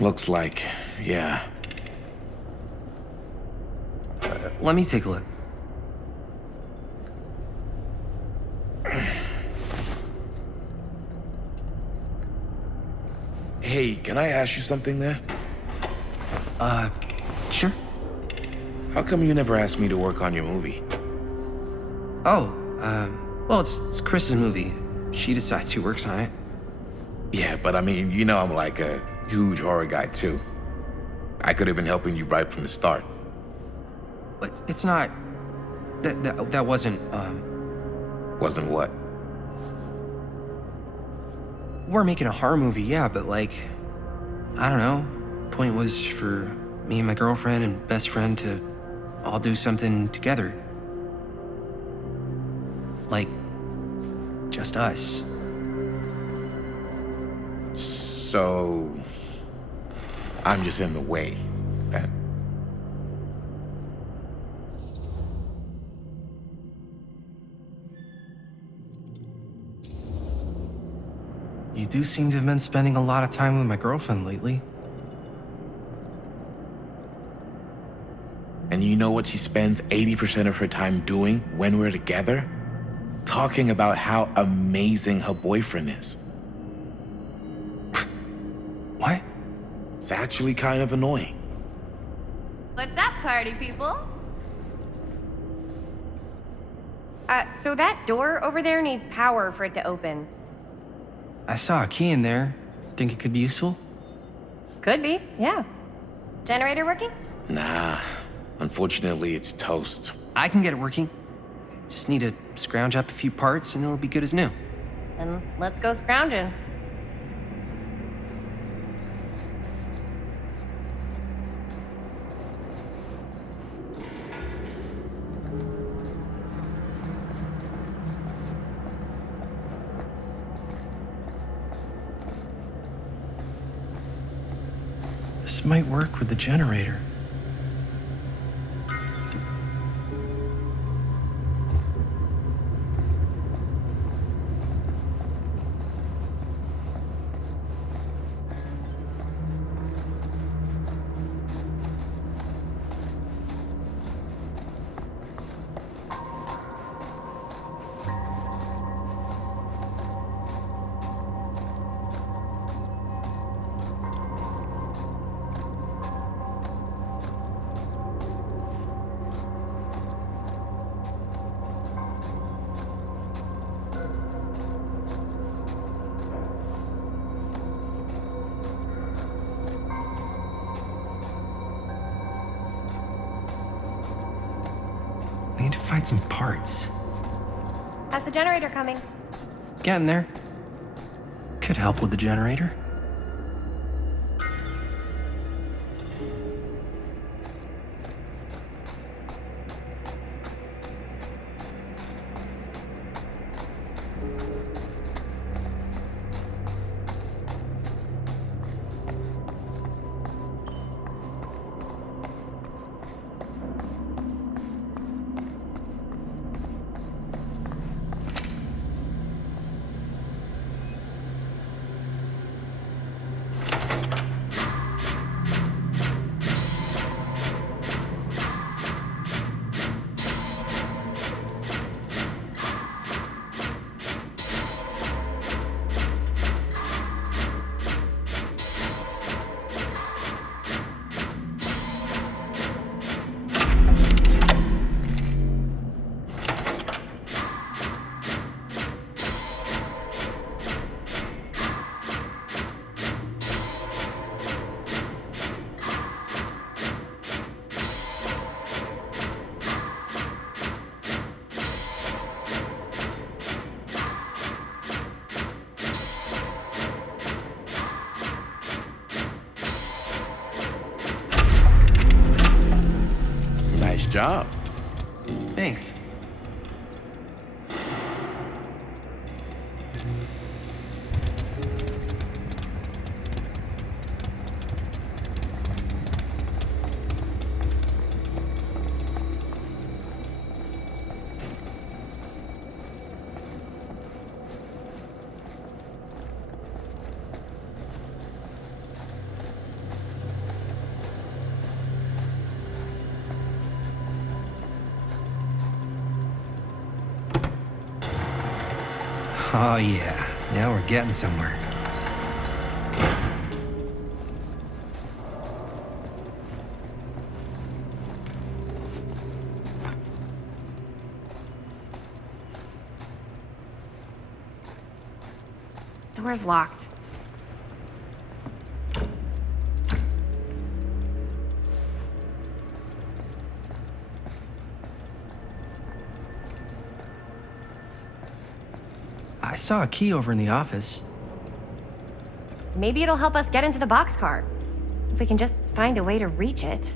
Looks like, yeah. Let me take a look. Hey, can I ask you something there? Sure. How come you never asked me to work on your movie? Oh, well, it's Chris's movie. She decides who works on it. Yeah, but I mean, you know I'm like a huge horror guy too. I could have been helping you right from the start. But it's not... That wasn't, Wasn't what? We're making a horror movie, yeah, but like... I don't know. Point was for me and my girlfriend and best friend to all do something together. Like... just us. So... I'm just in the way, then. You do seem to have been spending a lot of time with my girlfriend lately. And you know what she spends 80% of her time doing when we're together? Talking about how amazing her boyfriend is. What? It's actually kind of annoying. What's up, party people? So that door over there needs power for it to open. I saw a key in there. Think it could be useful? Could be, yeah. Generator working? Nah, unfortunately it's toast. I can get it working. Just need to scrounge up a few parts and it'll be good as new. Then let's go scrounging. This might work with the generator. I need to find some parts. How's the generator coming? Getting there. Could help with the generator. Nice job. Thanks. Oh yeah, now we're getting somewhere. Door's locked. I saw a key over in the office. Maybe it'll help us get into the boxcar. If we can just find a way to reach it.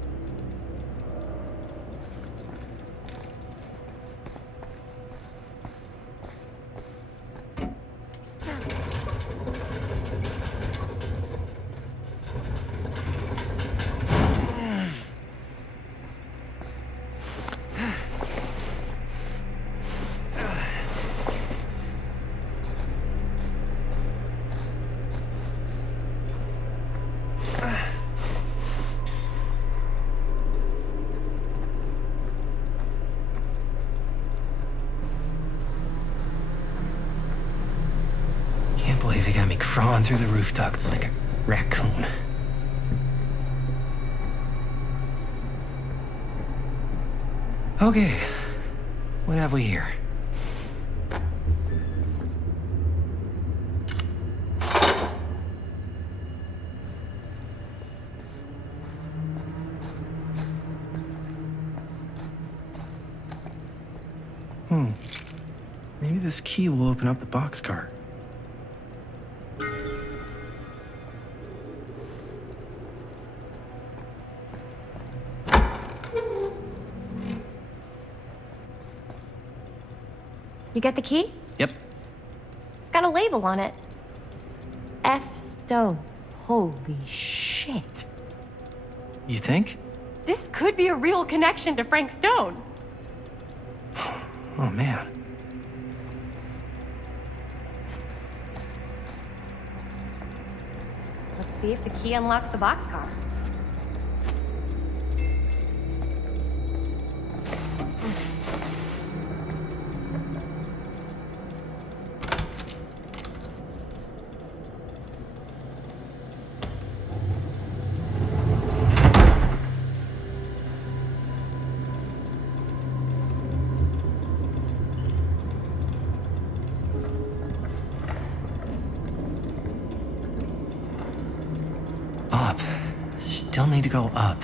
they got me crawling through the roof ducts like a raccoon. Okay, what have we here? Maybe this key will open up the boxcar. You get the key? Yep. It's got a label on it. F. Stone. Holy shit. You think? This could be a real connection to Frank Stone. Oh, man. Let's see if the key unlocks the boxcar. Up. Still need to go up.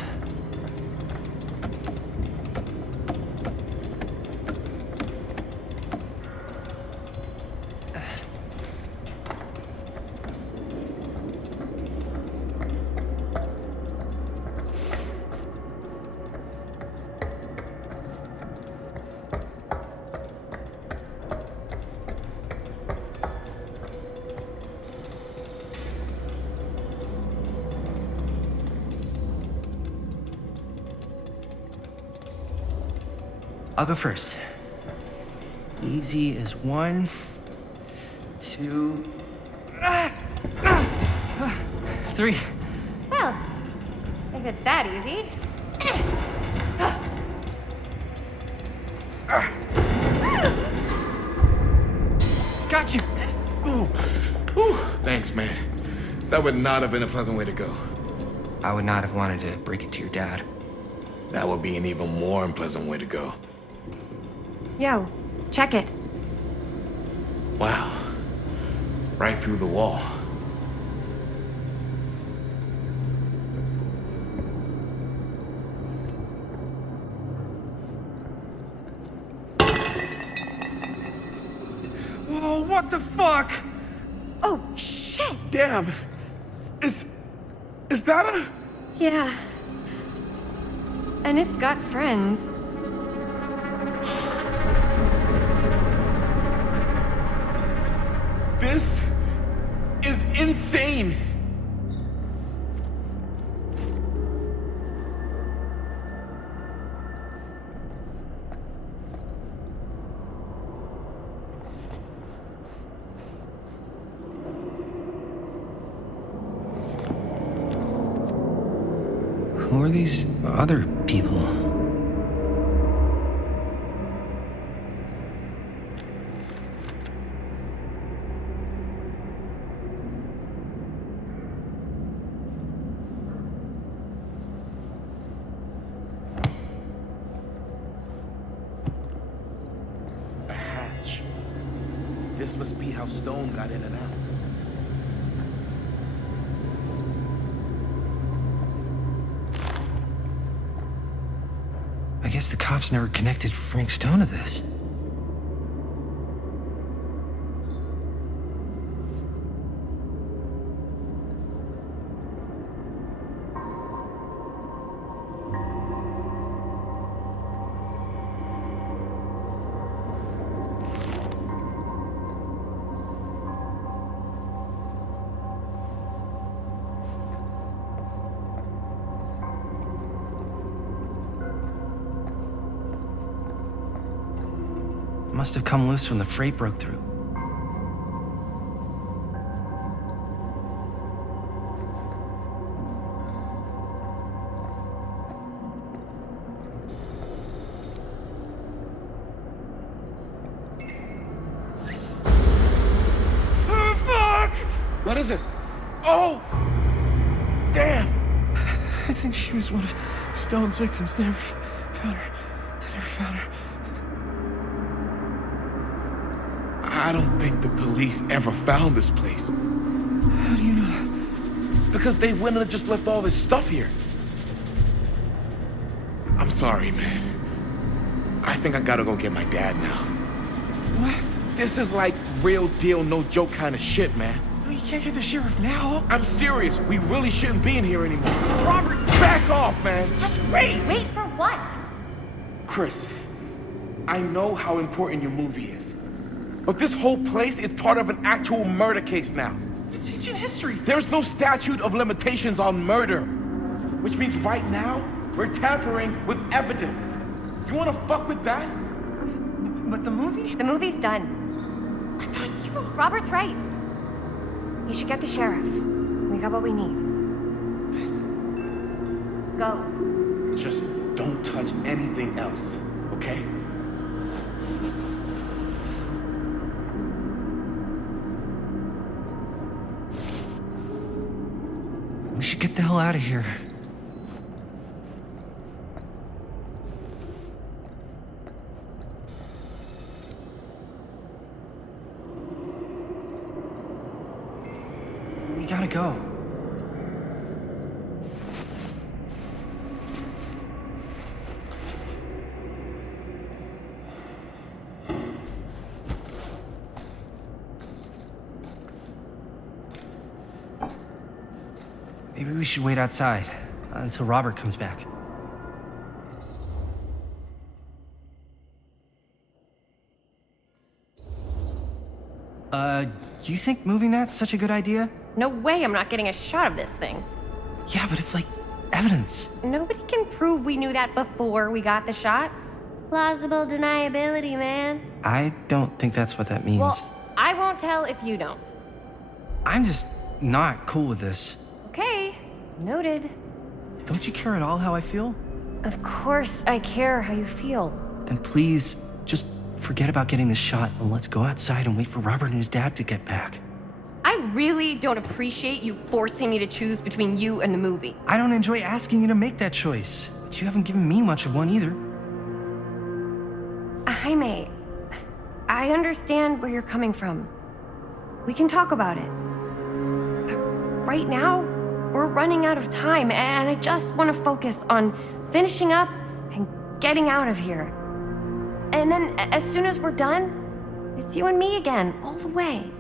I'll go first. Easy as 1, 2, 3. Well, if it's that easy. Got you! Ooh. Ooh. Thanks, man. That would not have been a pleasant way to go. I would not have wanted to break it to your dad. That would be an even more unpleasant way to go. Yo, check it. Wow. Right through the wall. Whoa, what the fuck? Oh, shit! Damn! Is that a... Yeah. And it's got friends. This is insane! Who are these other people? A hatch. This must be how Stone got in and out. I guess the cops never connected Frank Stone to this. Must have come loose when the freight broke through. Oh, fuck! What is it? Oh! Damn! I think she was one of Stone's victims. They never found her. I don't think the police ever found this place. How do you know that? Because they wouldn't have just left all this stuff here. I'm sorry, man. I think I gotta go get my dad now. What? This is like real deal, no joke kind of shit, man. No, you can't get the sheriff now. I'm serious. We really shouldn't be in here anymore. Robert, back off, man. Just wait. Wait for what? Chris, I know how important your movie is. But this whole place is part of an actual murder case now. It's ancient history. There's no statute of limitations on murder. Which means right now, we're tampering with evidence. You wanna fuck with that? But the movie? The movie's done. I thought you... Robert's right. You should get the sheriff. We got what we need. Go. Just don't touch anything else, okay? We should get the hell out of here. We gotta go. Maybe we should wait outside until Robert comes back. You think moving that's such a good idea? No way I'm not getting a shot of this thing. Yeah, but it's like evidence. Nobody can prove we knew that before we got the shot. Plausible deniability, man. I don't think that's what that means. Well, I won't tell if you don't. I'm just not cool with this. Okay, noted. Don't you care at all how I feel? Of course I care how you feel. Then please, just forget about getting this shot and let's go outside and wait for Robert and his dad to get back. I really don't appreciate you forcing me to choose between you and the movie. I don't enjoy asking you to make that choice, but you haven't given me much of one either. Jaime, I understand where you're coming from. We can talk about it. But right now, we're running out of time, and I just want to focus on finishing up and getting out of here. And then, as soon as we're done, it's you and me again, all the way.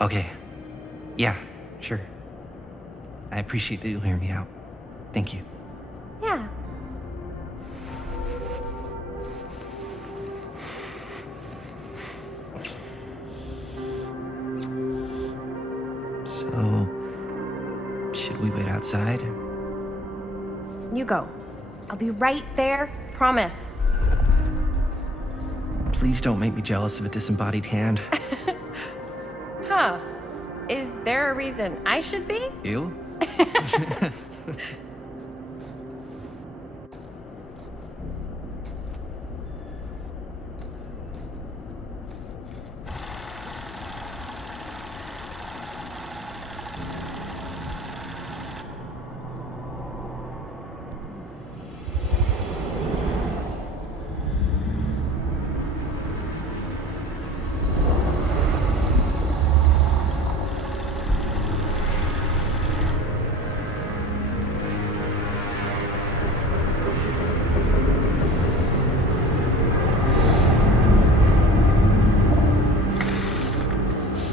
Okay. Yeah, sure. I appreciate that you'll hear me out. Thank you. Yeah. So, should we wait outside? You go. I'll be right there, promise. Please don't make me jealous of a disembodied hand. Huh. Is there a reason I should be? You?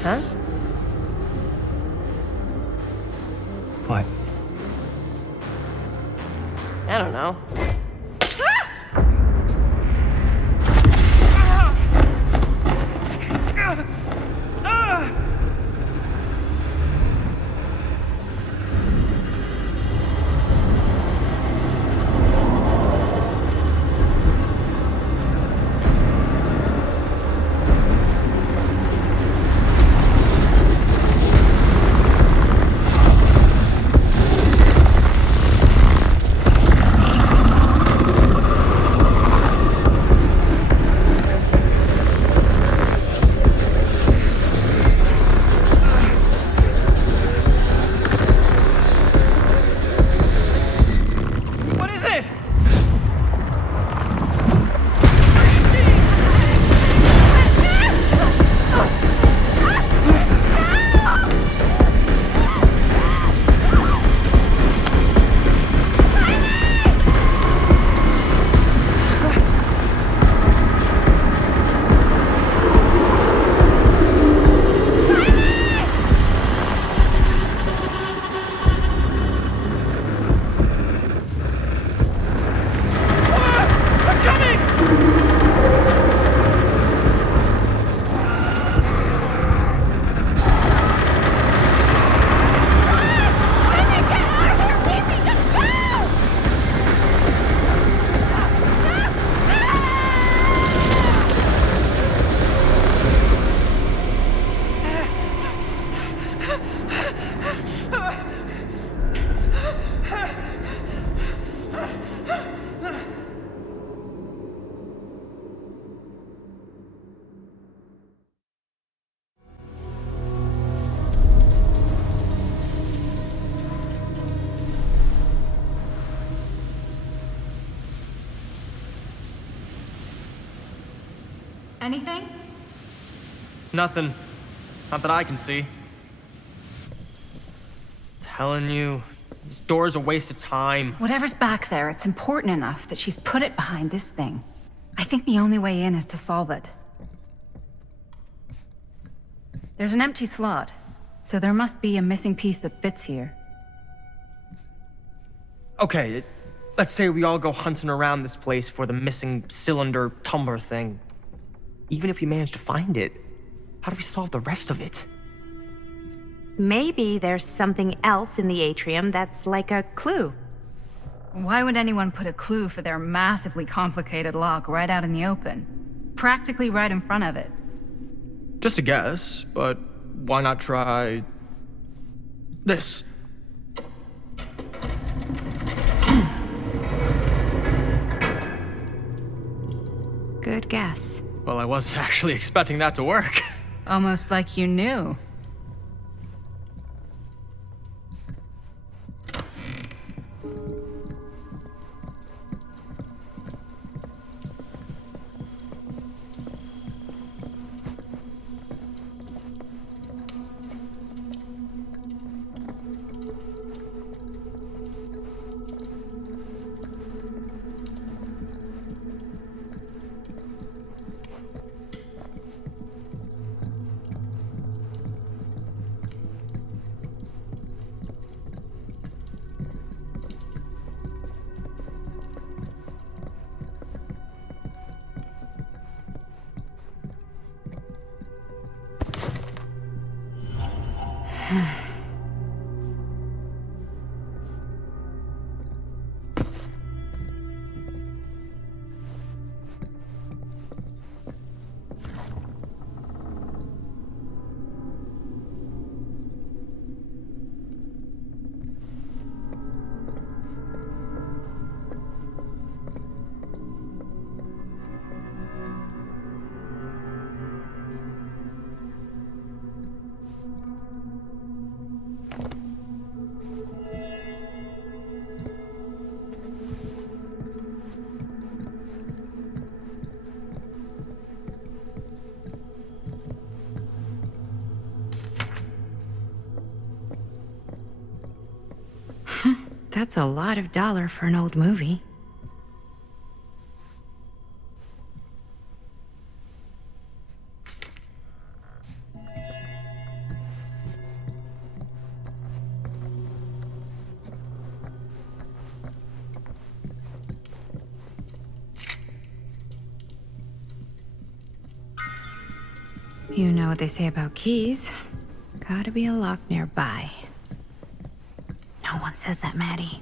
Huh? What? I don't know. Anything? Nothing. Not that I can see. Telling you, this door's a waste of time. Whatever's back there, it's important enough that she's put it behind this thing. I think the only way in is to solve it. There's an empty slot, so there must be a missing piece that fits here. Okay, let's say we all go hunting around this place for the missing cylinder tumbler thing. Even if we manage to find it, how do we solve the rest of it? Maybe there's something else in the atrium that's like a clue. Why would anyone put a clue for their massively complicated lock right out in the open? Practically right in front of it. Just a guess, but why not try this? Good guess. Well, I wasn't actually expecting that to work. Almost like you knew. That's a lot of dollar for an old movie. You know what they say about keys. Gotta be a lock nearby. No one says that, Maddie.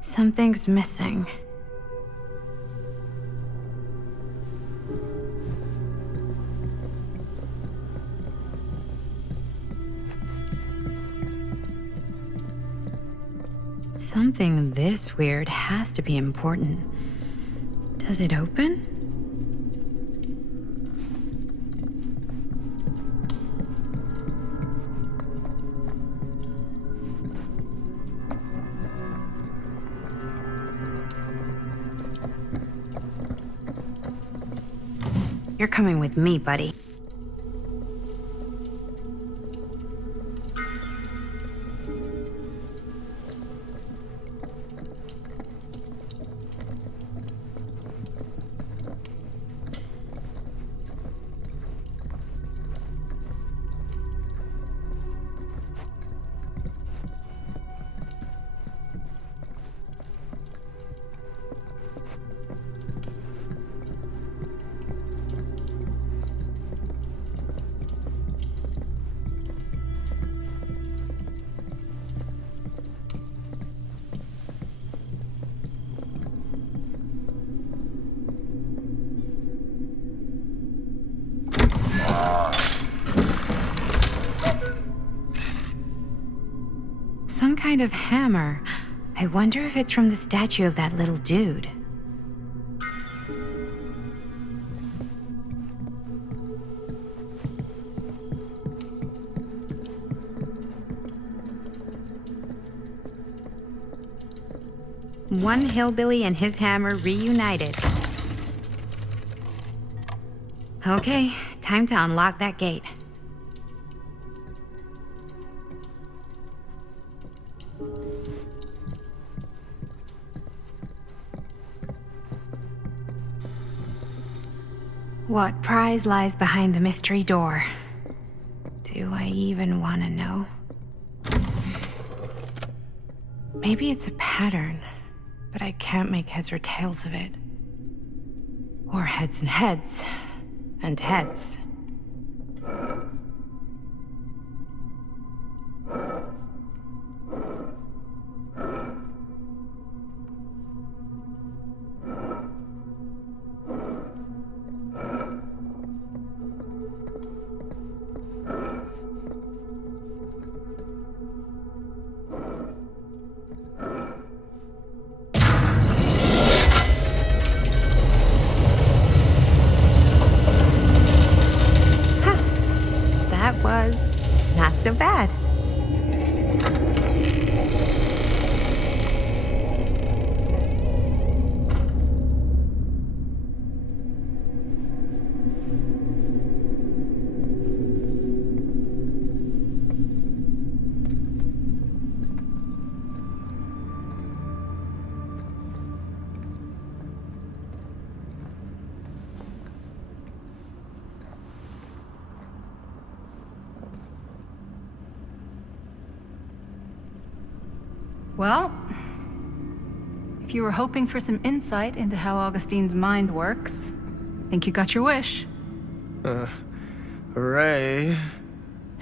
Something's missing. Something this weird has to be important. Does it open? You're coming with me, buddy. kind of hammer. I wonder if it's from the statue of that little dude. One hillbilly and his hammer reunited. Okay, time to unlock that gate. What prize lies behind the mystery door? Do I even want to know? Maybe it's a pattern, but I can't make heads or tails of it. Or heads and heads, and heads. Was not so bad. Well, if you were hoping for some insight into how Augustine's mind works, I think you got your wish. Hooray.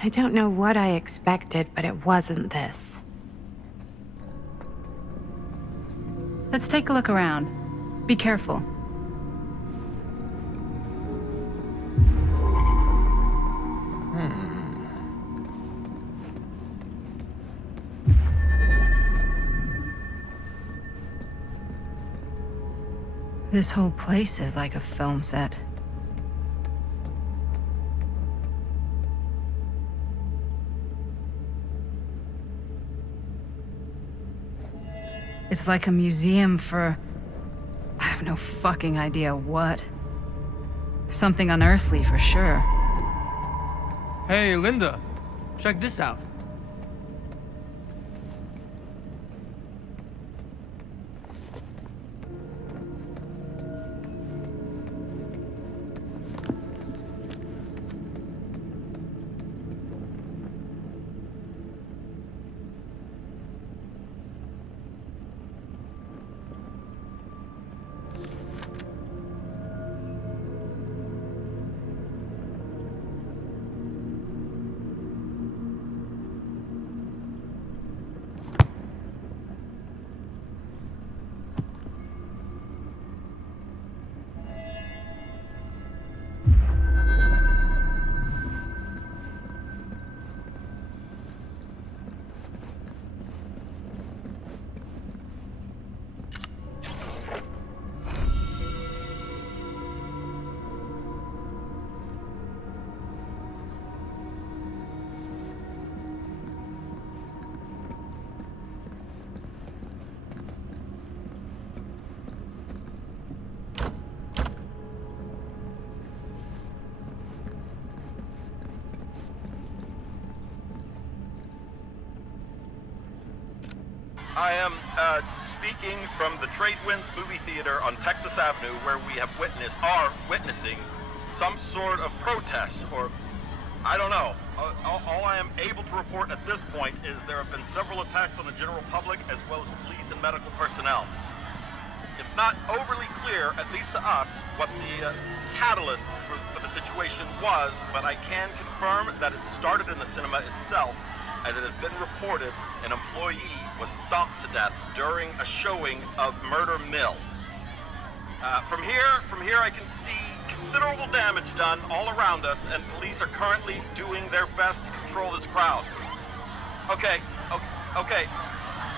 I don't know what I expected, but it wasn't this. Let's take a look around. Be careful. This whole place is like a film set. It's like a museum for... I have no fucking idea what. Something unearthly for sure. Hey, Linda, check this out. I am speaking from the Trade Winds Movie Theater on Texas Avenue, where we are witnessing some sort of protest, or I don't know. All I am able to report at this point is there have been several attacks on the general public, as well as police and medical personnel. It's not overly clear, at least to us, what the catalyst for the situation was, but I can confirm that it started in the cinema itself, as it has been reported an employee was stomped to death during a showing of Murder Mill. From here I can see considerable damage done all around us, and police are currently doing their best to control this crowd. Okay.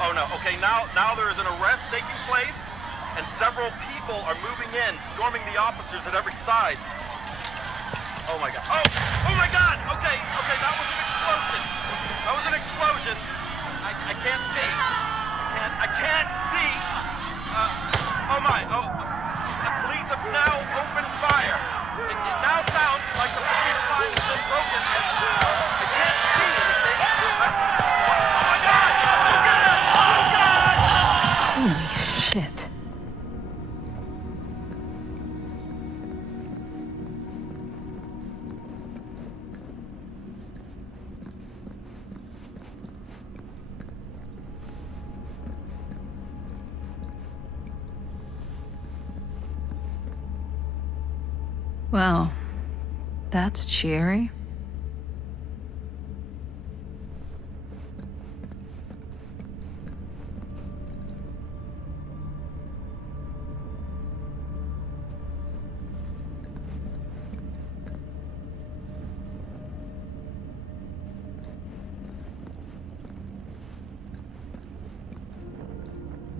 Oh no, okay, now there is an arrest taking place, and several people are moving in, storming the officers at every side. Oh my god. Oh my god! Okay, that was an explosion. That was an explosion. I can't see. I can't see. The police have now opened fire. It now sounds like the police line has been broken, and I can't see anything. Oh my god! Oh god! Oh god! Holy shit. Well, that's cheery.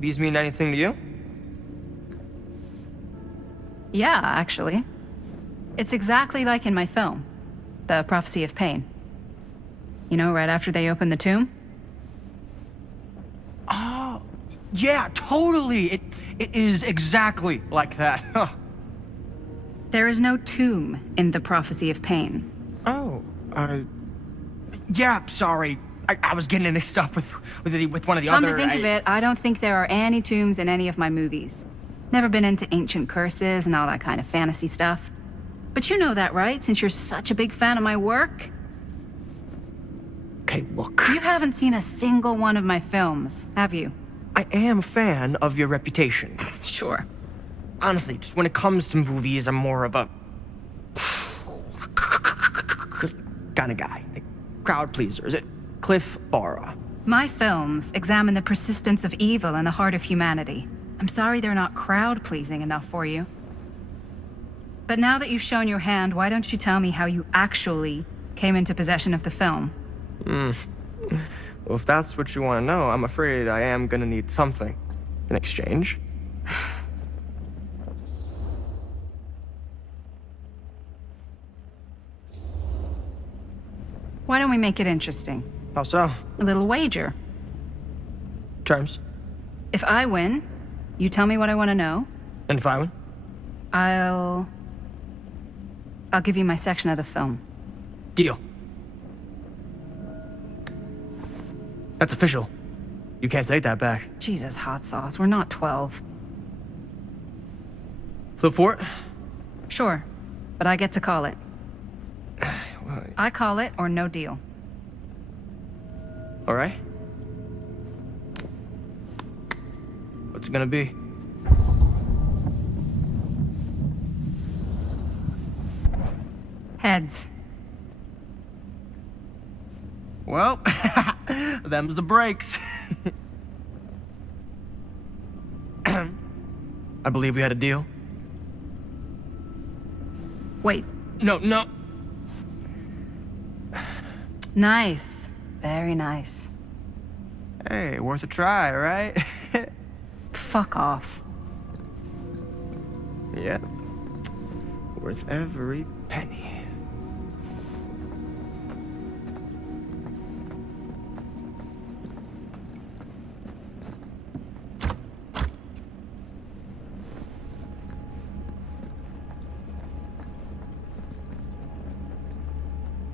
These mean anything to you? Yeah, actually. It's exactly like in my film, The Prophecy of Pain. You know, right after they open the tomb? Oh, yeah, totally. It is exactly like that. Huh. There is no tomb in The Prophecy of Pain. Oh, yeah, sorry. I was getting mixed up with one of the Come other... to think of it, I don't think there are any tombs in any of my movies. Never been into ancient curses and all that kind of fantasy stuff. But you know that, right? Since you're such a big fan of my work? Okay, look. You haven't seen a single one of my films, have you? I am a fan of your reputation. Sure. Honestly, just when it comes to movies, I'm more of a... kind of guy. Like, crowd pleaser. Is it Cliff Barra? My films examine the persistence of evil in the heart of humanity. I'm sorry they're not crowd-pleasing enough for you. But now that you've shown your hand, why don't you tell me how you actually came into possession of the film? Well, if that's what you want to know, I'm afraid I am gonna need something in exchange. Why don't we make it interesting? How so? A little wager. Terms? If I win, you tell me what I want to know. And if I win? I'll give you my section of the film. Deal. That's official. You can't take that back. Jesus, hot sauce. We're not 12. Flip for it? Sure, but I get to call it. I call it or no deal. All right. What's it gonna be? Heads. Well, them's the breaks. I believe we had a deal. Wait. No. Nice. Very nice. Hey, worth a try, right? Fuck off. Yeah. Worth every penny.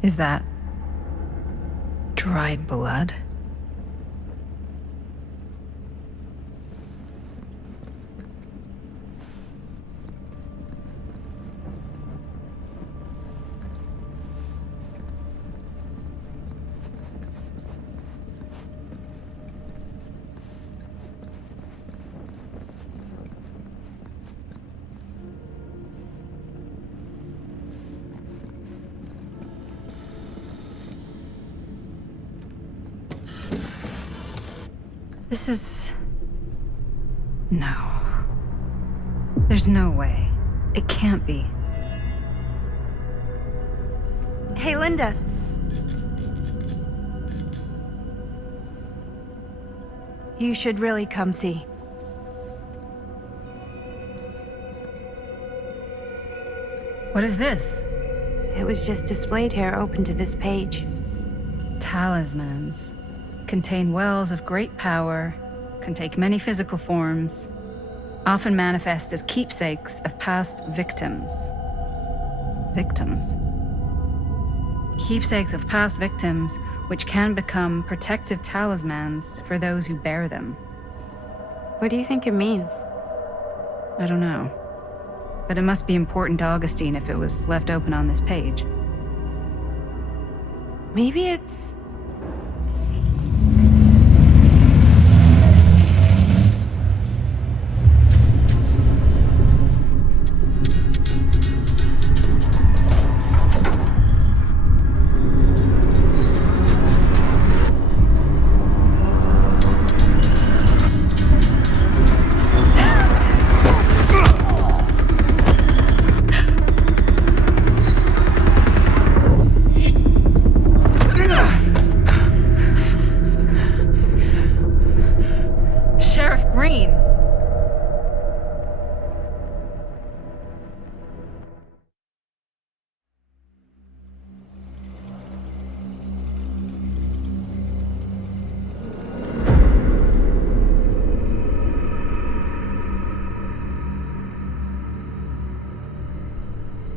Is that dried blood? This is... No. There's no way. It can't be. Hey, Linda. You should really come see. What is this? It was just displayed here, open to this page. Talismans. Contain wells of great power, can take many physical forms, often manifest as keepsakes of past victims. Victims? Keepsakes of past victims, which can become protective talismans for those who bear them. What do you think it means? I don't know. But it must be important to Augustine if it was left open on this page. Maybe it's...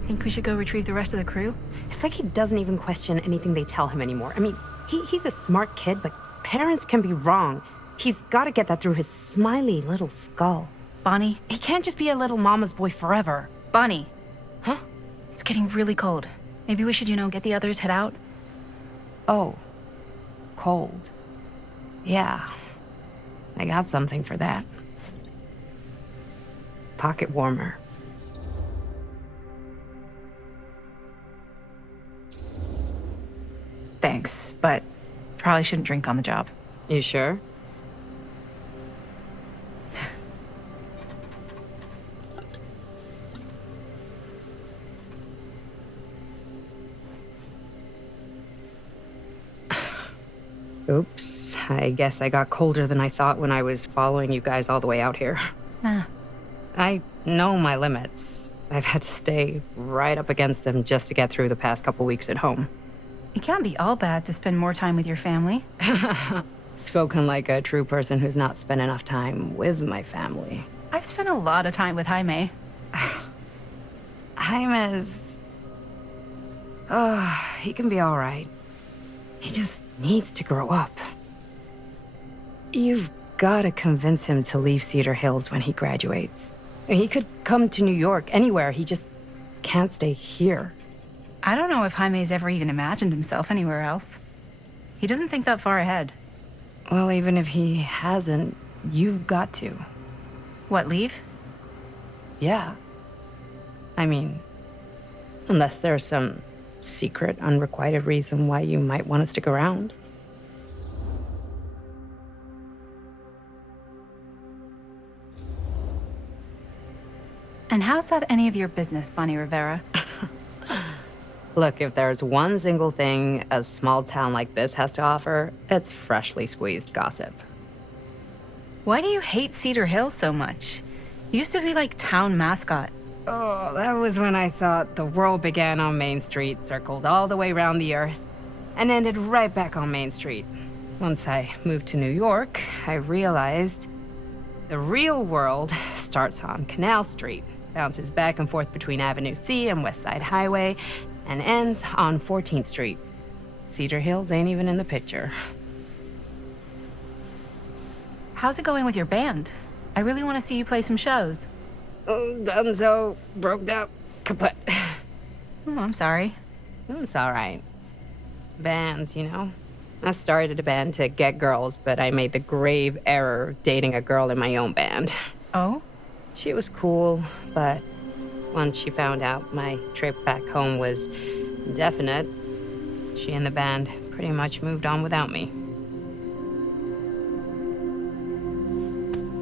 Think we should go retrieve the rest of the crew? It's like he doesn't even question anything they tell him anymore. I mean, he's a smart kid, but parents can be wrong. He's got to get that through his smiley little skull. Bonnie? He can't just be a little mama's boy forever. Bonnie! Huh? It's getting really cold. Maybe we should, get the others, head out? Oh. Cold. Yeah. I got something for that. Pocket warmer. Thanks, but probably shouldn't drink on the job. You sure? Oops. I guess I got colder than I thought when I was following you guys all the way out here. Nah. I know my limits. I've had to stay right up against them just to get through the past couple weeks at home. It can't be all bad to spend more time with your family. Spoken like a true person who's not spent enough time with my family. I've spent a lot of time with Jaime. Jaime's... he can be all right. He just needs to grow up. You've got to convince him to leave Cedar Hills when he graduates. He could come to New York, anywhere. He just can't stay here. I don't know if Jaime's ever even imagined himself anywhere else. He doesn't think that far ahead. Well, even if he hasn't, you've got to. What, leave? Yeah. I mean, unless there's some secret, unrequited reason why you might want to stick around. And how's that any of your business, Bonnie Rivera? Look, if there's one single thing a small town like this has to offer, it's freshly squeezed gossip. Why do you hate Cedar Hills so much? You used to be like town mascot. Oh, that was when I thought the world began on Main Street, circled all the way around the earth, and ended right back on Main Street. Once I moved to New York, I realized the real world starts on Canal Street, bounces back and forth between Avenue C and West Side Highway, and ends on 14th Street. Cedar Hills ain't even in the picture. How's it going with your band? I really want to see you play some shows. Oh, done so. Broke up. Kaput. Oh, I'm sorry. It's all right. Bands, I started a band to get girls, but I made the grave error of dating a girl in my own band. Oh? She was cool, but once she found out my trip back home was definite, she and the band pretty much moved on without me.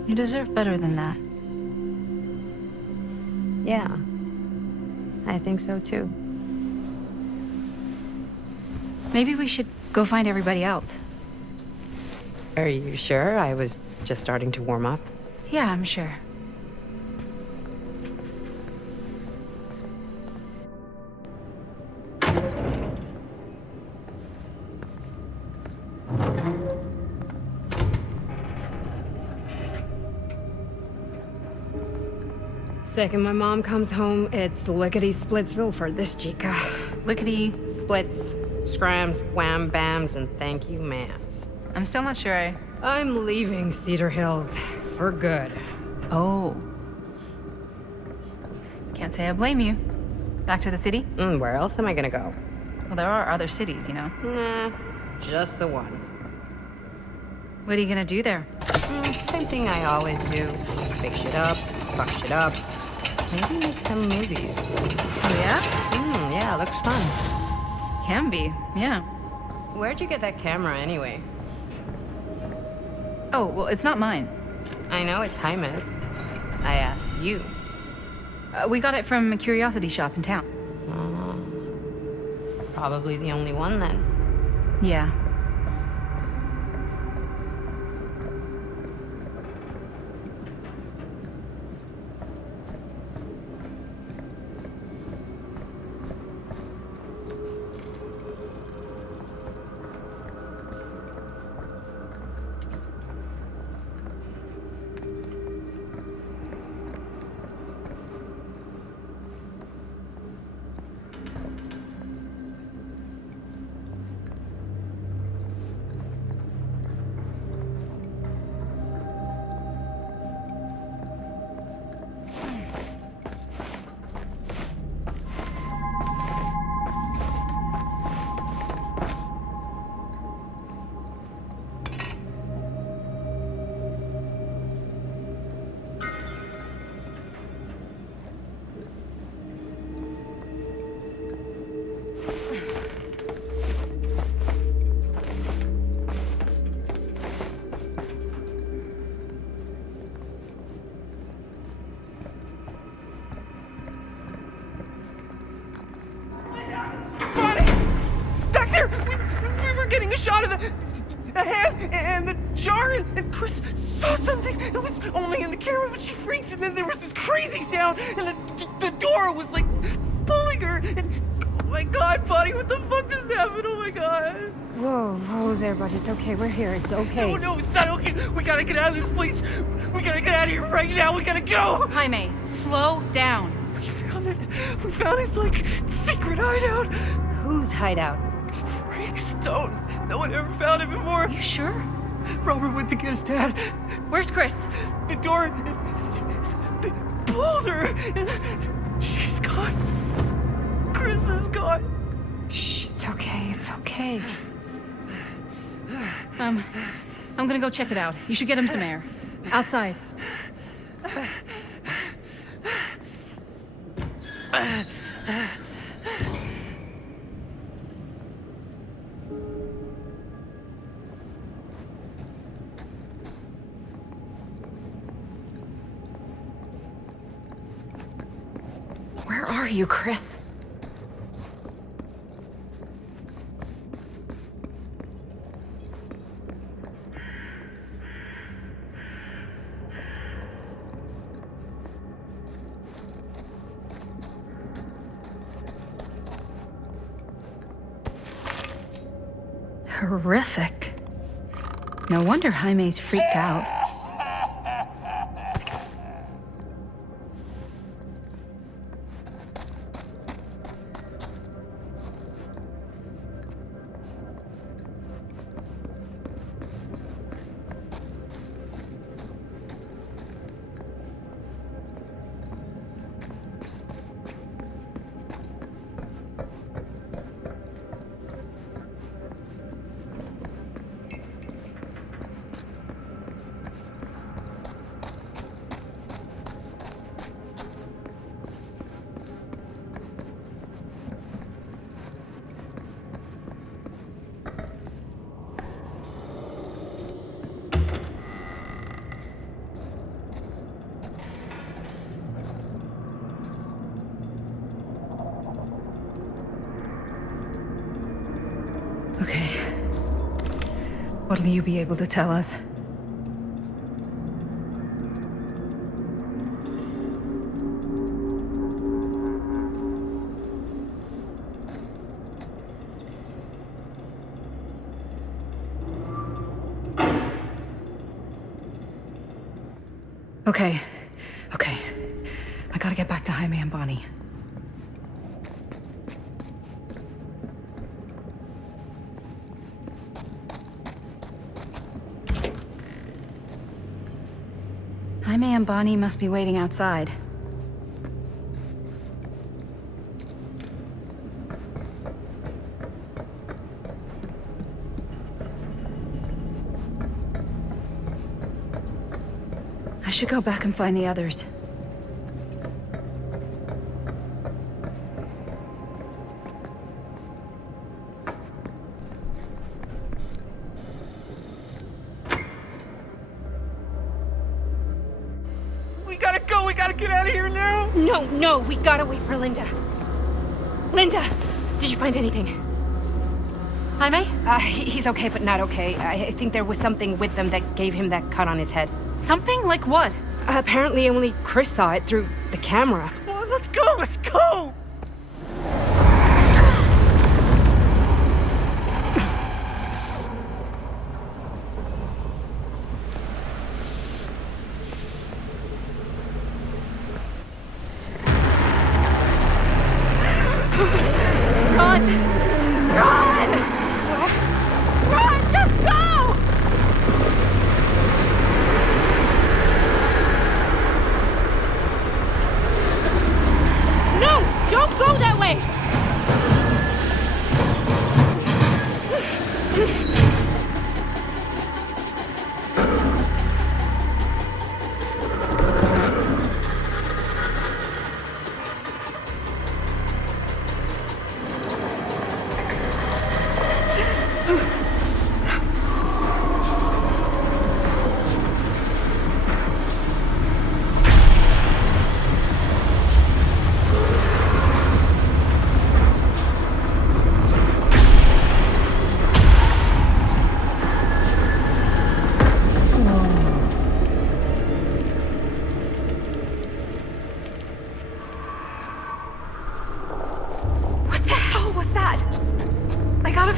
You deserve better than that. Yeah, I think so too. Maybe we should go find everybody else. Are you sure? I was Just starting to warm up? Yeah, I'm sure. Second my mom comes home, it's lickety-splitsville for this chica. Lickety-splits, Scrams, wham bams, and thank you ma'ams. I'm still not sure I'm leaving Cedar Hills for good. Oh. Can't say I blame you. Back to the city? Where else am I gonna go? Well, there are other cities, you know. Nah, just the one. What are you gonna do there? Same thing I always do. Fix shit up, fuck shit up. Maybe make some movies. Oh, yeah? Yeah, looks fun. Can be, yeah. Where'd you get that camera anyway? Oh, well, it's not mine. I know it's Jaime's. I asked you. We got it from a curiosity shop in town. Probably the only one then. Yeah. Getting a shot of the head and the jar, and Chris saw something. It was only in the camera, but she freaked, and then there was this crazy sound, and the door was like pulling her. And oh my God, buddy, what the fuck just happened? Oh my God. Whoa there, buddy. It's okay. We're here. It's okay. No, it's not okay. We gotta get out of this place. We gotta get out of here right now. We gotta go. Jaime, slow down. We found it. We found this like secret hideout. Whose hideout? Stone. No one ever found it before. You sure? Robert went to get his dad. Where's Chris? The door pulled her. And she's gone. Chris is gone. Shh, it's okay. It's okay. I'm gonna go check it out. You should get him some air. Outside. Where are you, Chris? Horrific. No wonder Jaime's freaked out. Okay. What'll you be able to tell us? Okay. I gotta get back to Jaime and Bonnie. Jaime and Bonnie must be waiting outside. I should go back and find the others. We gotta go! We gotta get out of here now! No, we gotta wait for Linda. Linda, did you find anything? Jaime? He's okay, but not okay. I think there was something with them that gave him that cut on his head. Something? Like what? Apparently only Chris saw it through the camera. Well, let's go! Run, just go! No, don't go that way!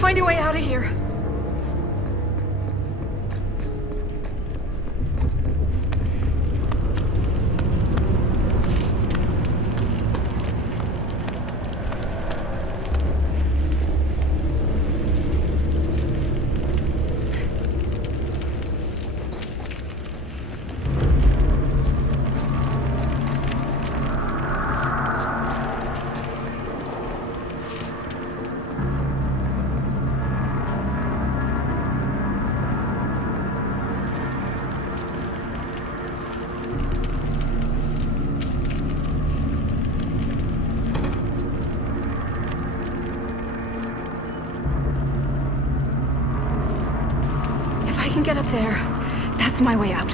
Find a way out of here. I can get up there. That's my way out.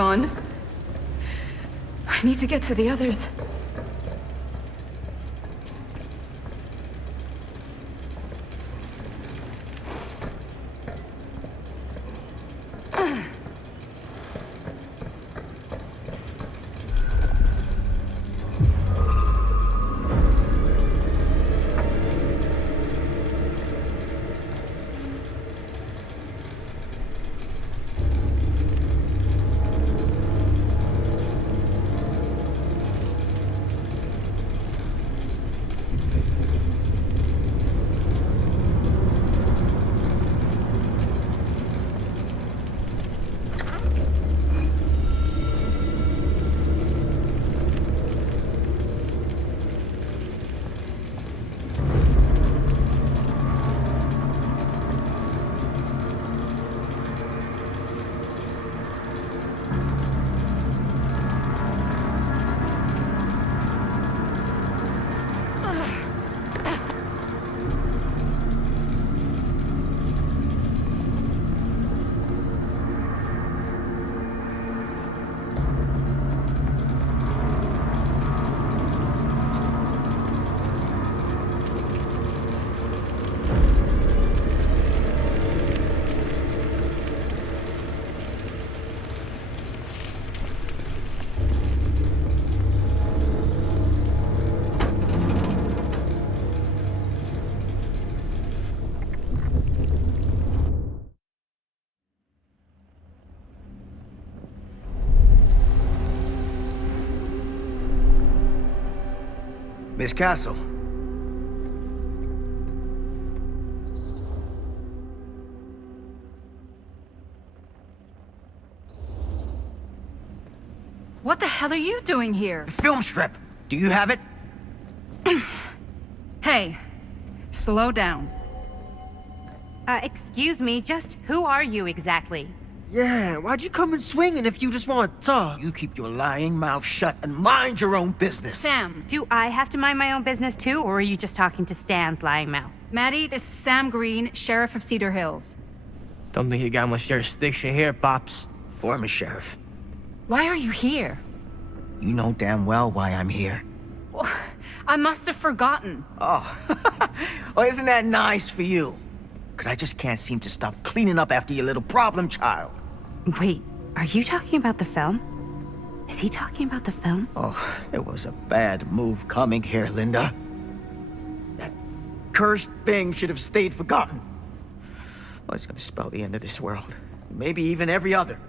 gone. I need to get to the others. Miss Castle. What the hell are you doing here? The film strip. Do you have it? Hey, slow down. Excuse me, just who are you exactly? Yeah, why'd you come in swinging if you just want to talk? You keep your lying mouth shut and mind your own business. Sam. Do I have to mind my own business too, or are you just talking to Stan's lying mouth? Maddie, this is Sam Green, Sheriff of Cedar Hills. Don't think you got much jurisdiction here, Pops. Former sheriff. Why are you here? You know damn well why I'm here. Well, I must have forgotten. Oh, well, isn't that nice for you? Because I just can't seem to stop cleaning up after your little problem child. Wait, are you talking about the film? Is he talking about the film? Oh, it was a bad move coming here, Linda. That cursed thing should have stayed forgotten. Well, it's gonna spell the end of this world. Maybe even every other.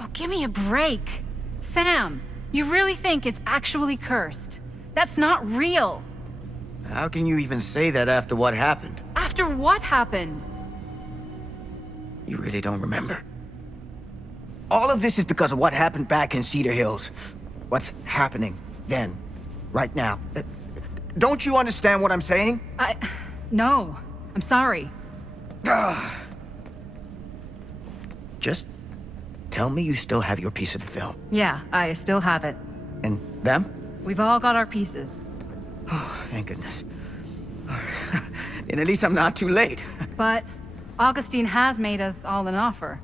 Oh, give me a break. Sam, you really think it's actually cursed? That's not real. How can you even say that after what happened? After what happened? You really don't remember. All of this is because of what happened back in Cedar Hills. What's happening then, right now. Don't you understand what I'm saying? No. I'm sorry. Just tell me you still have your piece of the film. Yeah, I still have it. And them? We've all got our pieces. Oh, thank goodness. And at least I'm not too late. But Augustine has made us all an offer.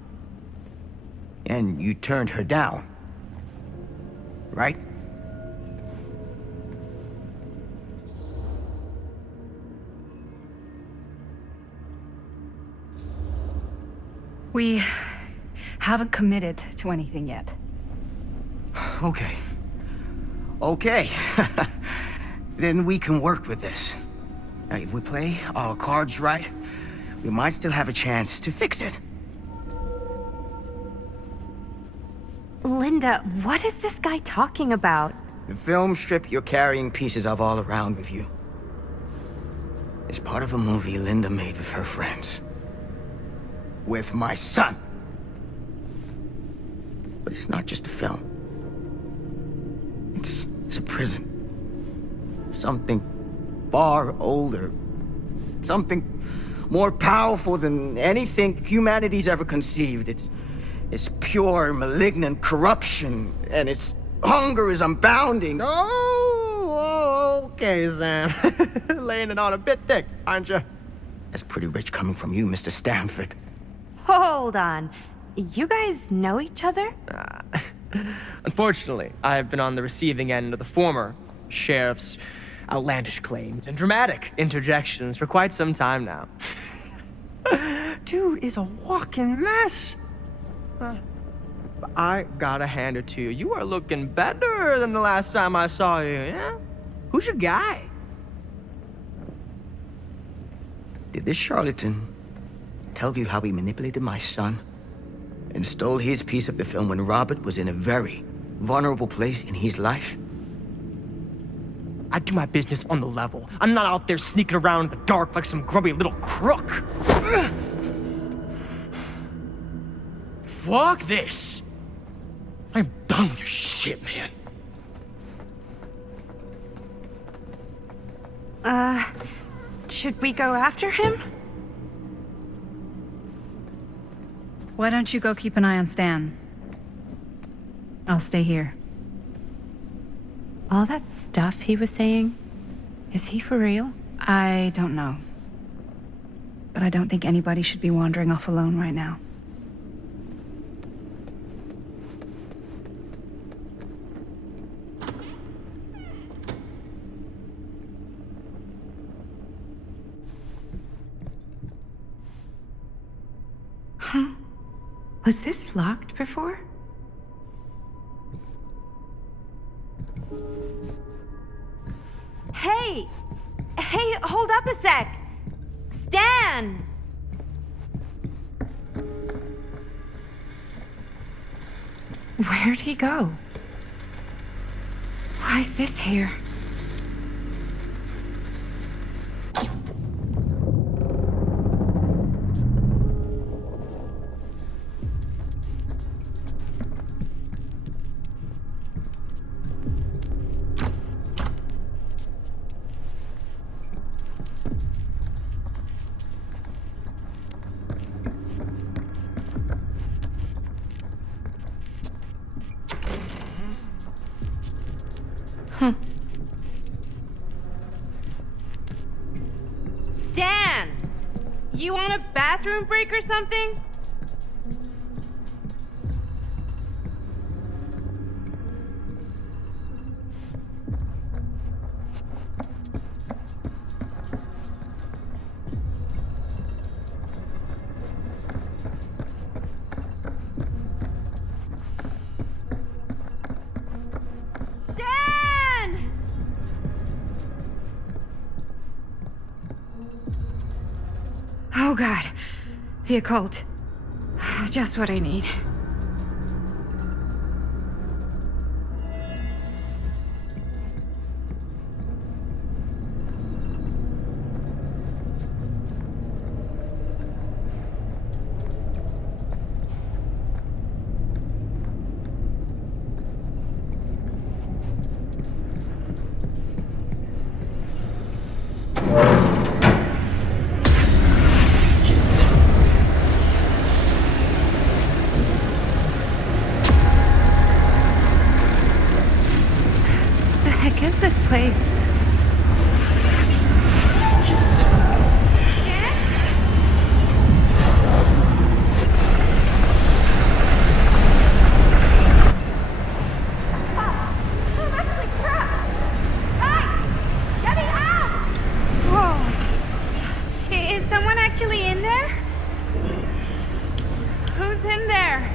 And you turned her down, right? We haven't committed to anything yet. Okay. Okay. Then we can work with this. Now, if we play our cards right, we might still have a chance to fix it. Linda, what is this guy talking about? The film strip you're carrying pieces of all around with you is part of a movie Linda made with her friends. With my son. But it's not just a film. It's a prison. Something far older. Something more powerful than anything humanity's ever conceived. It's pure, malignant corruption, and its hunger is unbounding. Oh, Okay, Sam. Laying it on a bit thick, aren't you? That's pretty rich coming from you, Mr. Stanford. Hold on. You guys know each other? Unfortunately, I've been on the receiving end of the former sheriff's outlandish claims and dramatic interjections for quite some time now. Dude is a walking mess. I gotta hand it to you. You are looking better than the last time I saw you, yeah? Who's your guy? Did this charlatan tell you how he manipulated my son and stole his piece of the film when Robert was in a very vulnerable place in his life? I do my business on the level. I'm not out there sneaking around in the dark like some grubby little crook. Fuck this. I'm done with your shit, man. Should we go after him? Why don't you go keep an eye on Stan? I'll stay here. All that stuff he was saying, is he for real? I don't know. But I don't think anybody should be wandering off alone right now. Huh? Was this locked before? Hey! Hey, hold up a sec! Stan! Where'd he go? Why is this here? Stan! You want a bathroom break or something? Oh God, the occult. Just what I need. Place. Is someone actually in there? Who's in there?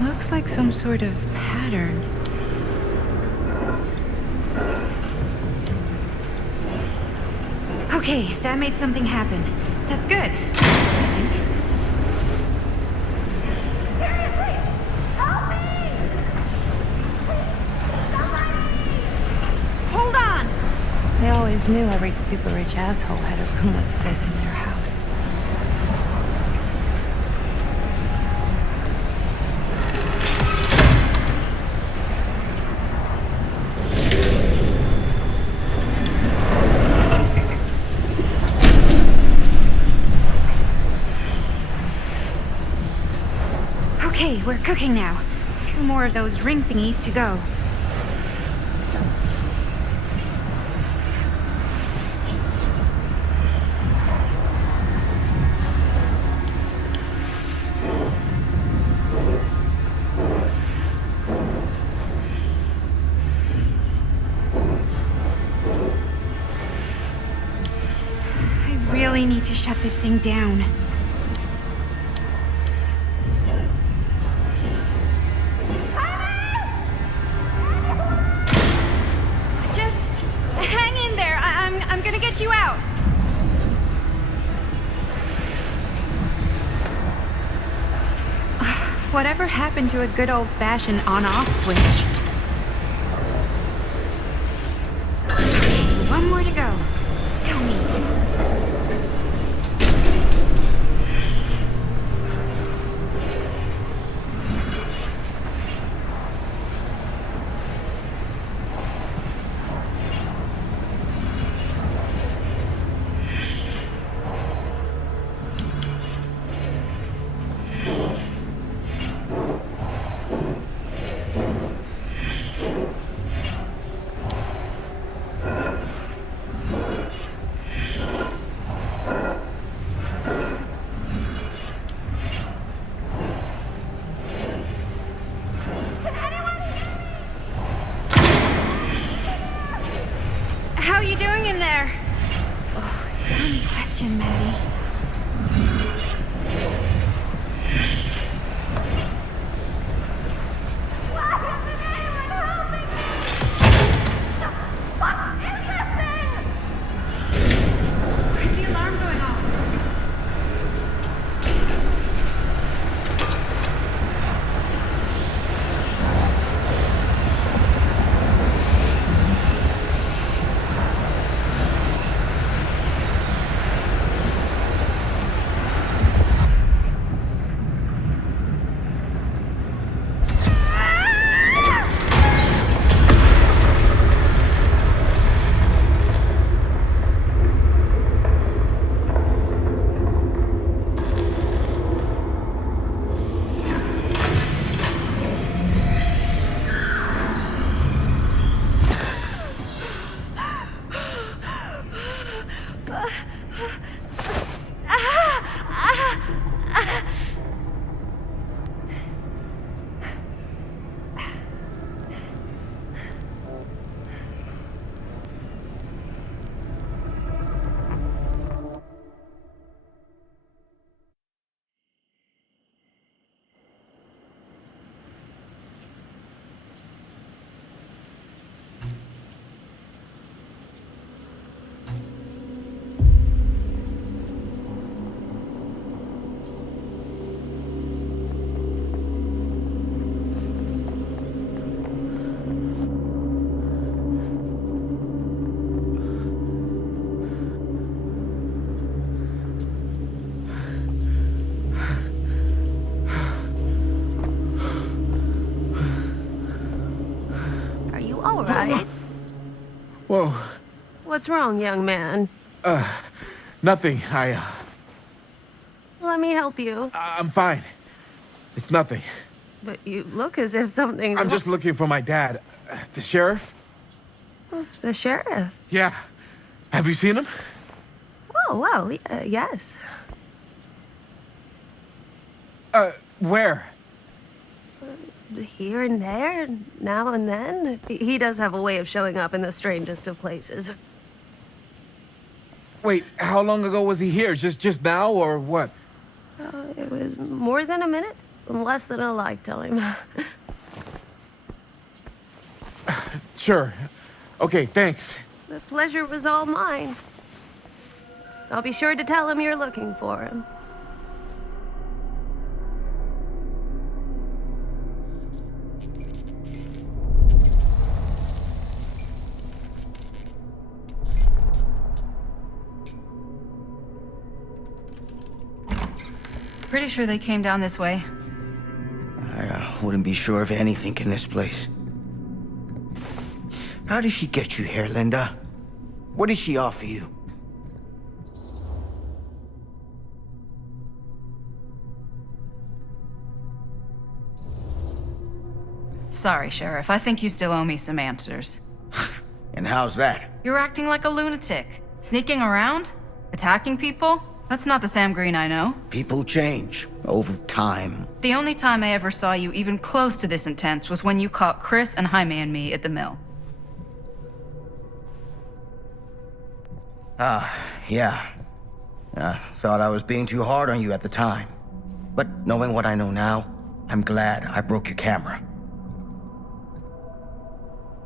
Looks like some sort of pattern. Okay, that made something happen. That's good, I think. Seriously! Help me! Hold on! I always knew every super rich asshole had a room like this in their house. Okay, we're cooking now. 2 more of those ring thingies to go. really need to shut this thing down. Just hang in there. I'm gonna get you out. Whatever happened to a good old-fashioned on-off switch? Okay, one more to go. Go me. How you doing in there? Oh, dumb question, Maddie. Where's the alarm going off? All right. Whoa. What's wrong, young man? Nothing. Let me help you. I'm fine. It's nothing. But you look as if something's... I'm just looking for my dad. The sheriff? The sheriff? Yeah. Have you seen him? Oh, well, yes. Where? Here and there, now and then. He does have a way of showing up in the strangest of places. Wait, how long ago was he here? Just now, or what? It was more than a minute, less than a lifetime. Sure. Okay, thanks. The pleasure was all mine. I'll be sure to tell him you're looking for him. Pretty sure they came down this way. I wouldn't be sure of anything in this place. How did she get you here, Linda? What did she offer you? Sorry, Sheriff. I think you still owe me some answers. And how's that? You're acting like a lunatic. Sneaking around? Attacking people? That's not the Sam Green I know. People change over time. The only time I ever saw you even close to this intense was when you caught Chris and Jaime and me at the mill. Yeah. I thought I was being too hard on you at the time. But knowing what I know now, I'm glad I broke your camera.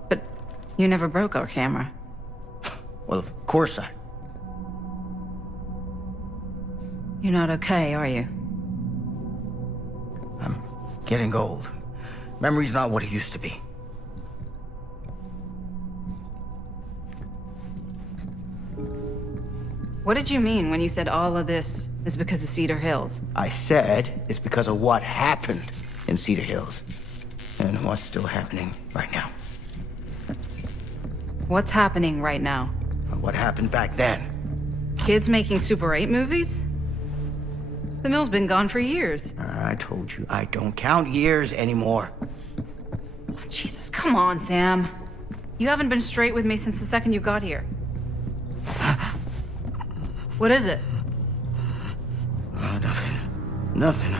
But you never broke our camera. Well, of course I... You're not okay, are you? I'm getting old. Memory's not what it used to be. What did you mean when you said all of this is because of Cedar Hills? I said it's because of what happened in Cedar Hills. And what's still happening right now. What's happening right now? What happened back then? Kids making Super 8 movies? The mill's been gone for years. I told you, I don't count years anymore. Oh, Jesus, come on, Sam. You haven't been straight with me since the second you got here. What is it? Nothing.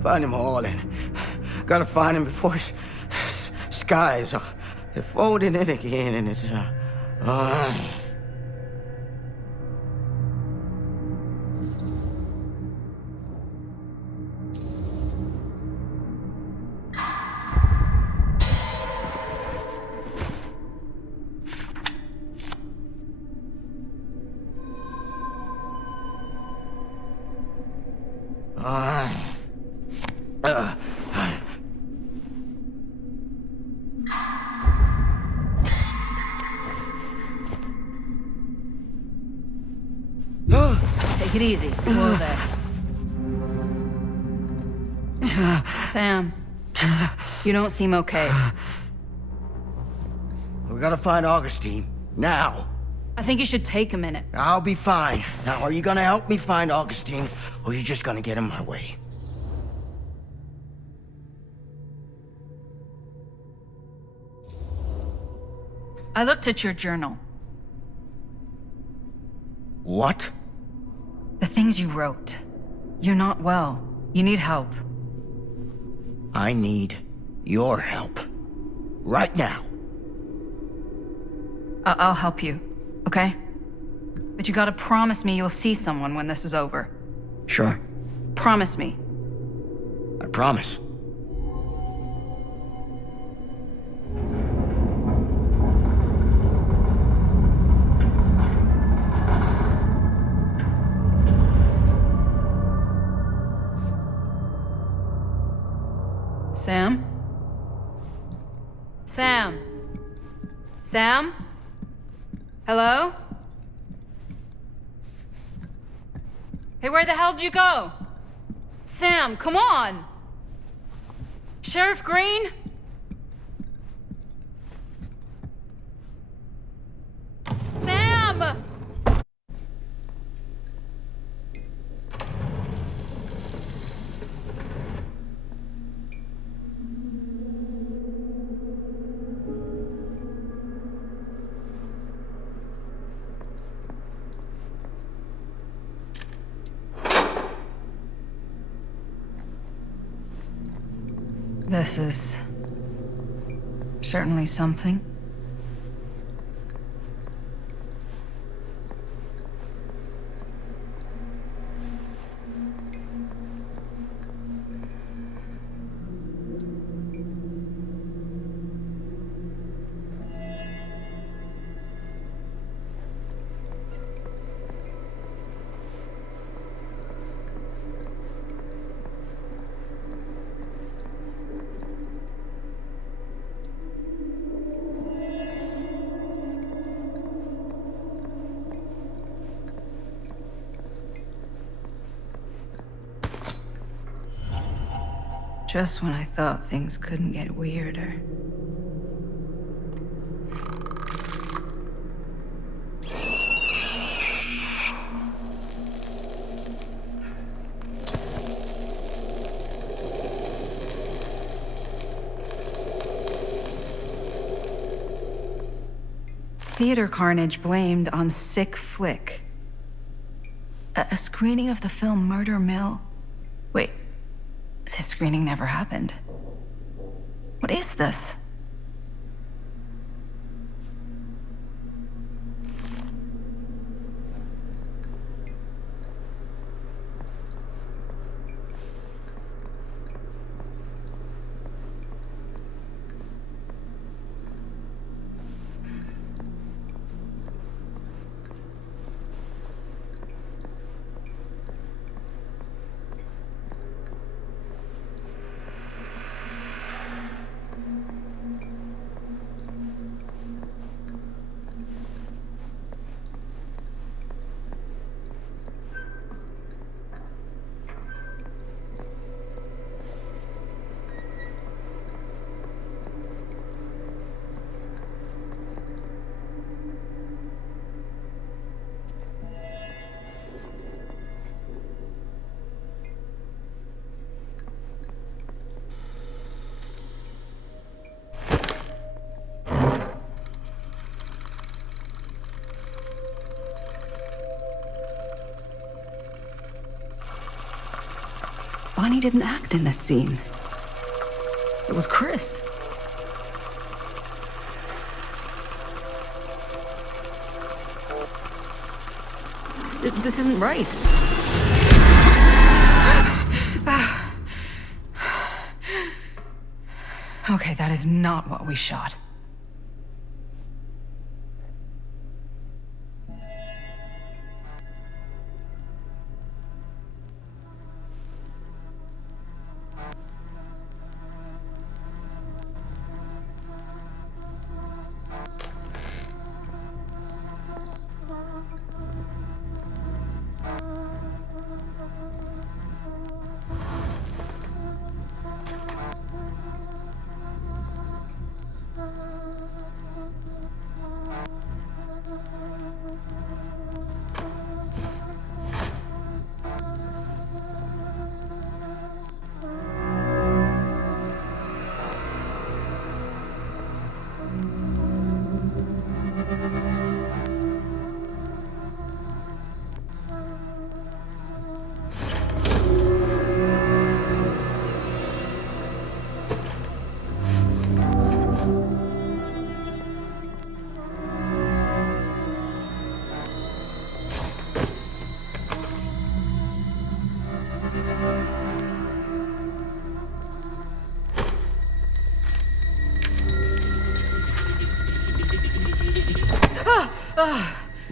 Find him all and gotta find him before his skies are folding in again and it's Take it easy. Whoa there. Sam, you don't seem okay. We gotta find Augustine, now. I think you should take a minute. I'll be fine. Now, are you gonna help me find Augustine, or are you just gonna get in my way? I looked at your journal. What? The things you wrote. You're not well. You need help. I need your help. Right now. I'll help you, okay? But you gotta promise me you'll see someone when this is over. Sure. Promise me. I promise. Sam? Sam? Sam? Hello? Hey, where the hell did you go? Sam, come on! Sheriff Green? Sam! This is certainly something. Just when I thought things couldn't get weirder. Theater carnage blamed on sick flick. A screening of the film Murder Mill? Wait. This screening never happened. What is this? Bonnie didn't act in this scene. It was Chris. This isn't right. Okay, that is not what we shot.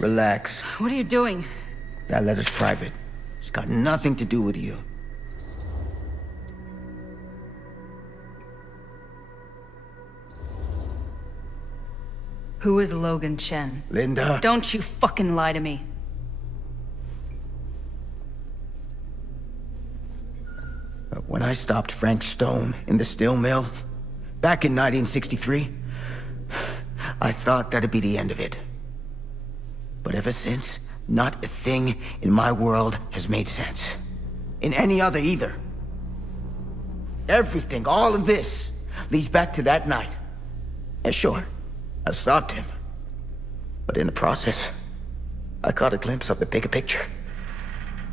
Relax. What are you doing? That letter's private. It's got nothing to do with you. Who is Logan Chen? Linda. Don't you fucking lie to me. When I stopped Frank Stone in the steel mill, back in 1963, I thought that'd be the end of it. But ever since, not a thing in my world has made sense. In any other either. Everything, all of this, leads back to that night. And sure, I stopped him. But in the process, I caught a glimpse of the bigger picture.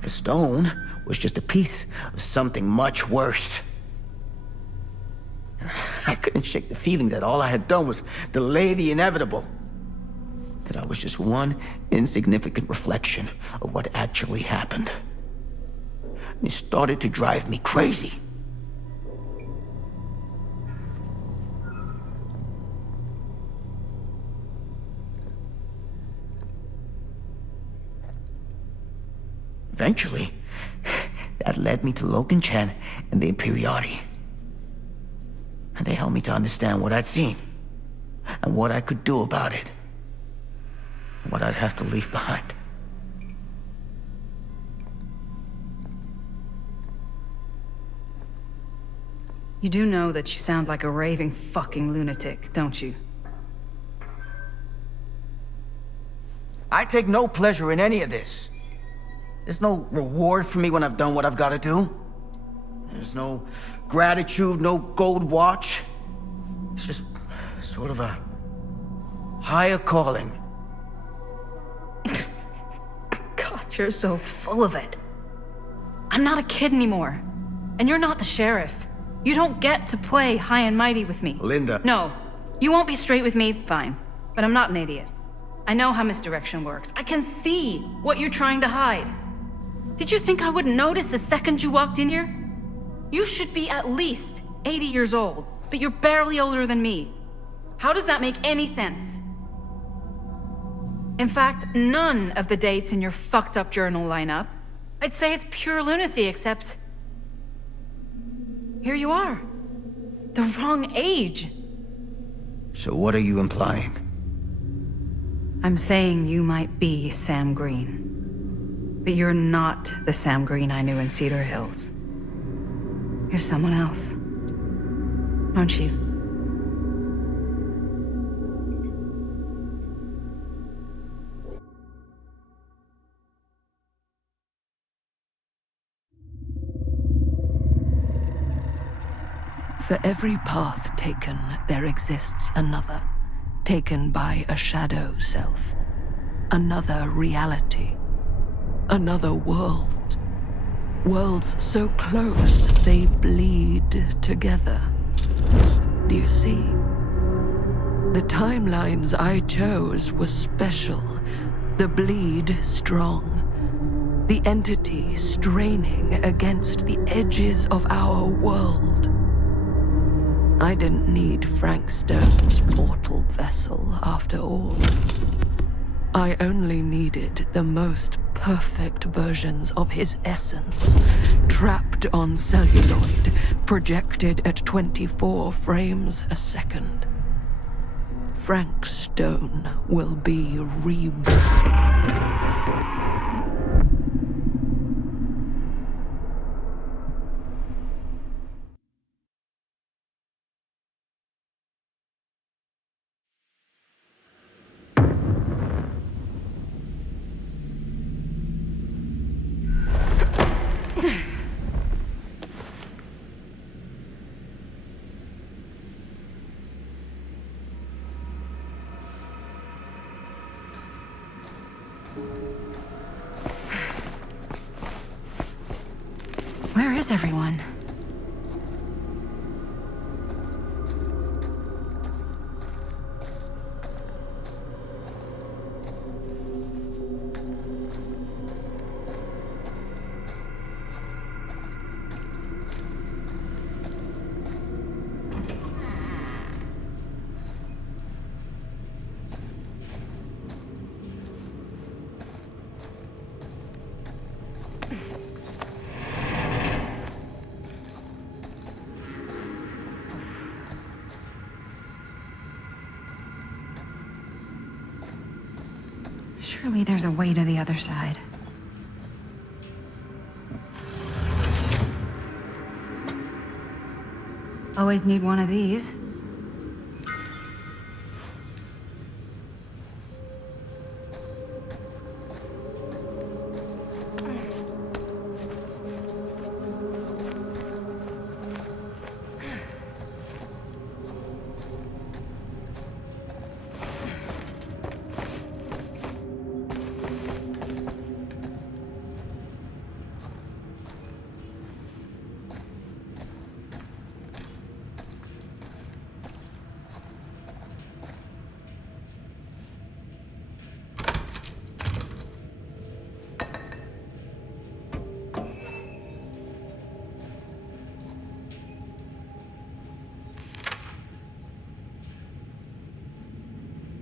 The stone was just a piece of something much worse. I couldn't shake the feeling that all I had done was delay the inevitable. That I was just one insignificant reflection of what actually happened. It started to drive me crazy. Eventually, that led me to Logan Chen and the Imperiati. And they helped me to understand what I'd seen, and what I could do about it, and what I'd have to leave behind. You do know that you sound like a raving fucking lunatic, don't you? I take no pleasure in any of this. There's no reward for me when I've done what I've got to do. There's no gratitude, no gold watch. It's just sort of a higher calling. God, you're so full of it. I'm not a kid anymore. And you're not the sheriff. You don't get to play high and mighty with me. Linda. No. You won't be straight with me, fine. But I'm not an idiot. I know how misdirection works. I can see what you're trying to hide. Did you think I wouldn't notice the second you walked in here? You should be at least 80 years old, but you're barely older than me. How does that make any sense? In fact, none of the dates in your fucked up journal line up. I'd say it's pure lunacy, except here you are. The wrong age. So what are you implying? I'm saying you might be Sam Green. But you're not the Sam Green I knew in Cedar Hills. You're someone else. Aren't you? For every path taken, there exists another, taken by a shadow self. Another reality. Another world. Worlds so close, they bleed together. Do you see? The timelines I chose were special. The bleed strong. The entity straining against the edges of our world. I didn't need Frank Stone's mortal vessel, after all. I only needed the most perfect versions of his essence, trapped on celluloid, projected at 24 frames a second. Frank Stone will be reborn. Where is everyone? Surely there's a way to the other side. Always need one of these.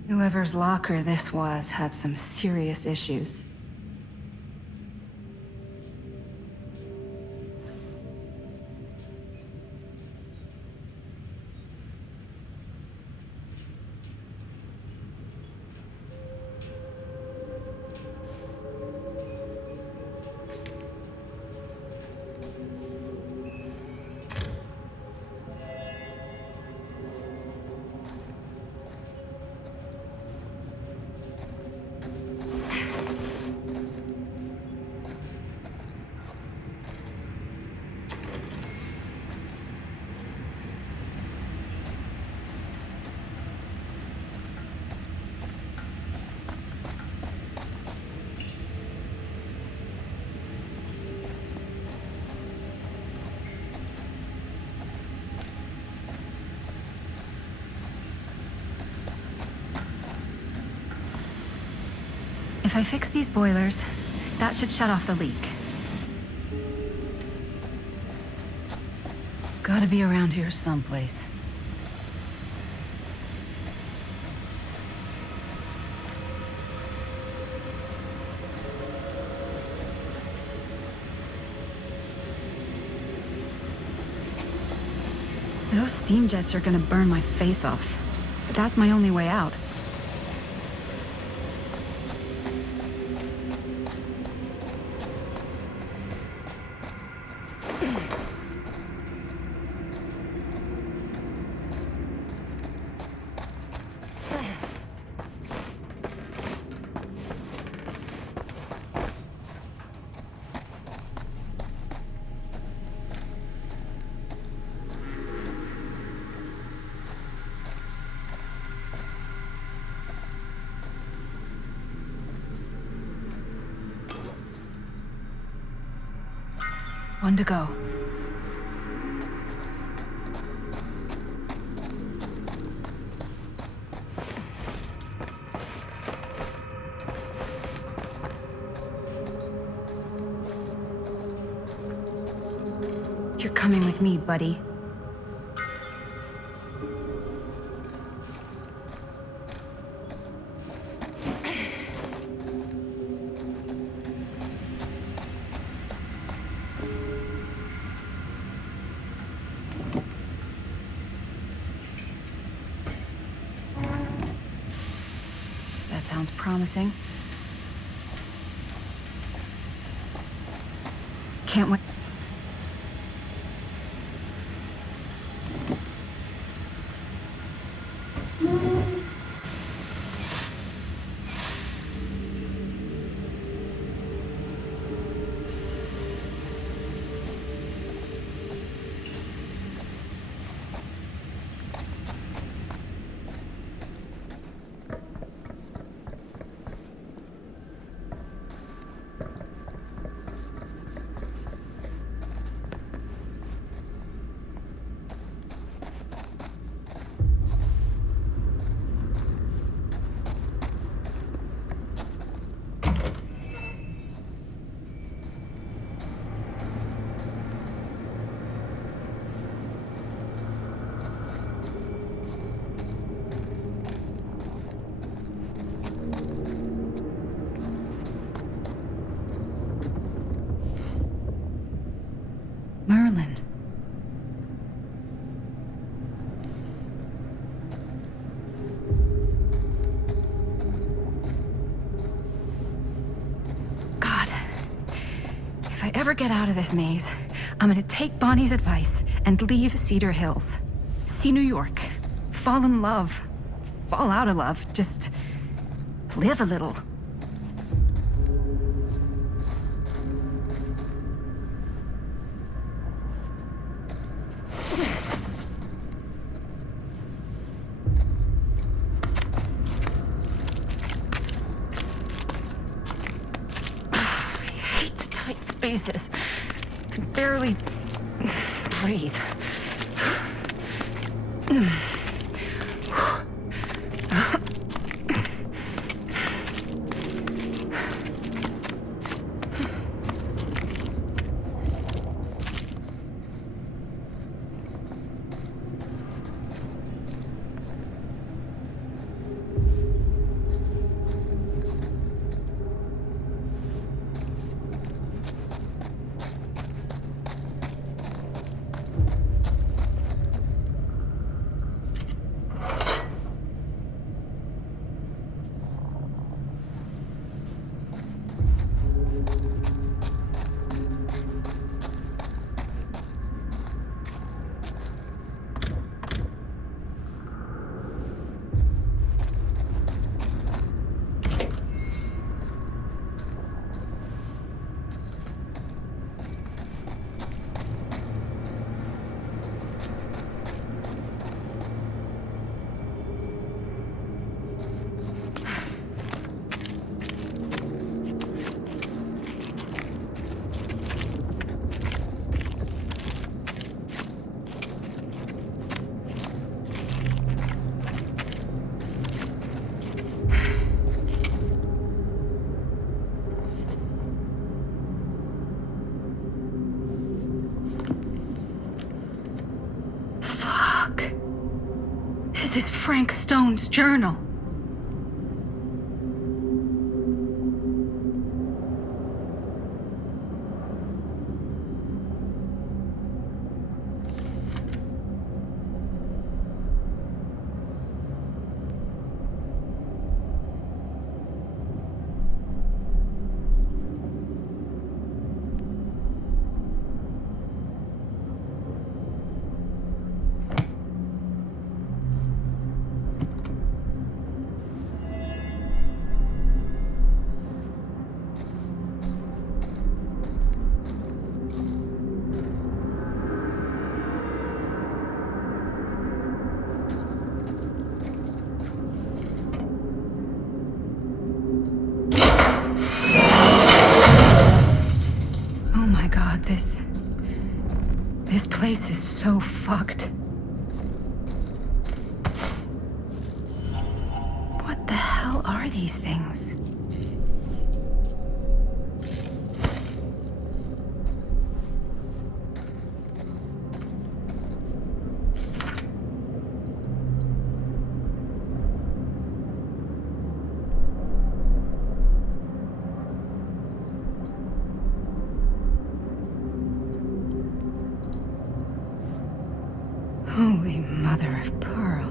Whoever's locker this was had some serious issues. If I fix these boilers, that should shut off the leak. Gotta be around here someplace. Those steam jets are gonna burn my face off. But that's my only way out. One to go. You're coming with me, buddy. That sounds promising. Can't wait. Merlin. God. If I ever get out of this maze, I'm gonna take Bonnie's advice and leave Cedar Hills. See New York. Fall in love. Fall out of love. Just live a little. Spaces. Can barely breathe. This is Frank Stone's journal. place is so fucked. What the hell are these things? Holy mother of pearl.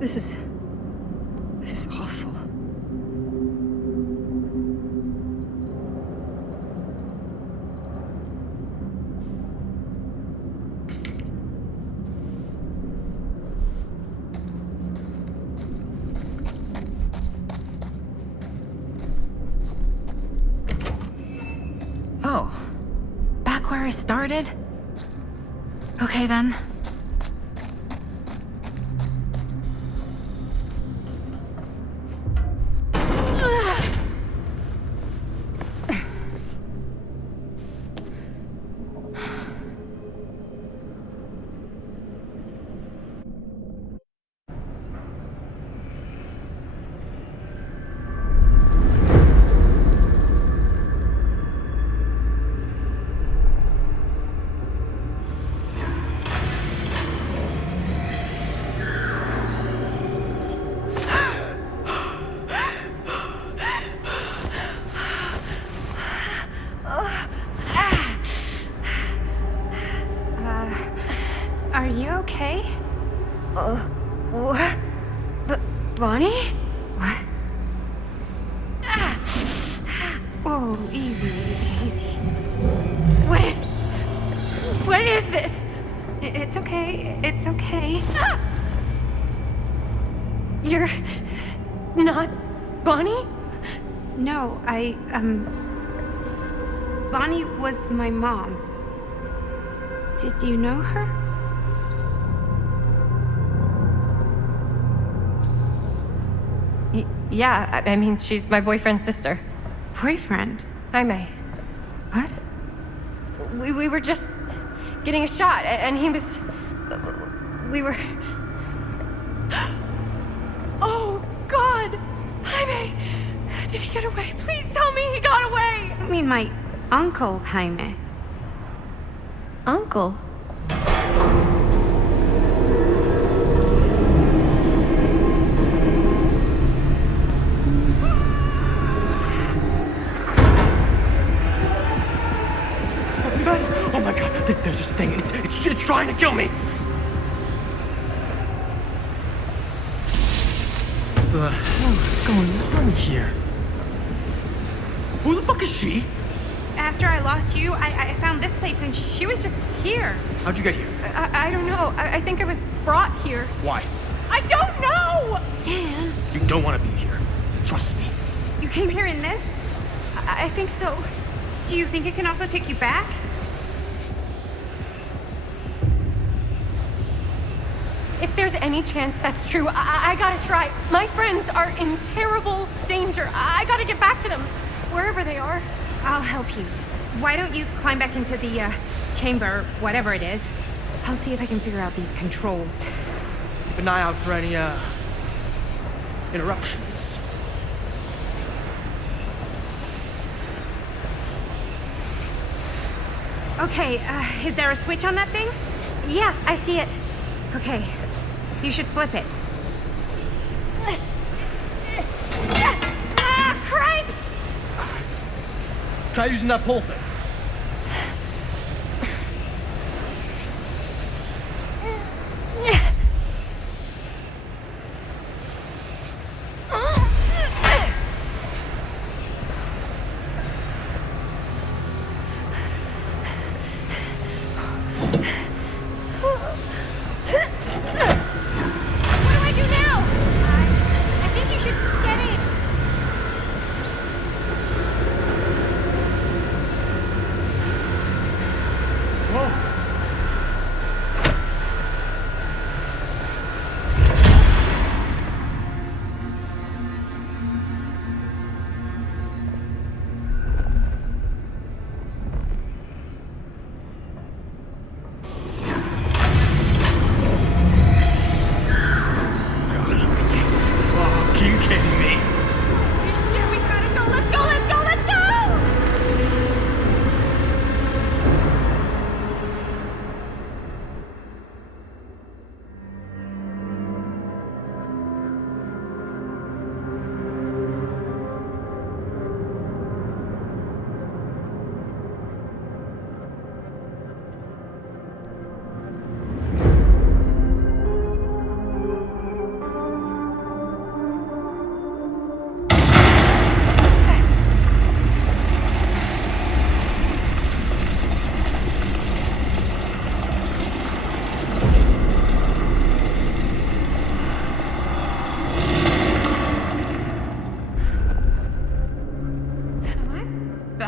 This is awful. Oh, back where I started? Okay then. Are you okay? What? Bonnie? What? Oh, easy, easy. What is this? It's okay, it's okay. You're not Bonnie? No, Bonnie was my mom. Did you know her? Yeah, I mean, she's my boyfriend's sister. Boyfriend? Hi, May. What? We were just getting a shot, and he was... We were... Oh, God! Jaime! Did he get away? Please tell me he got away! I mean, my uncle, Jaime. Uncle? Oh my God, there's this thing. It's trying to kill me. The hell is going on here? Who the fuck is she? After I lost you, I found this place and she was just here. How'd you get here? I don't know. I think I was brought here. Why? I don't know! Dan. You don't want to be here. Trust me. You came here in this? I think so. Do you think it can also take you back? If there's any chance that's true, I gotta try. My friends are in terrible danger. I gotta get back to them, wherever they are. I'll help you. Why don't you climb back into the, chamber, whatever it is. I'll see if I can figure out these controls. Keep an eye out for any, interruptions. Okay, is there a switch on that thing? Yeah, I see it. Okay, you should flip it. Cripes! Try using that pole thing.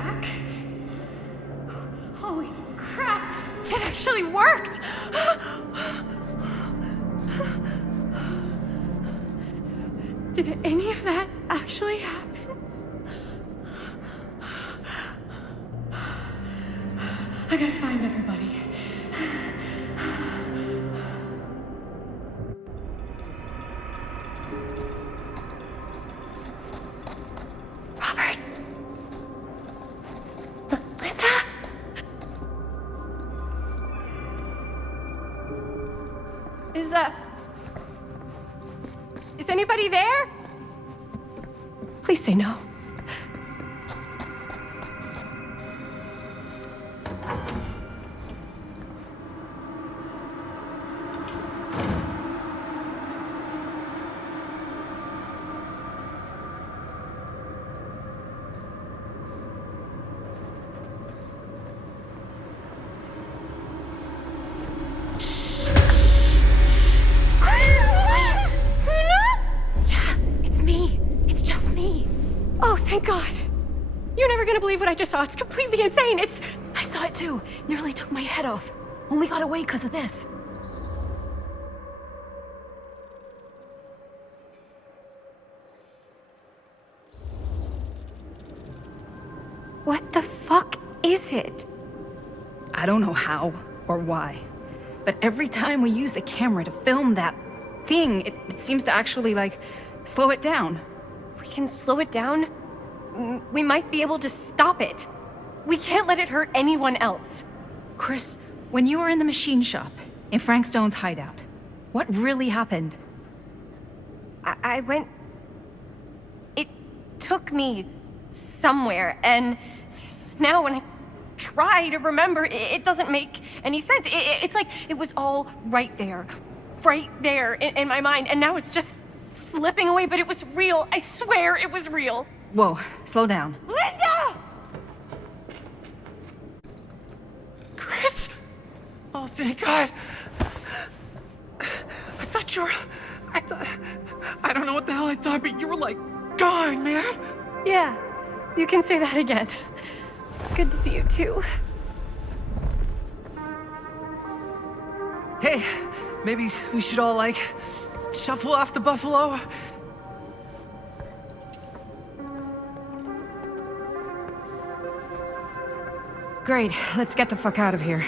back. Holy crap! It actually worked! Did any of that actually happen? I gotta find everybody. Robert! Linda? Is anybody there? Please say no. Thank God. You're never gonna believe what I just saw. It's completely insane. I saw it too. Nearly took my head off. Only got away because of this. What the fuck is it? I don't know how or why, but every time we use the camera to film that thing, it seems to actually, like, slow it down. If we can slow it down, we might be able to stop it. We can't let it hurt anyone else. Chris, when you were in the machine shop, in Frank Stone's hideout, what really happened? I went... It took me somewhere, and now when I try to remember, it doesn't make any sense. It's like it was all right there in my mind, and now it's just slipping away, but it was real. I swear it was real. Whoa, slow down. Linda! Chris? Oh, thank God. I thought you were... I don't know what the hell I thought, but you were, like, gone, man. Yeah, you can say that again. It's good to see you, too. Hey, maybe we should all, like, shuffle off the buffalo. Great, let's get the fuck out of here.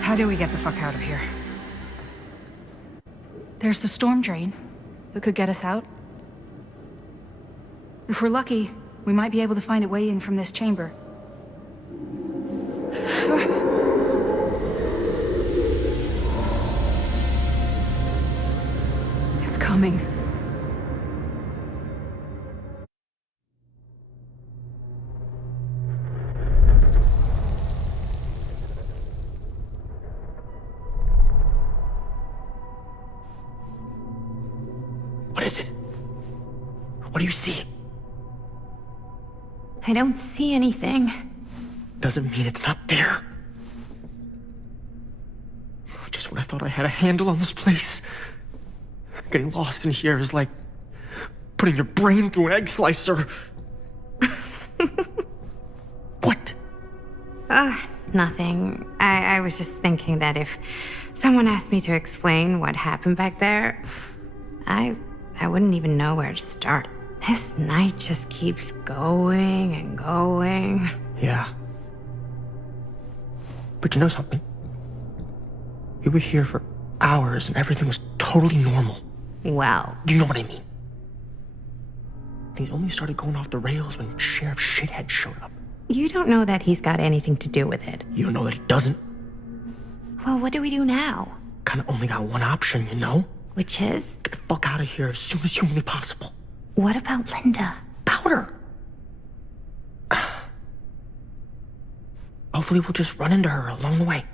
How do we get the fuck out of here? There's the storm drain that could get us out. If we're lucky, we might be able to find a way in from this chamber. It's coming. What is it? What do you see? I don't see anything. Doesn't mean it's not there. Just when I thought I had a handle on this place. Getting lost in here is like putting your brain through an egg slicer. What? Nothing. I was just thinking that if someone asked me to explain what happened back there, I wouldn't even know where to start. This night just keeps going and going. Yeah. But you know something? We were here for hours and everything was totally normal. Well... You know what I mean? Things only started going off the rails when Sheriff Shithead showed up. You don't know that he's got anything to do with it. You don't know that he doesn't? Well, what do we do now? Kinda only got one option, you know? Which is? Get the fuck out of here as soon as humanly possible. What about Linda? Powder! Hopefully we'll just run into her along the way.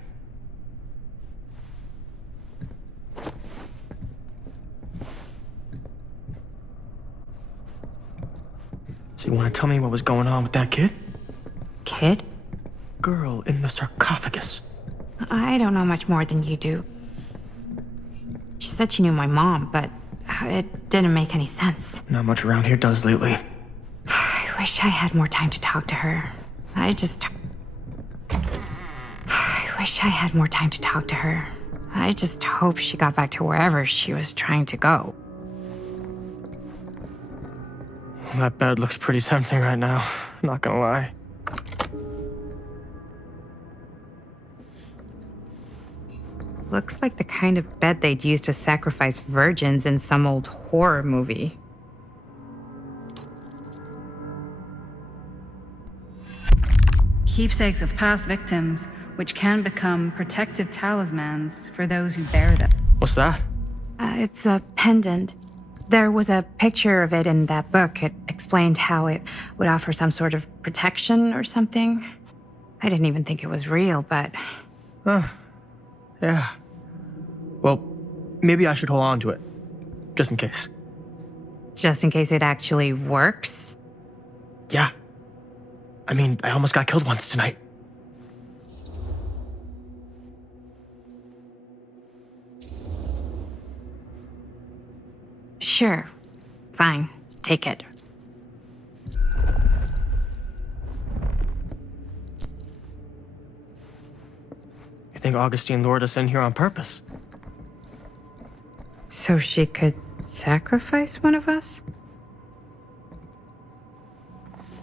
So you want to tell me what was going on with that kid? Kid? Girl in the sarcophagus. I don't know much more than you do. She said she knew my mom, but it didn't make any sense. Not much around here does lately. I wish I had more time to talk to her. I wish I had more time to talk to her. I just hope she got back to wherever she was trying to go. That bed looks pretty tempting right now, not gonna lie. Looks like the kind of bed they'd use to sacrifice virgins in some old horror movie. Keepsakes of past victims, which can become protective talismans for those who bear them. What's that? It's a pendant. There was a picture of it in that book. It explained how it would offer some sort of protection or something. I didn't even think it was real, but... Yeah. Well, maybe I should hold on to it. Just in case. Just in case it actually works? Yeah. I mean, I almost got killed once tonight. Sure. Fine. Take it. You think Augustine lured us in here on purpose? So she could sacrifice one of us?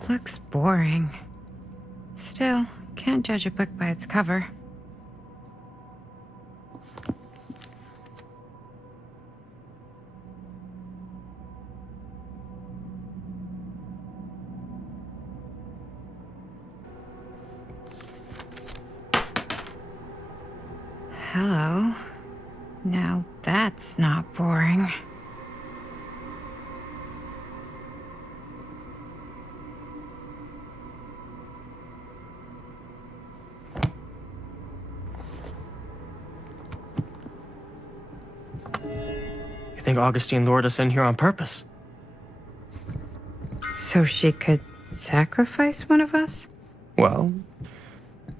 Looks boring. Still, can't judge a book by its cover. Hello. Now that's not boring. You think Augustine lured us in here on purpose? So she could sacrifice one of us? Well,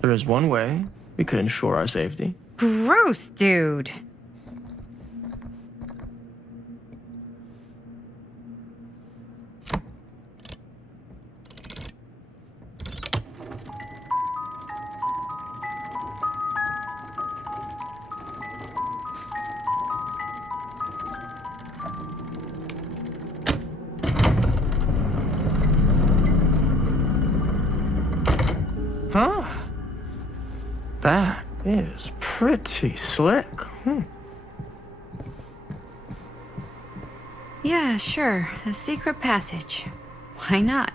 there is one way we could ensure our safety. Gross, dude. Huh? That is pretty slick. Yeah, sure. A secret passage. Why not?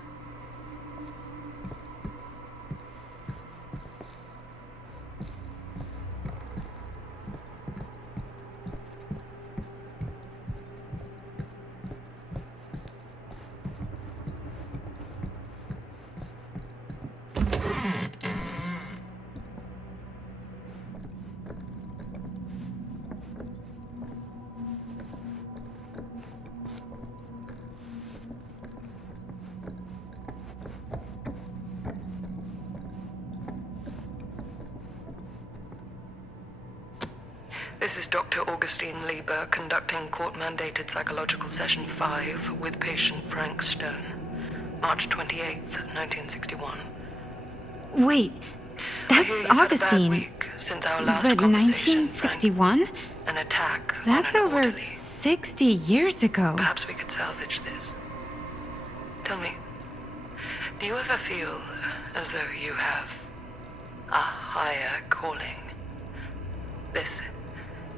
This is Dr. Augustine Lieber conducting court-mandated psychological session 5 with patient Frank Stone. March 28th, 1961. Wait, that's You've had a bad Augustine. week since our last But conversation, 1961? Frank. An attack That's on an over orderly. 60 years ago. Perhaps we could salvage this. Tell me, do you ever feel as though you have a higher calling? This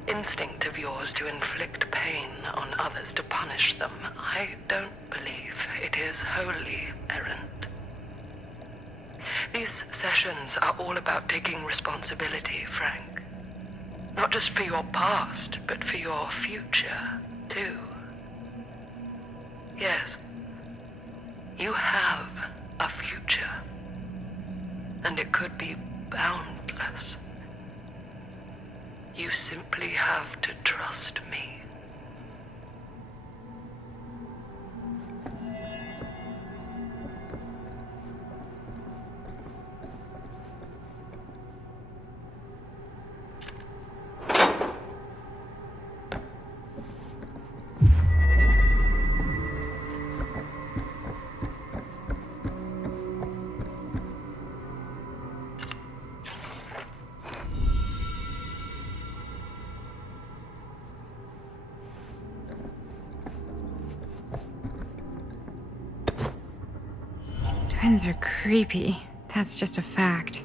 instinct of yours to inflict pain on others, to punish them, I don't believe it is wholly errant. These sessions are all about taking responsibility, Frank. Not just for your past, but for your future, too. Yes, you have a future. And it could be boundless. You simply have to trust me. Twins are creepy. That's just a fact.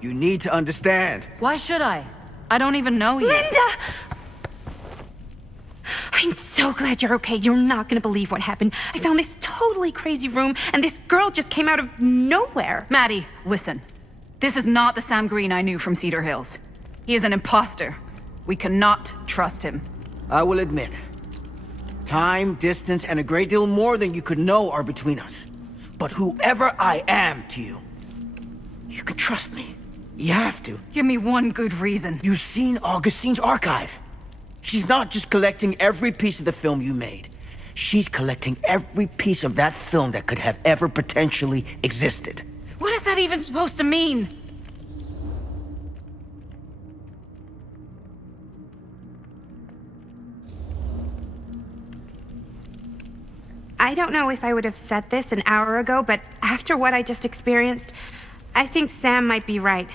You need to understand. Why should I? I don't even know you. Linda! I'm so glad you're okay. You're not gonna believe what happened. I found this totally crazy room, and this girl just came out of nowhere. Maddie, listen. This is not the Sam Green I knew from Cedar Hills. He is an imposter. We cannot trust him. I will admit, time, distance, and a great deal more than you could know are between us. But whoever I am to you, you can trust me. You have to. Give me one good reason. You've seen Augustine's archive. She's not just collecting every piece of the film you made. She's collecting every piece of that film that could have ever potentially existed. What is that even supposed to mean? I don't know if I would have said this an hour ago, but after what I just experienced, I think Sam might be right.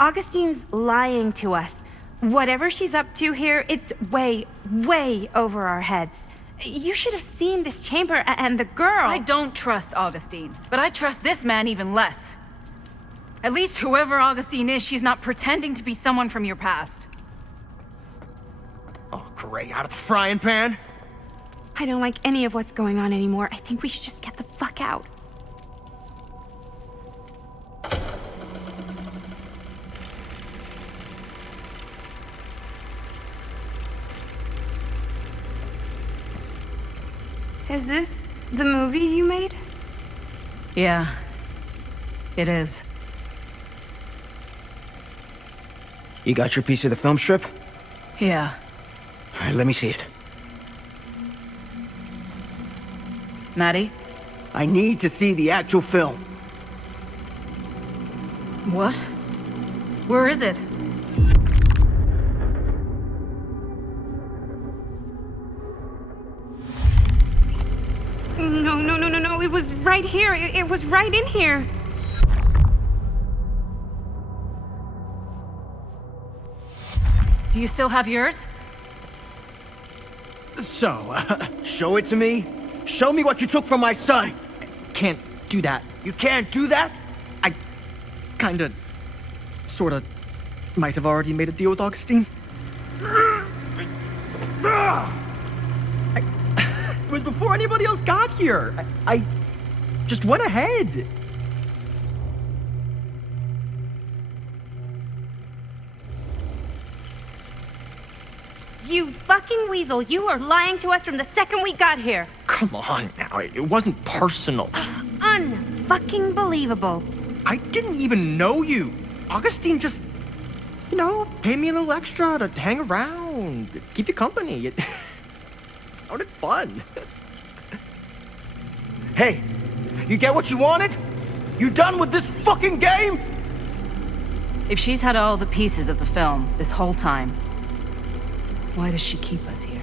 Augustine's lying to us. Whatever she's up to here, it's way, way over our heads. You should have seen this chamber and the girl. I don't trust Augustine, but I trust this man even less. At least whoever Augustine is, she's not pretending to be someone from your past. Oh, great. Out of the frying pan? I don't like any of what's going on anymore. I think we should just get the fuck out. Is this the movie you made? Yeah, it is. You got your piece of the film strip? Yeah. All right, let me see it. Maddie? I need to see the actual film. What? Where is it? No. It was right here. It was right in here. Do you still have yours? So, show it to me. Show me what you took from my son. Can't do that. You can't do that? I kinda, sorta, might have already made a deal with Augustine. It was before anybody else got here. I just went ahead. You fucking weasel. You are lying to us from the second we got here. Come on now, it wasn't personal. Unfucking believable. I didn't even know you. Augustine just, paid me a little extra to hang around, keep you company. It sounded fun. Hey, you get what you wanted? You done with this fucking game? If she's had all the pieces of the film this whole time, why does she keep us here?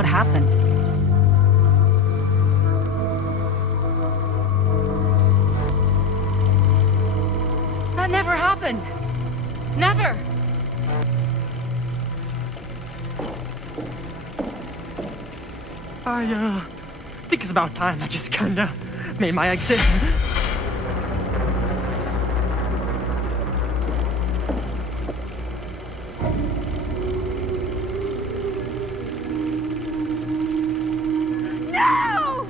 what happened. That never happened. Never. I think it's about time I just kinda made my exit. No!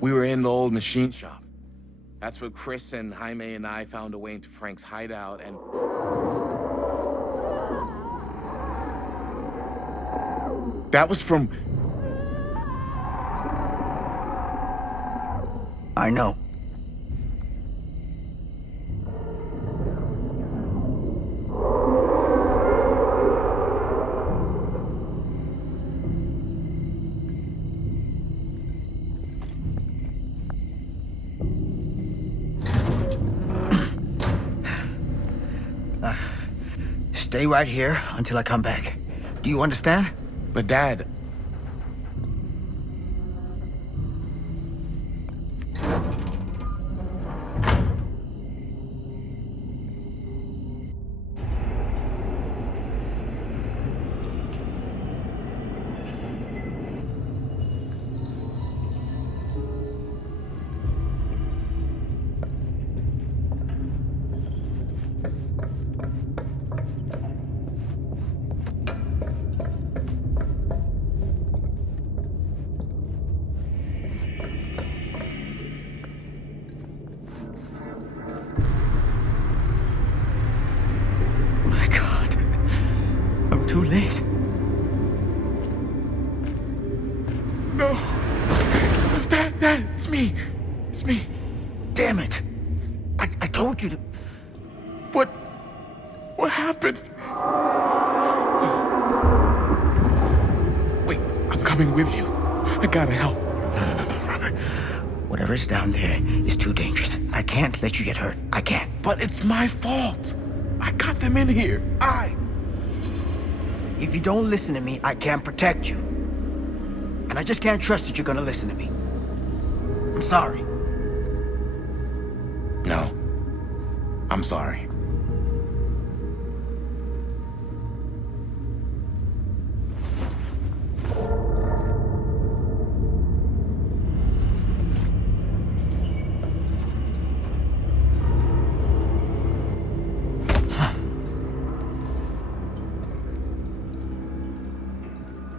We were in the old machine shop. That's where Chris and Jaime and I found a way into Frank's hideout and... That was from... I know. Stay right here until I come back. Do you understand? But Dad... Too late. No. Dad, it's me. It's me. Damn it. I told you to... What happened? Wait, I'm coming with you. I gotta help. No, Robert. Whatever's down there is too dangerous. I can't let you get hurt. I can't. But it's my fault. I got them in here. If you don't listen to me, I can't protect you. And I just can't trust that you're gonna listen to me. I'm sorry. No. I'm sorry.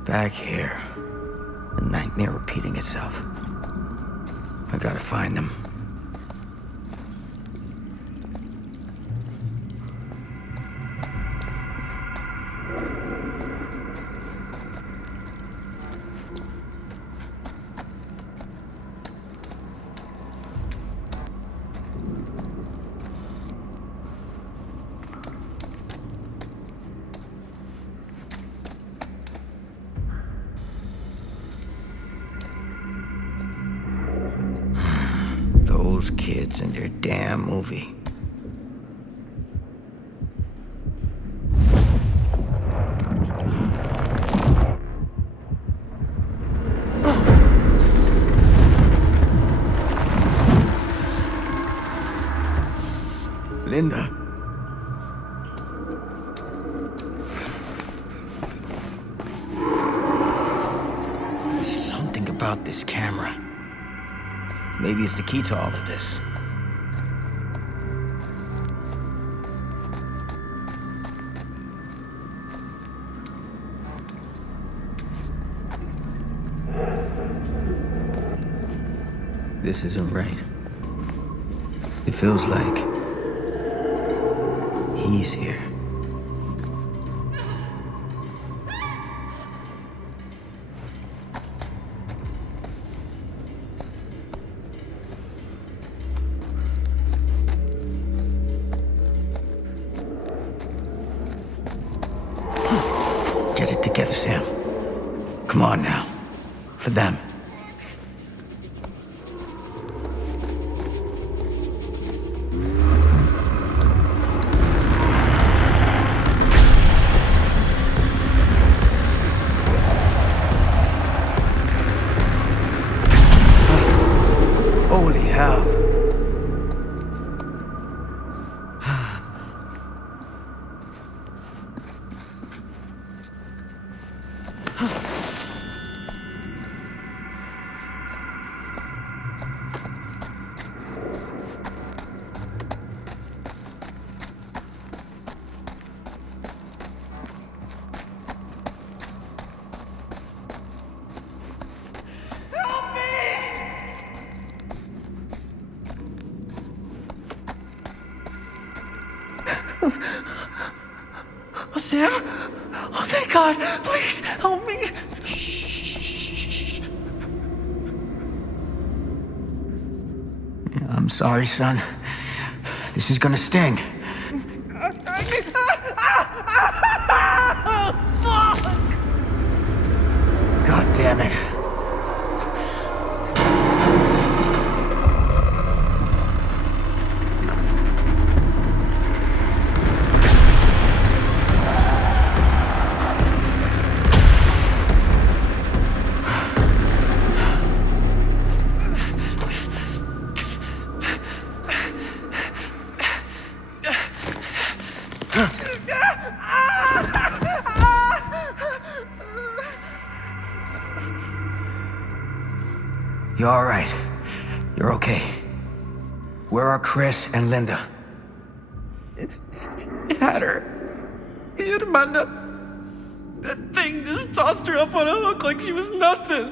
Back here. A nightmare repeating itself. I gotta find them. Those kids and their damn movie. Linda. There's something about this camera. Maybe it's the key to all of this. This isn't right. It feels like he's here. it together, Sam. Come on now. For them. Holy hell. Oh, Sam? Oh, thank God. Please, help me. I'm sorry, son. This is gonna sting. Oh, fuck! God damn it. You're all right. You're okay. Where are Chris and Linda? He had her. He had Amanda. That thing just tossed her up on a hook like she was nothing.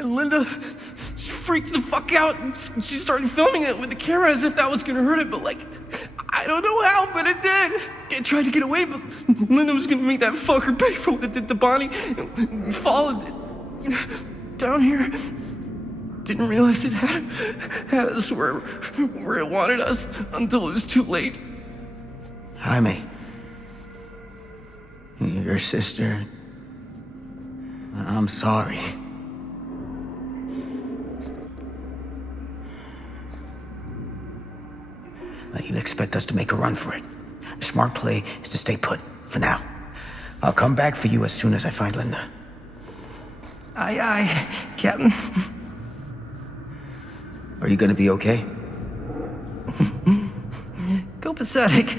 And Linda just freaked the fuck out. And she started filming it with the camera as if that was gonna hurt it, but like, I don't know how, but it did. It tried to get away, but Linda was gonna make that fucker pay for what it did to Bonnie. We followed it down here. Didn't realize it had us where it wanted us until it was too late. Jaime. Your sister. I'm sorry. You'll expect us to make a run for it. The smart play is to stay put, for now. I'll come back for you as soon as I find Linda. Aye, aye, Captain. Are you gonna be okay? Go pathetic.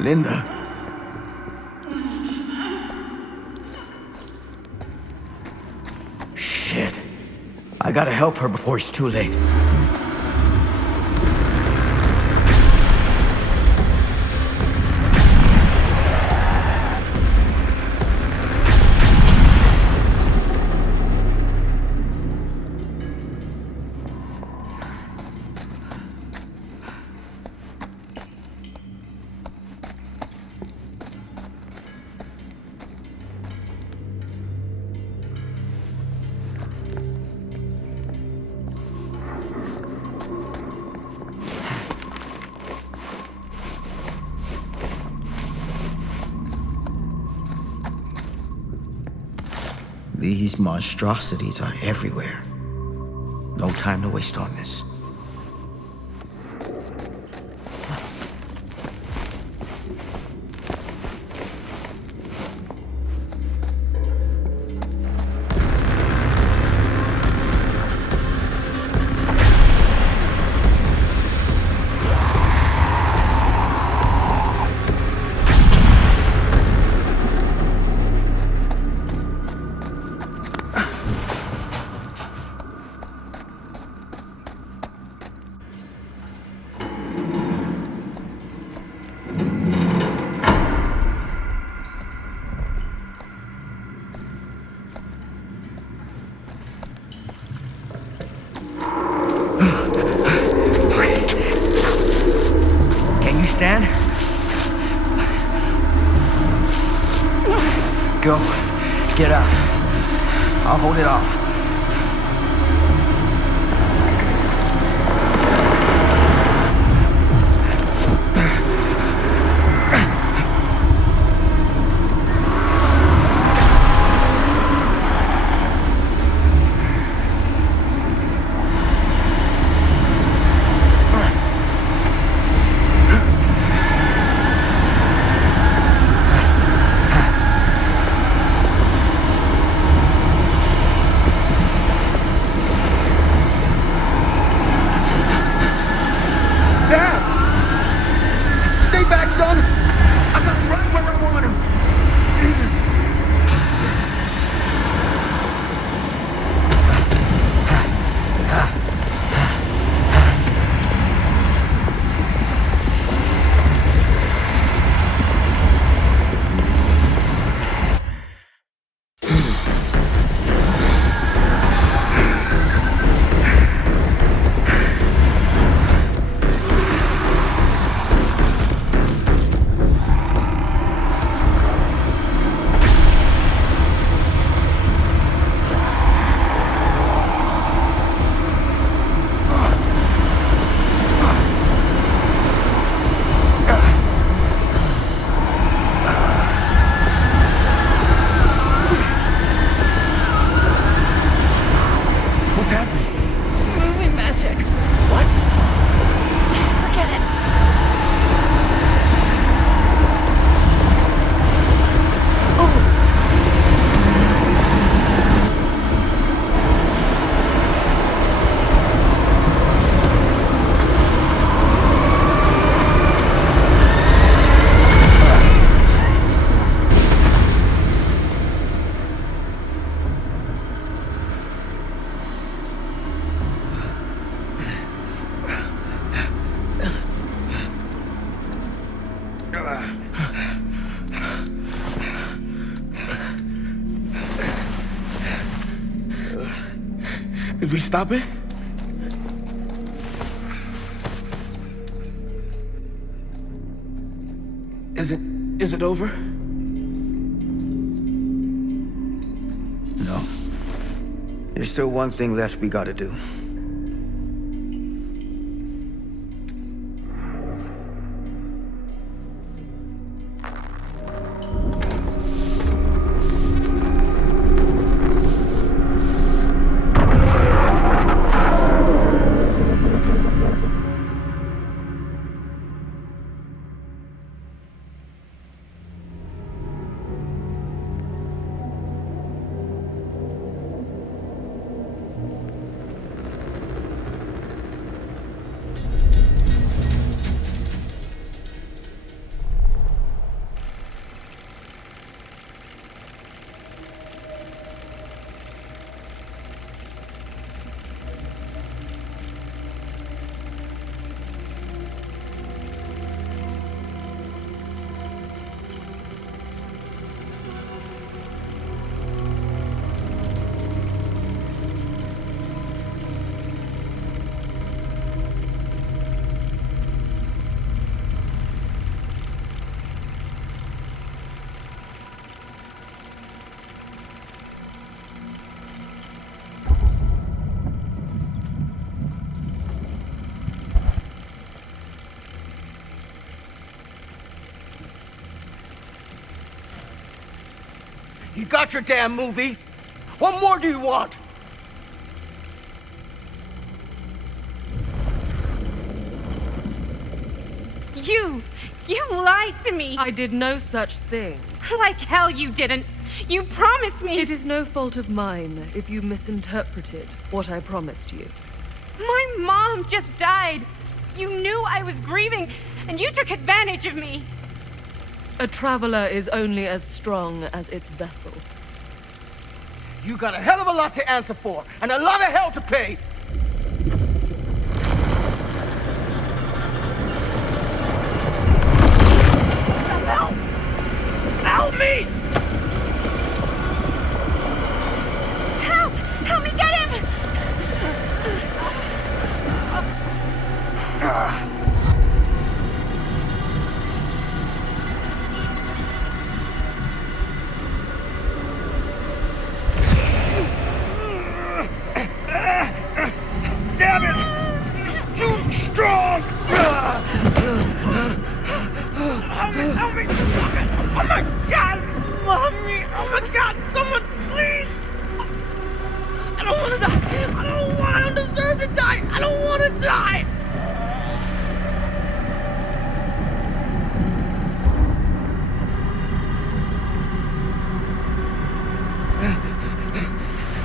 Linda. Shit. I gotta help her before it's too late. These monstrosities are everywhere. No time to waste on this. understand? Go. Get out. I'll hold it off. Did we stop it? Is it over? No. There's still one thing left we gotta do. You got your damn movie. What more do you want? You lied to me. I did no such thing. Like hell you didn't. You promised me. It is no fault of mine if you misinterpreted what I promised you. My mom just died. You knew I was grieving, and you took advantage of me. A traveler is only as strong as its vessel. You got a hell of a lot to answer for, and a lot of hell to pay. Help! Help me! Help! Help me get him!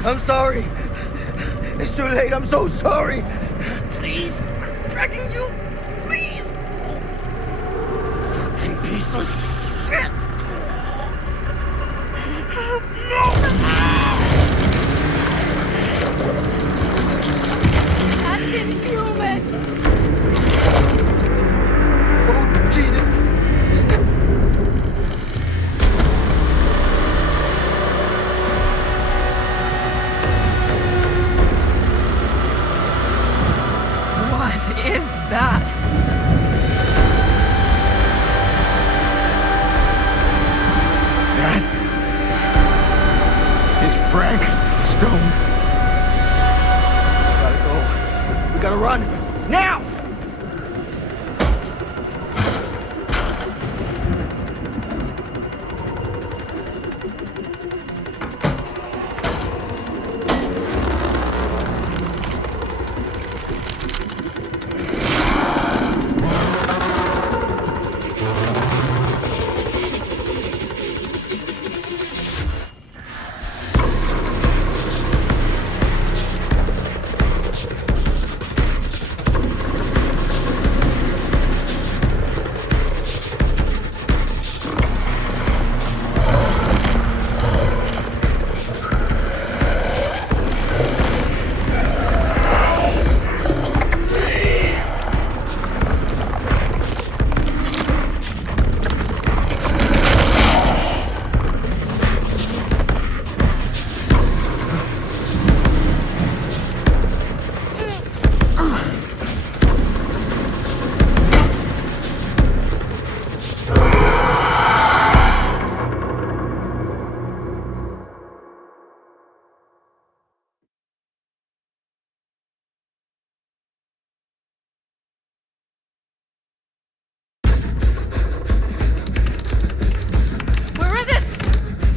I'm sorry. It's too late. I'm so sorry. Please, I'm begging you, please. Fucking piece of shit. That's inhuman! Oh, Jesus. What is that? That is Frank Stone. We gotta go. We gotta run. Now!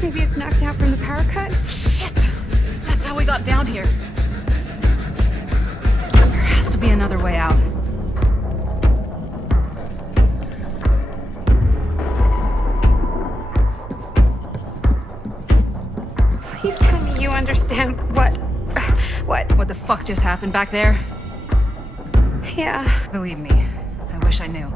Maybe it's knocked out from the power cut? Shit! That's how we got down here. There has to be another way out. Please tell me you understand what the fuck just happened back there? Yeah. Believe me, I wish I knew.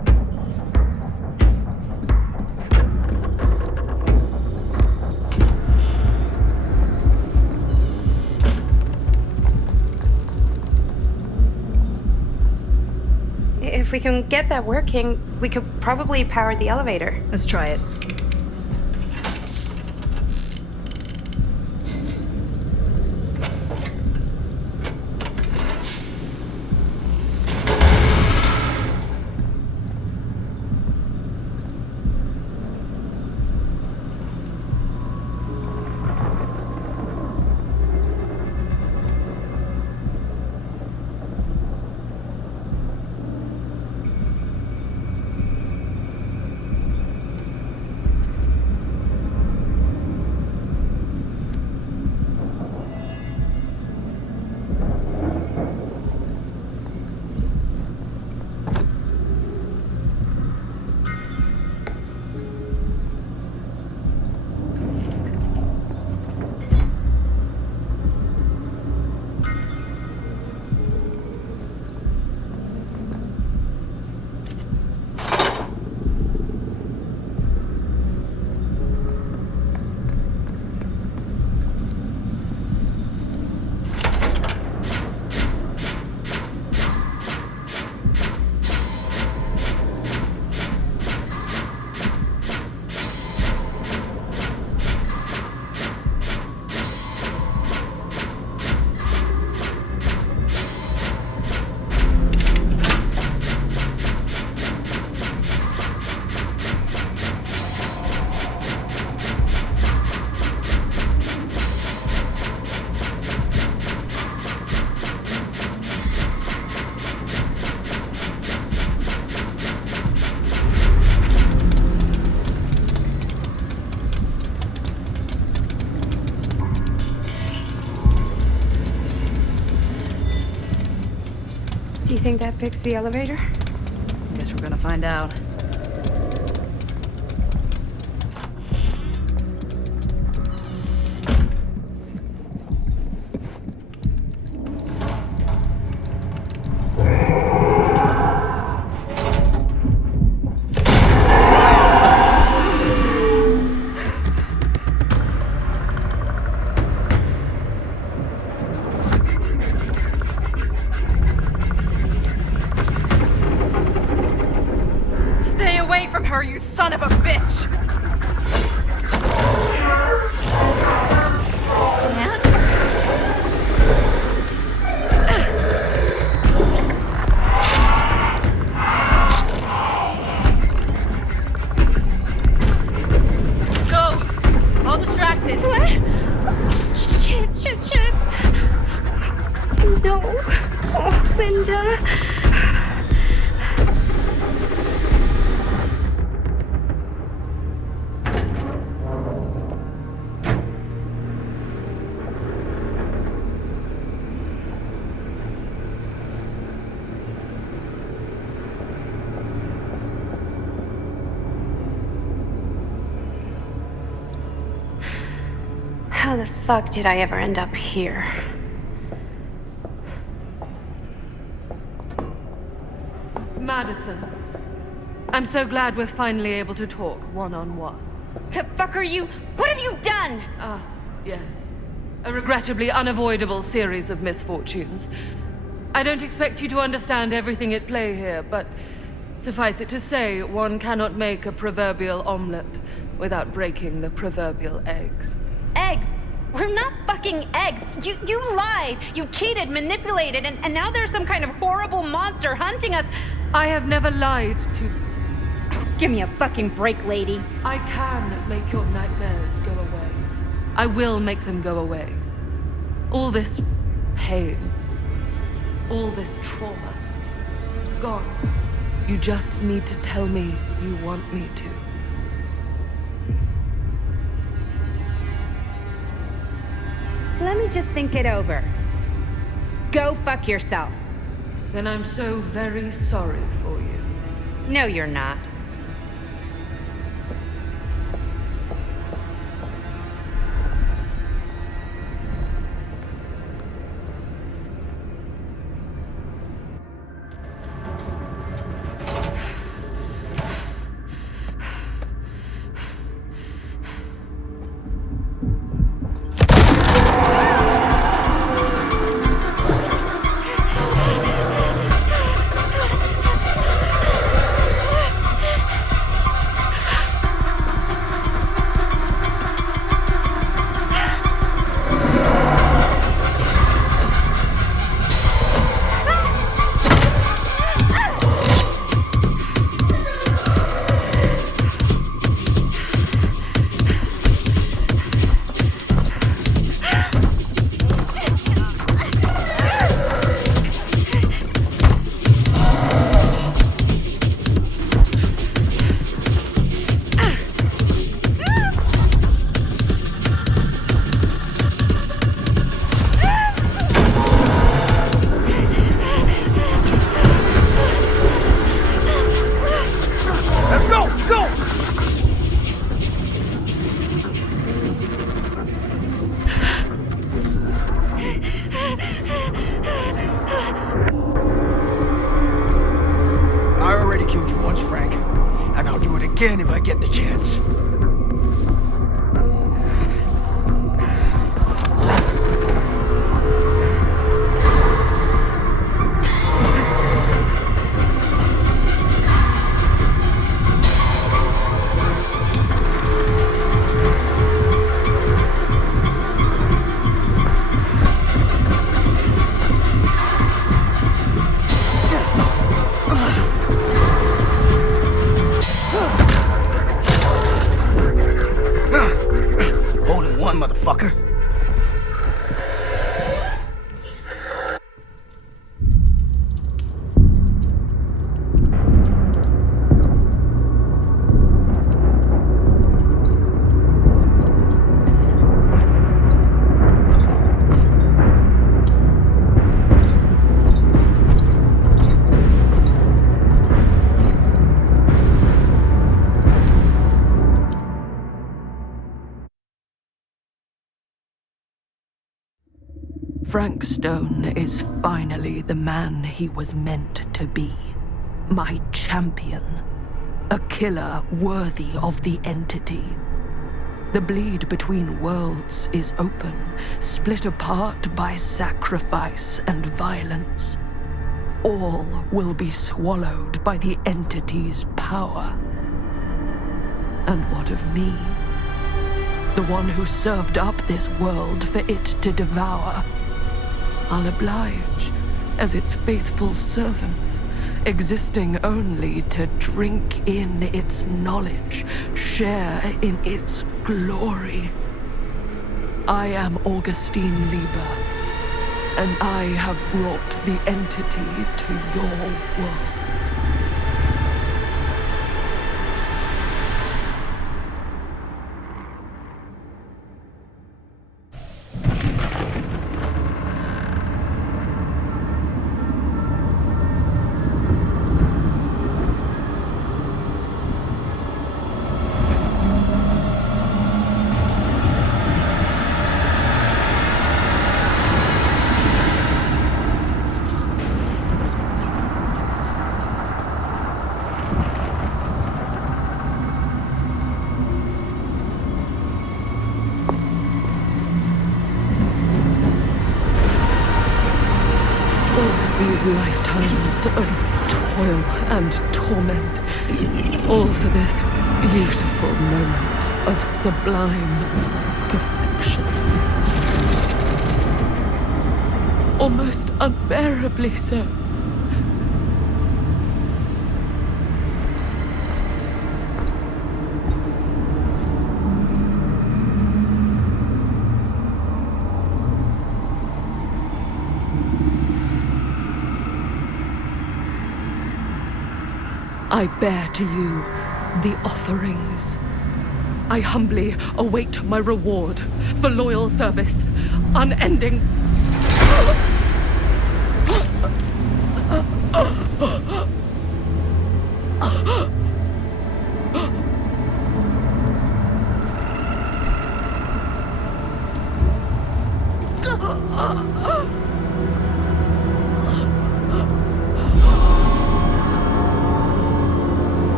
If we can get that working, we could probably power the elevator. Let's try it. Do you think that fixed the elevator? Guess we're gonna find out. son of a bitch! All distracted. What? Shit. No. Oh, Linda. How the fuck did I ever end up here? Madison, I'm so glad we're finally able to talk one-on-one. The fuck are you? What have you done? Yes. A regrettably unavoidable series of misfortunes. I don't expect you to understand everything at play here, but suffice it to say, one cannot make a proverbial omelet without breaking the proverbial eggs. Eggs? We're not fucking eggs. You lied. You cheated, manipulated, and now there's some kind of horrible monster hunting us. I have never lied to... Oh, give me a fucking break, lady. I can make your nightmares go away. I will make them go away. All this pain, all this trauma, gone. You just need to tell me you want me to. Let me just think it over. Go fuck yourself. Then I'm so very sorry for you. No, you're not. If I get the chance. Frank Stone is finally the man he was meant to be. My champion. A killer worthy of the entity. The bleed between worlds is open, split apart by sacrifice and violence. All will be swallowed by the entity's power. And what of me? The one who served up this world for it to devour. I'll oblige as its faithful servant, existing only to drink in its knowledge, share in its glory. I am Augustine Lieber, and I have brought the entity to your world. Lifetimes of toil and torment, all for this beautiful moment of sublime perfection. Almost unbearably so. I bear to you the offerings. I humbly await my reward for loyal service, unending.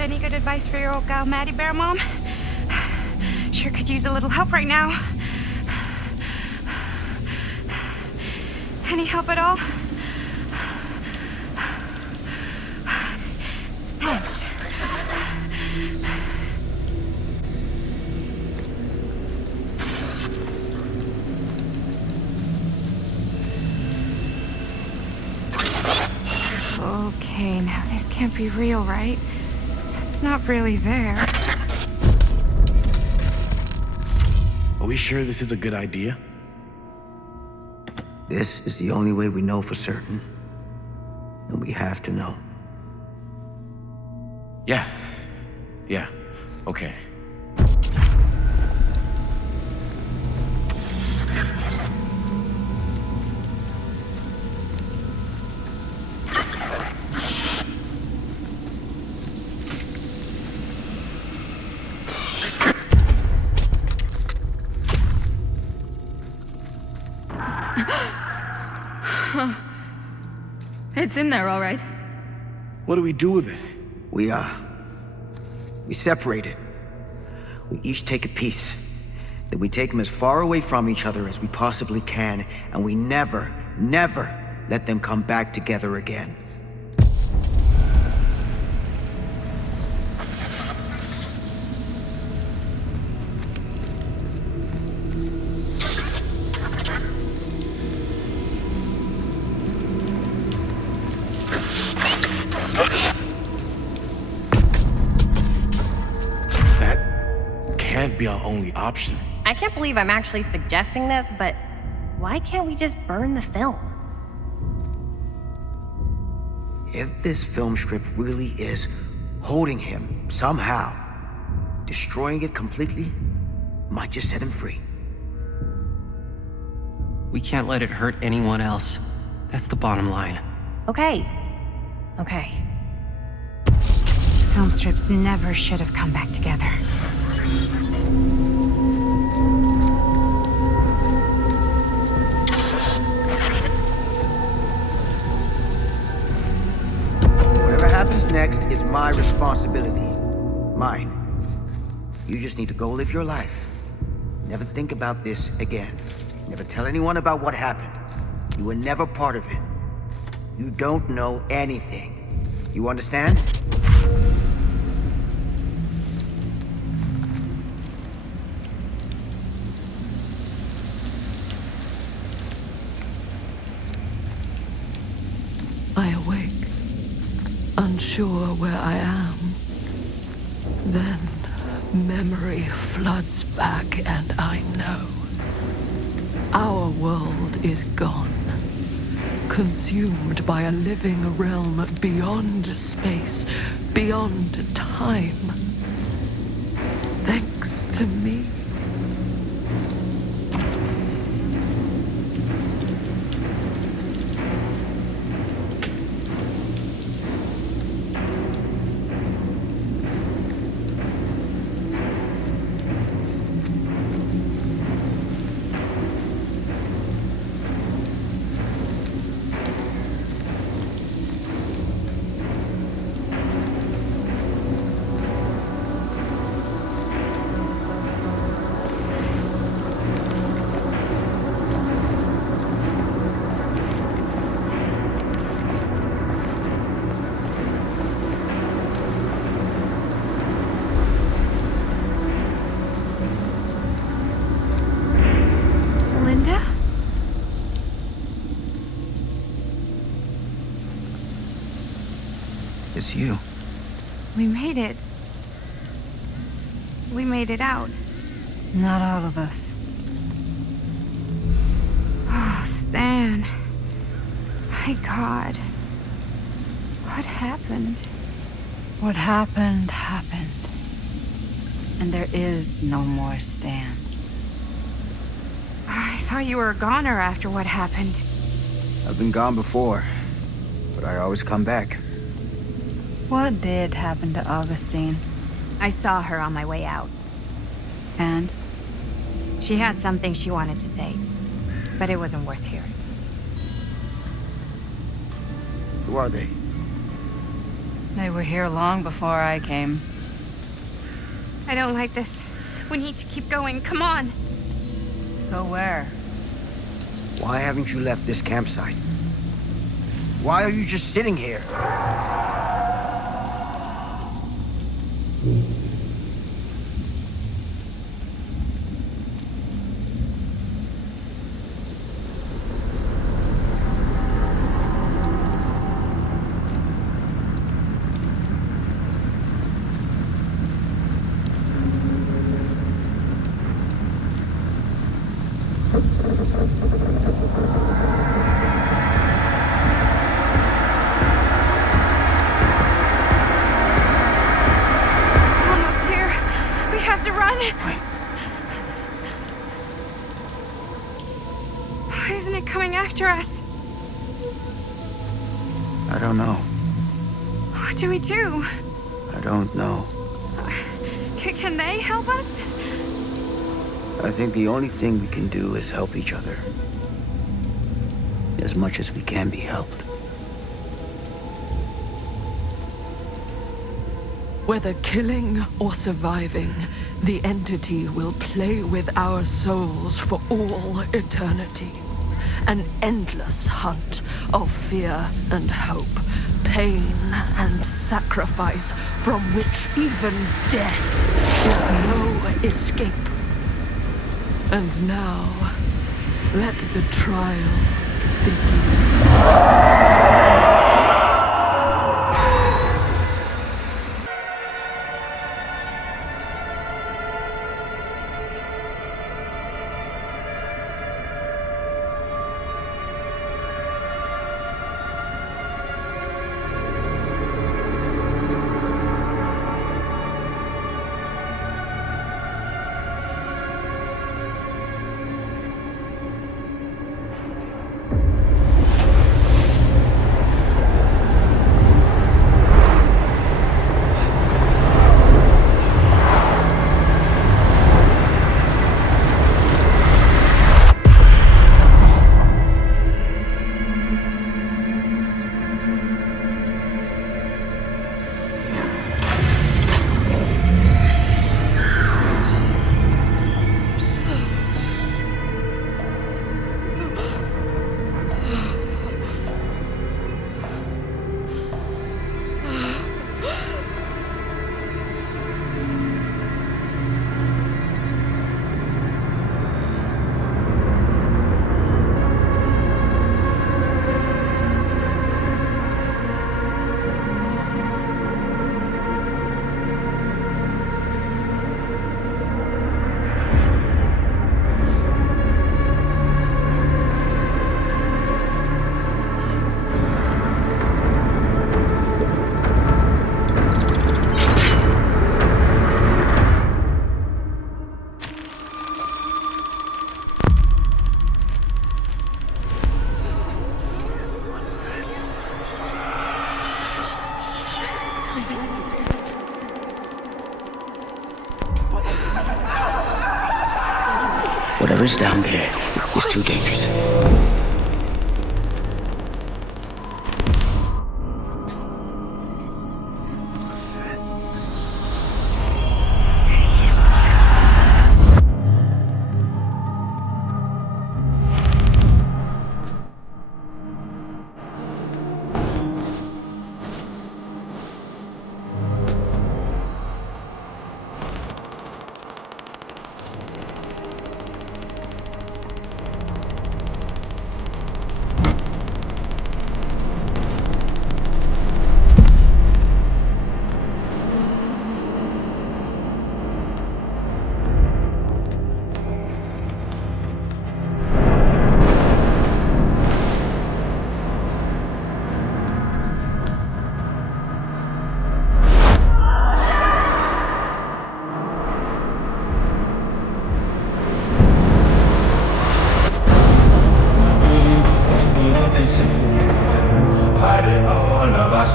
Any good advice for your old gal Maddie Bear, Mom? Sure could use a little help right now. Any help at all? Thanks. Okay, now this can't be real, right? It's not really there. Are we sure this is a good idea? This is the only way we know for certain. And we have to know. Yeah. Yeah. Okay. It's in there, all right. What do we do with it? We separate it. We each take a piece. Then we take them as far away from each other as we possibly can, and we never, never let them come back together again. Can't be our only option. I can't believe I'm actually suggesting this, but why can't we just burn the film? If this film strip really is holding him somehow, destroying it completely might just set him free. We can't let it hurt anyone else. That's the bottom line. Okay. Film strips never should have come back together. Whatever happens next is my responsibility. Mine. You just need to go live your life. Never think about this again. Never tell anyone about what happened. You were never part of it. You don't know anything. You understand? I awake, unsure where I am. Then memory floods back and I know. Our world is gone, consumed by a living realm beyond space, beyond time. Thanks to me. It's you. We made it. We made it out. Not all of us. Oh, Stan. My God. What happened? What happened, happened. And there is no more Stan. I thought you were a goner after what happened. I've been gone before, but I always come back. What did happen to Augustine? I saw her on my way out. And? She had something she wanted to say, but it wasn't worth hearing. Who are they? They were here long before I came. I don't like this. We need to keep going. Come on. Go where? Why haven't you left this campsite? Why are you just sitting here? Isn't it coming after us? I don't know. What do we do? I don't know. Can they help us? I think the only thing we can do is help each other. as much as we can be helped. Whether killing or surviving, the entity will play with our souls for all eternity. An endless hunt of fear and hope, pain and sacrifice, from which even death is no escape. And now, let the trial begin. Whatever's down there is too dangerous.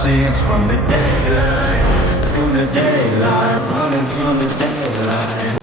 Scenes from the daylight, running from the daylight.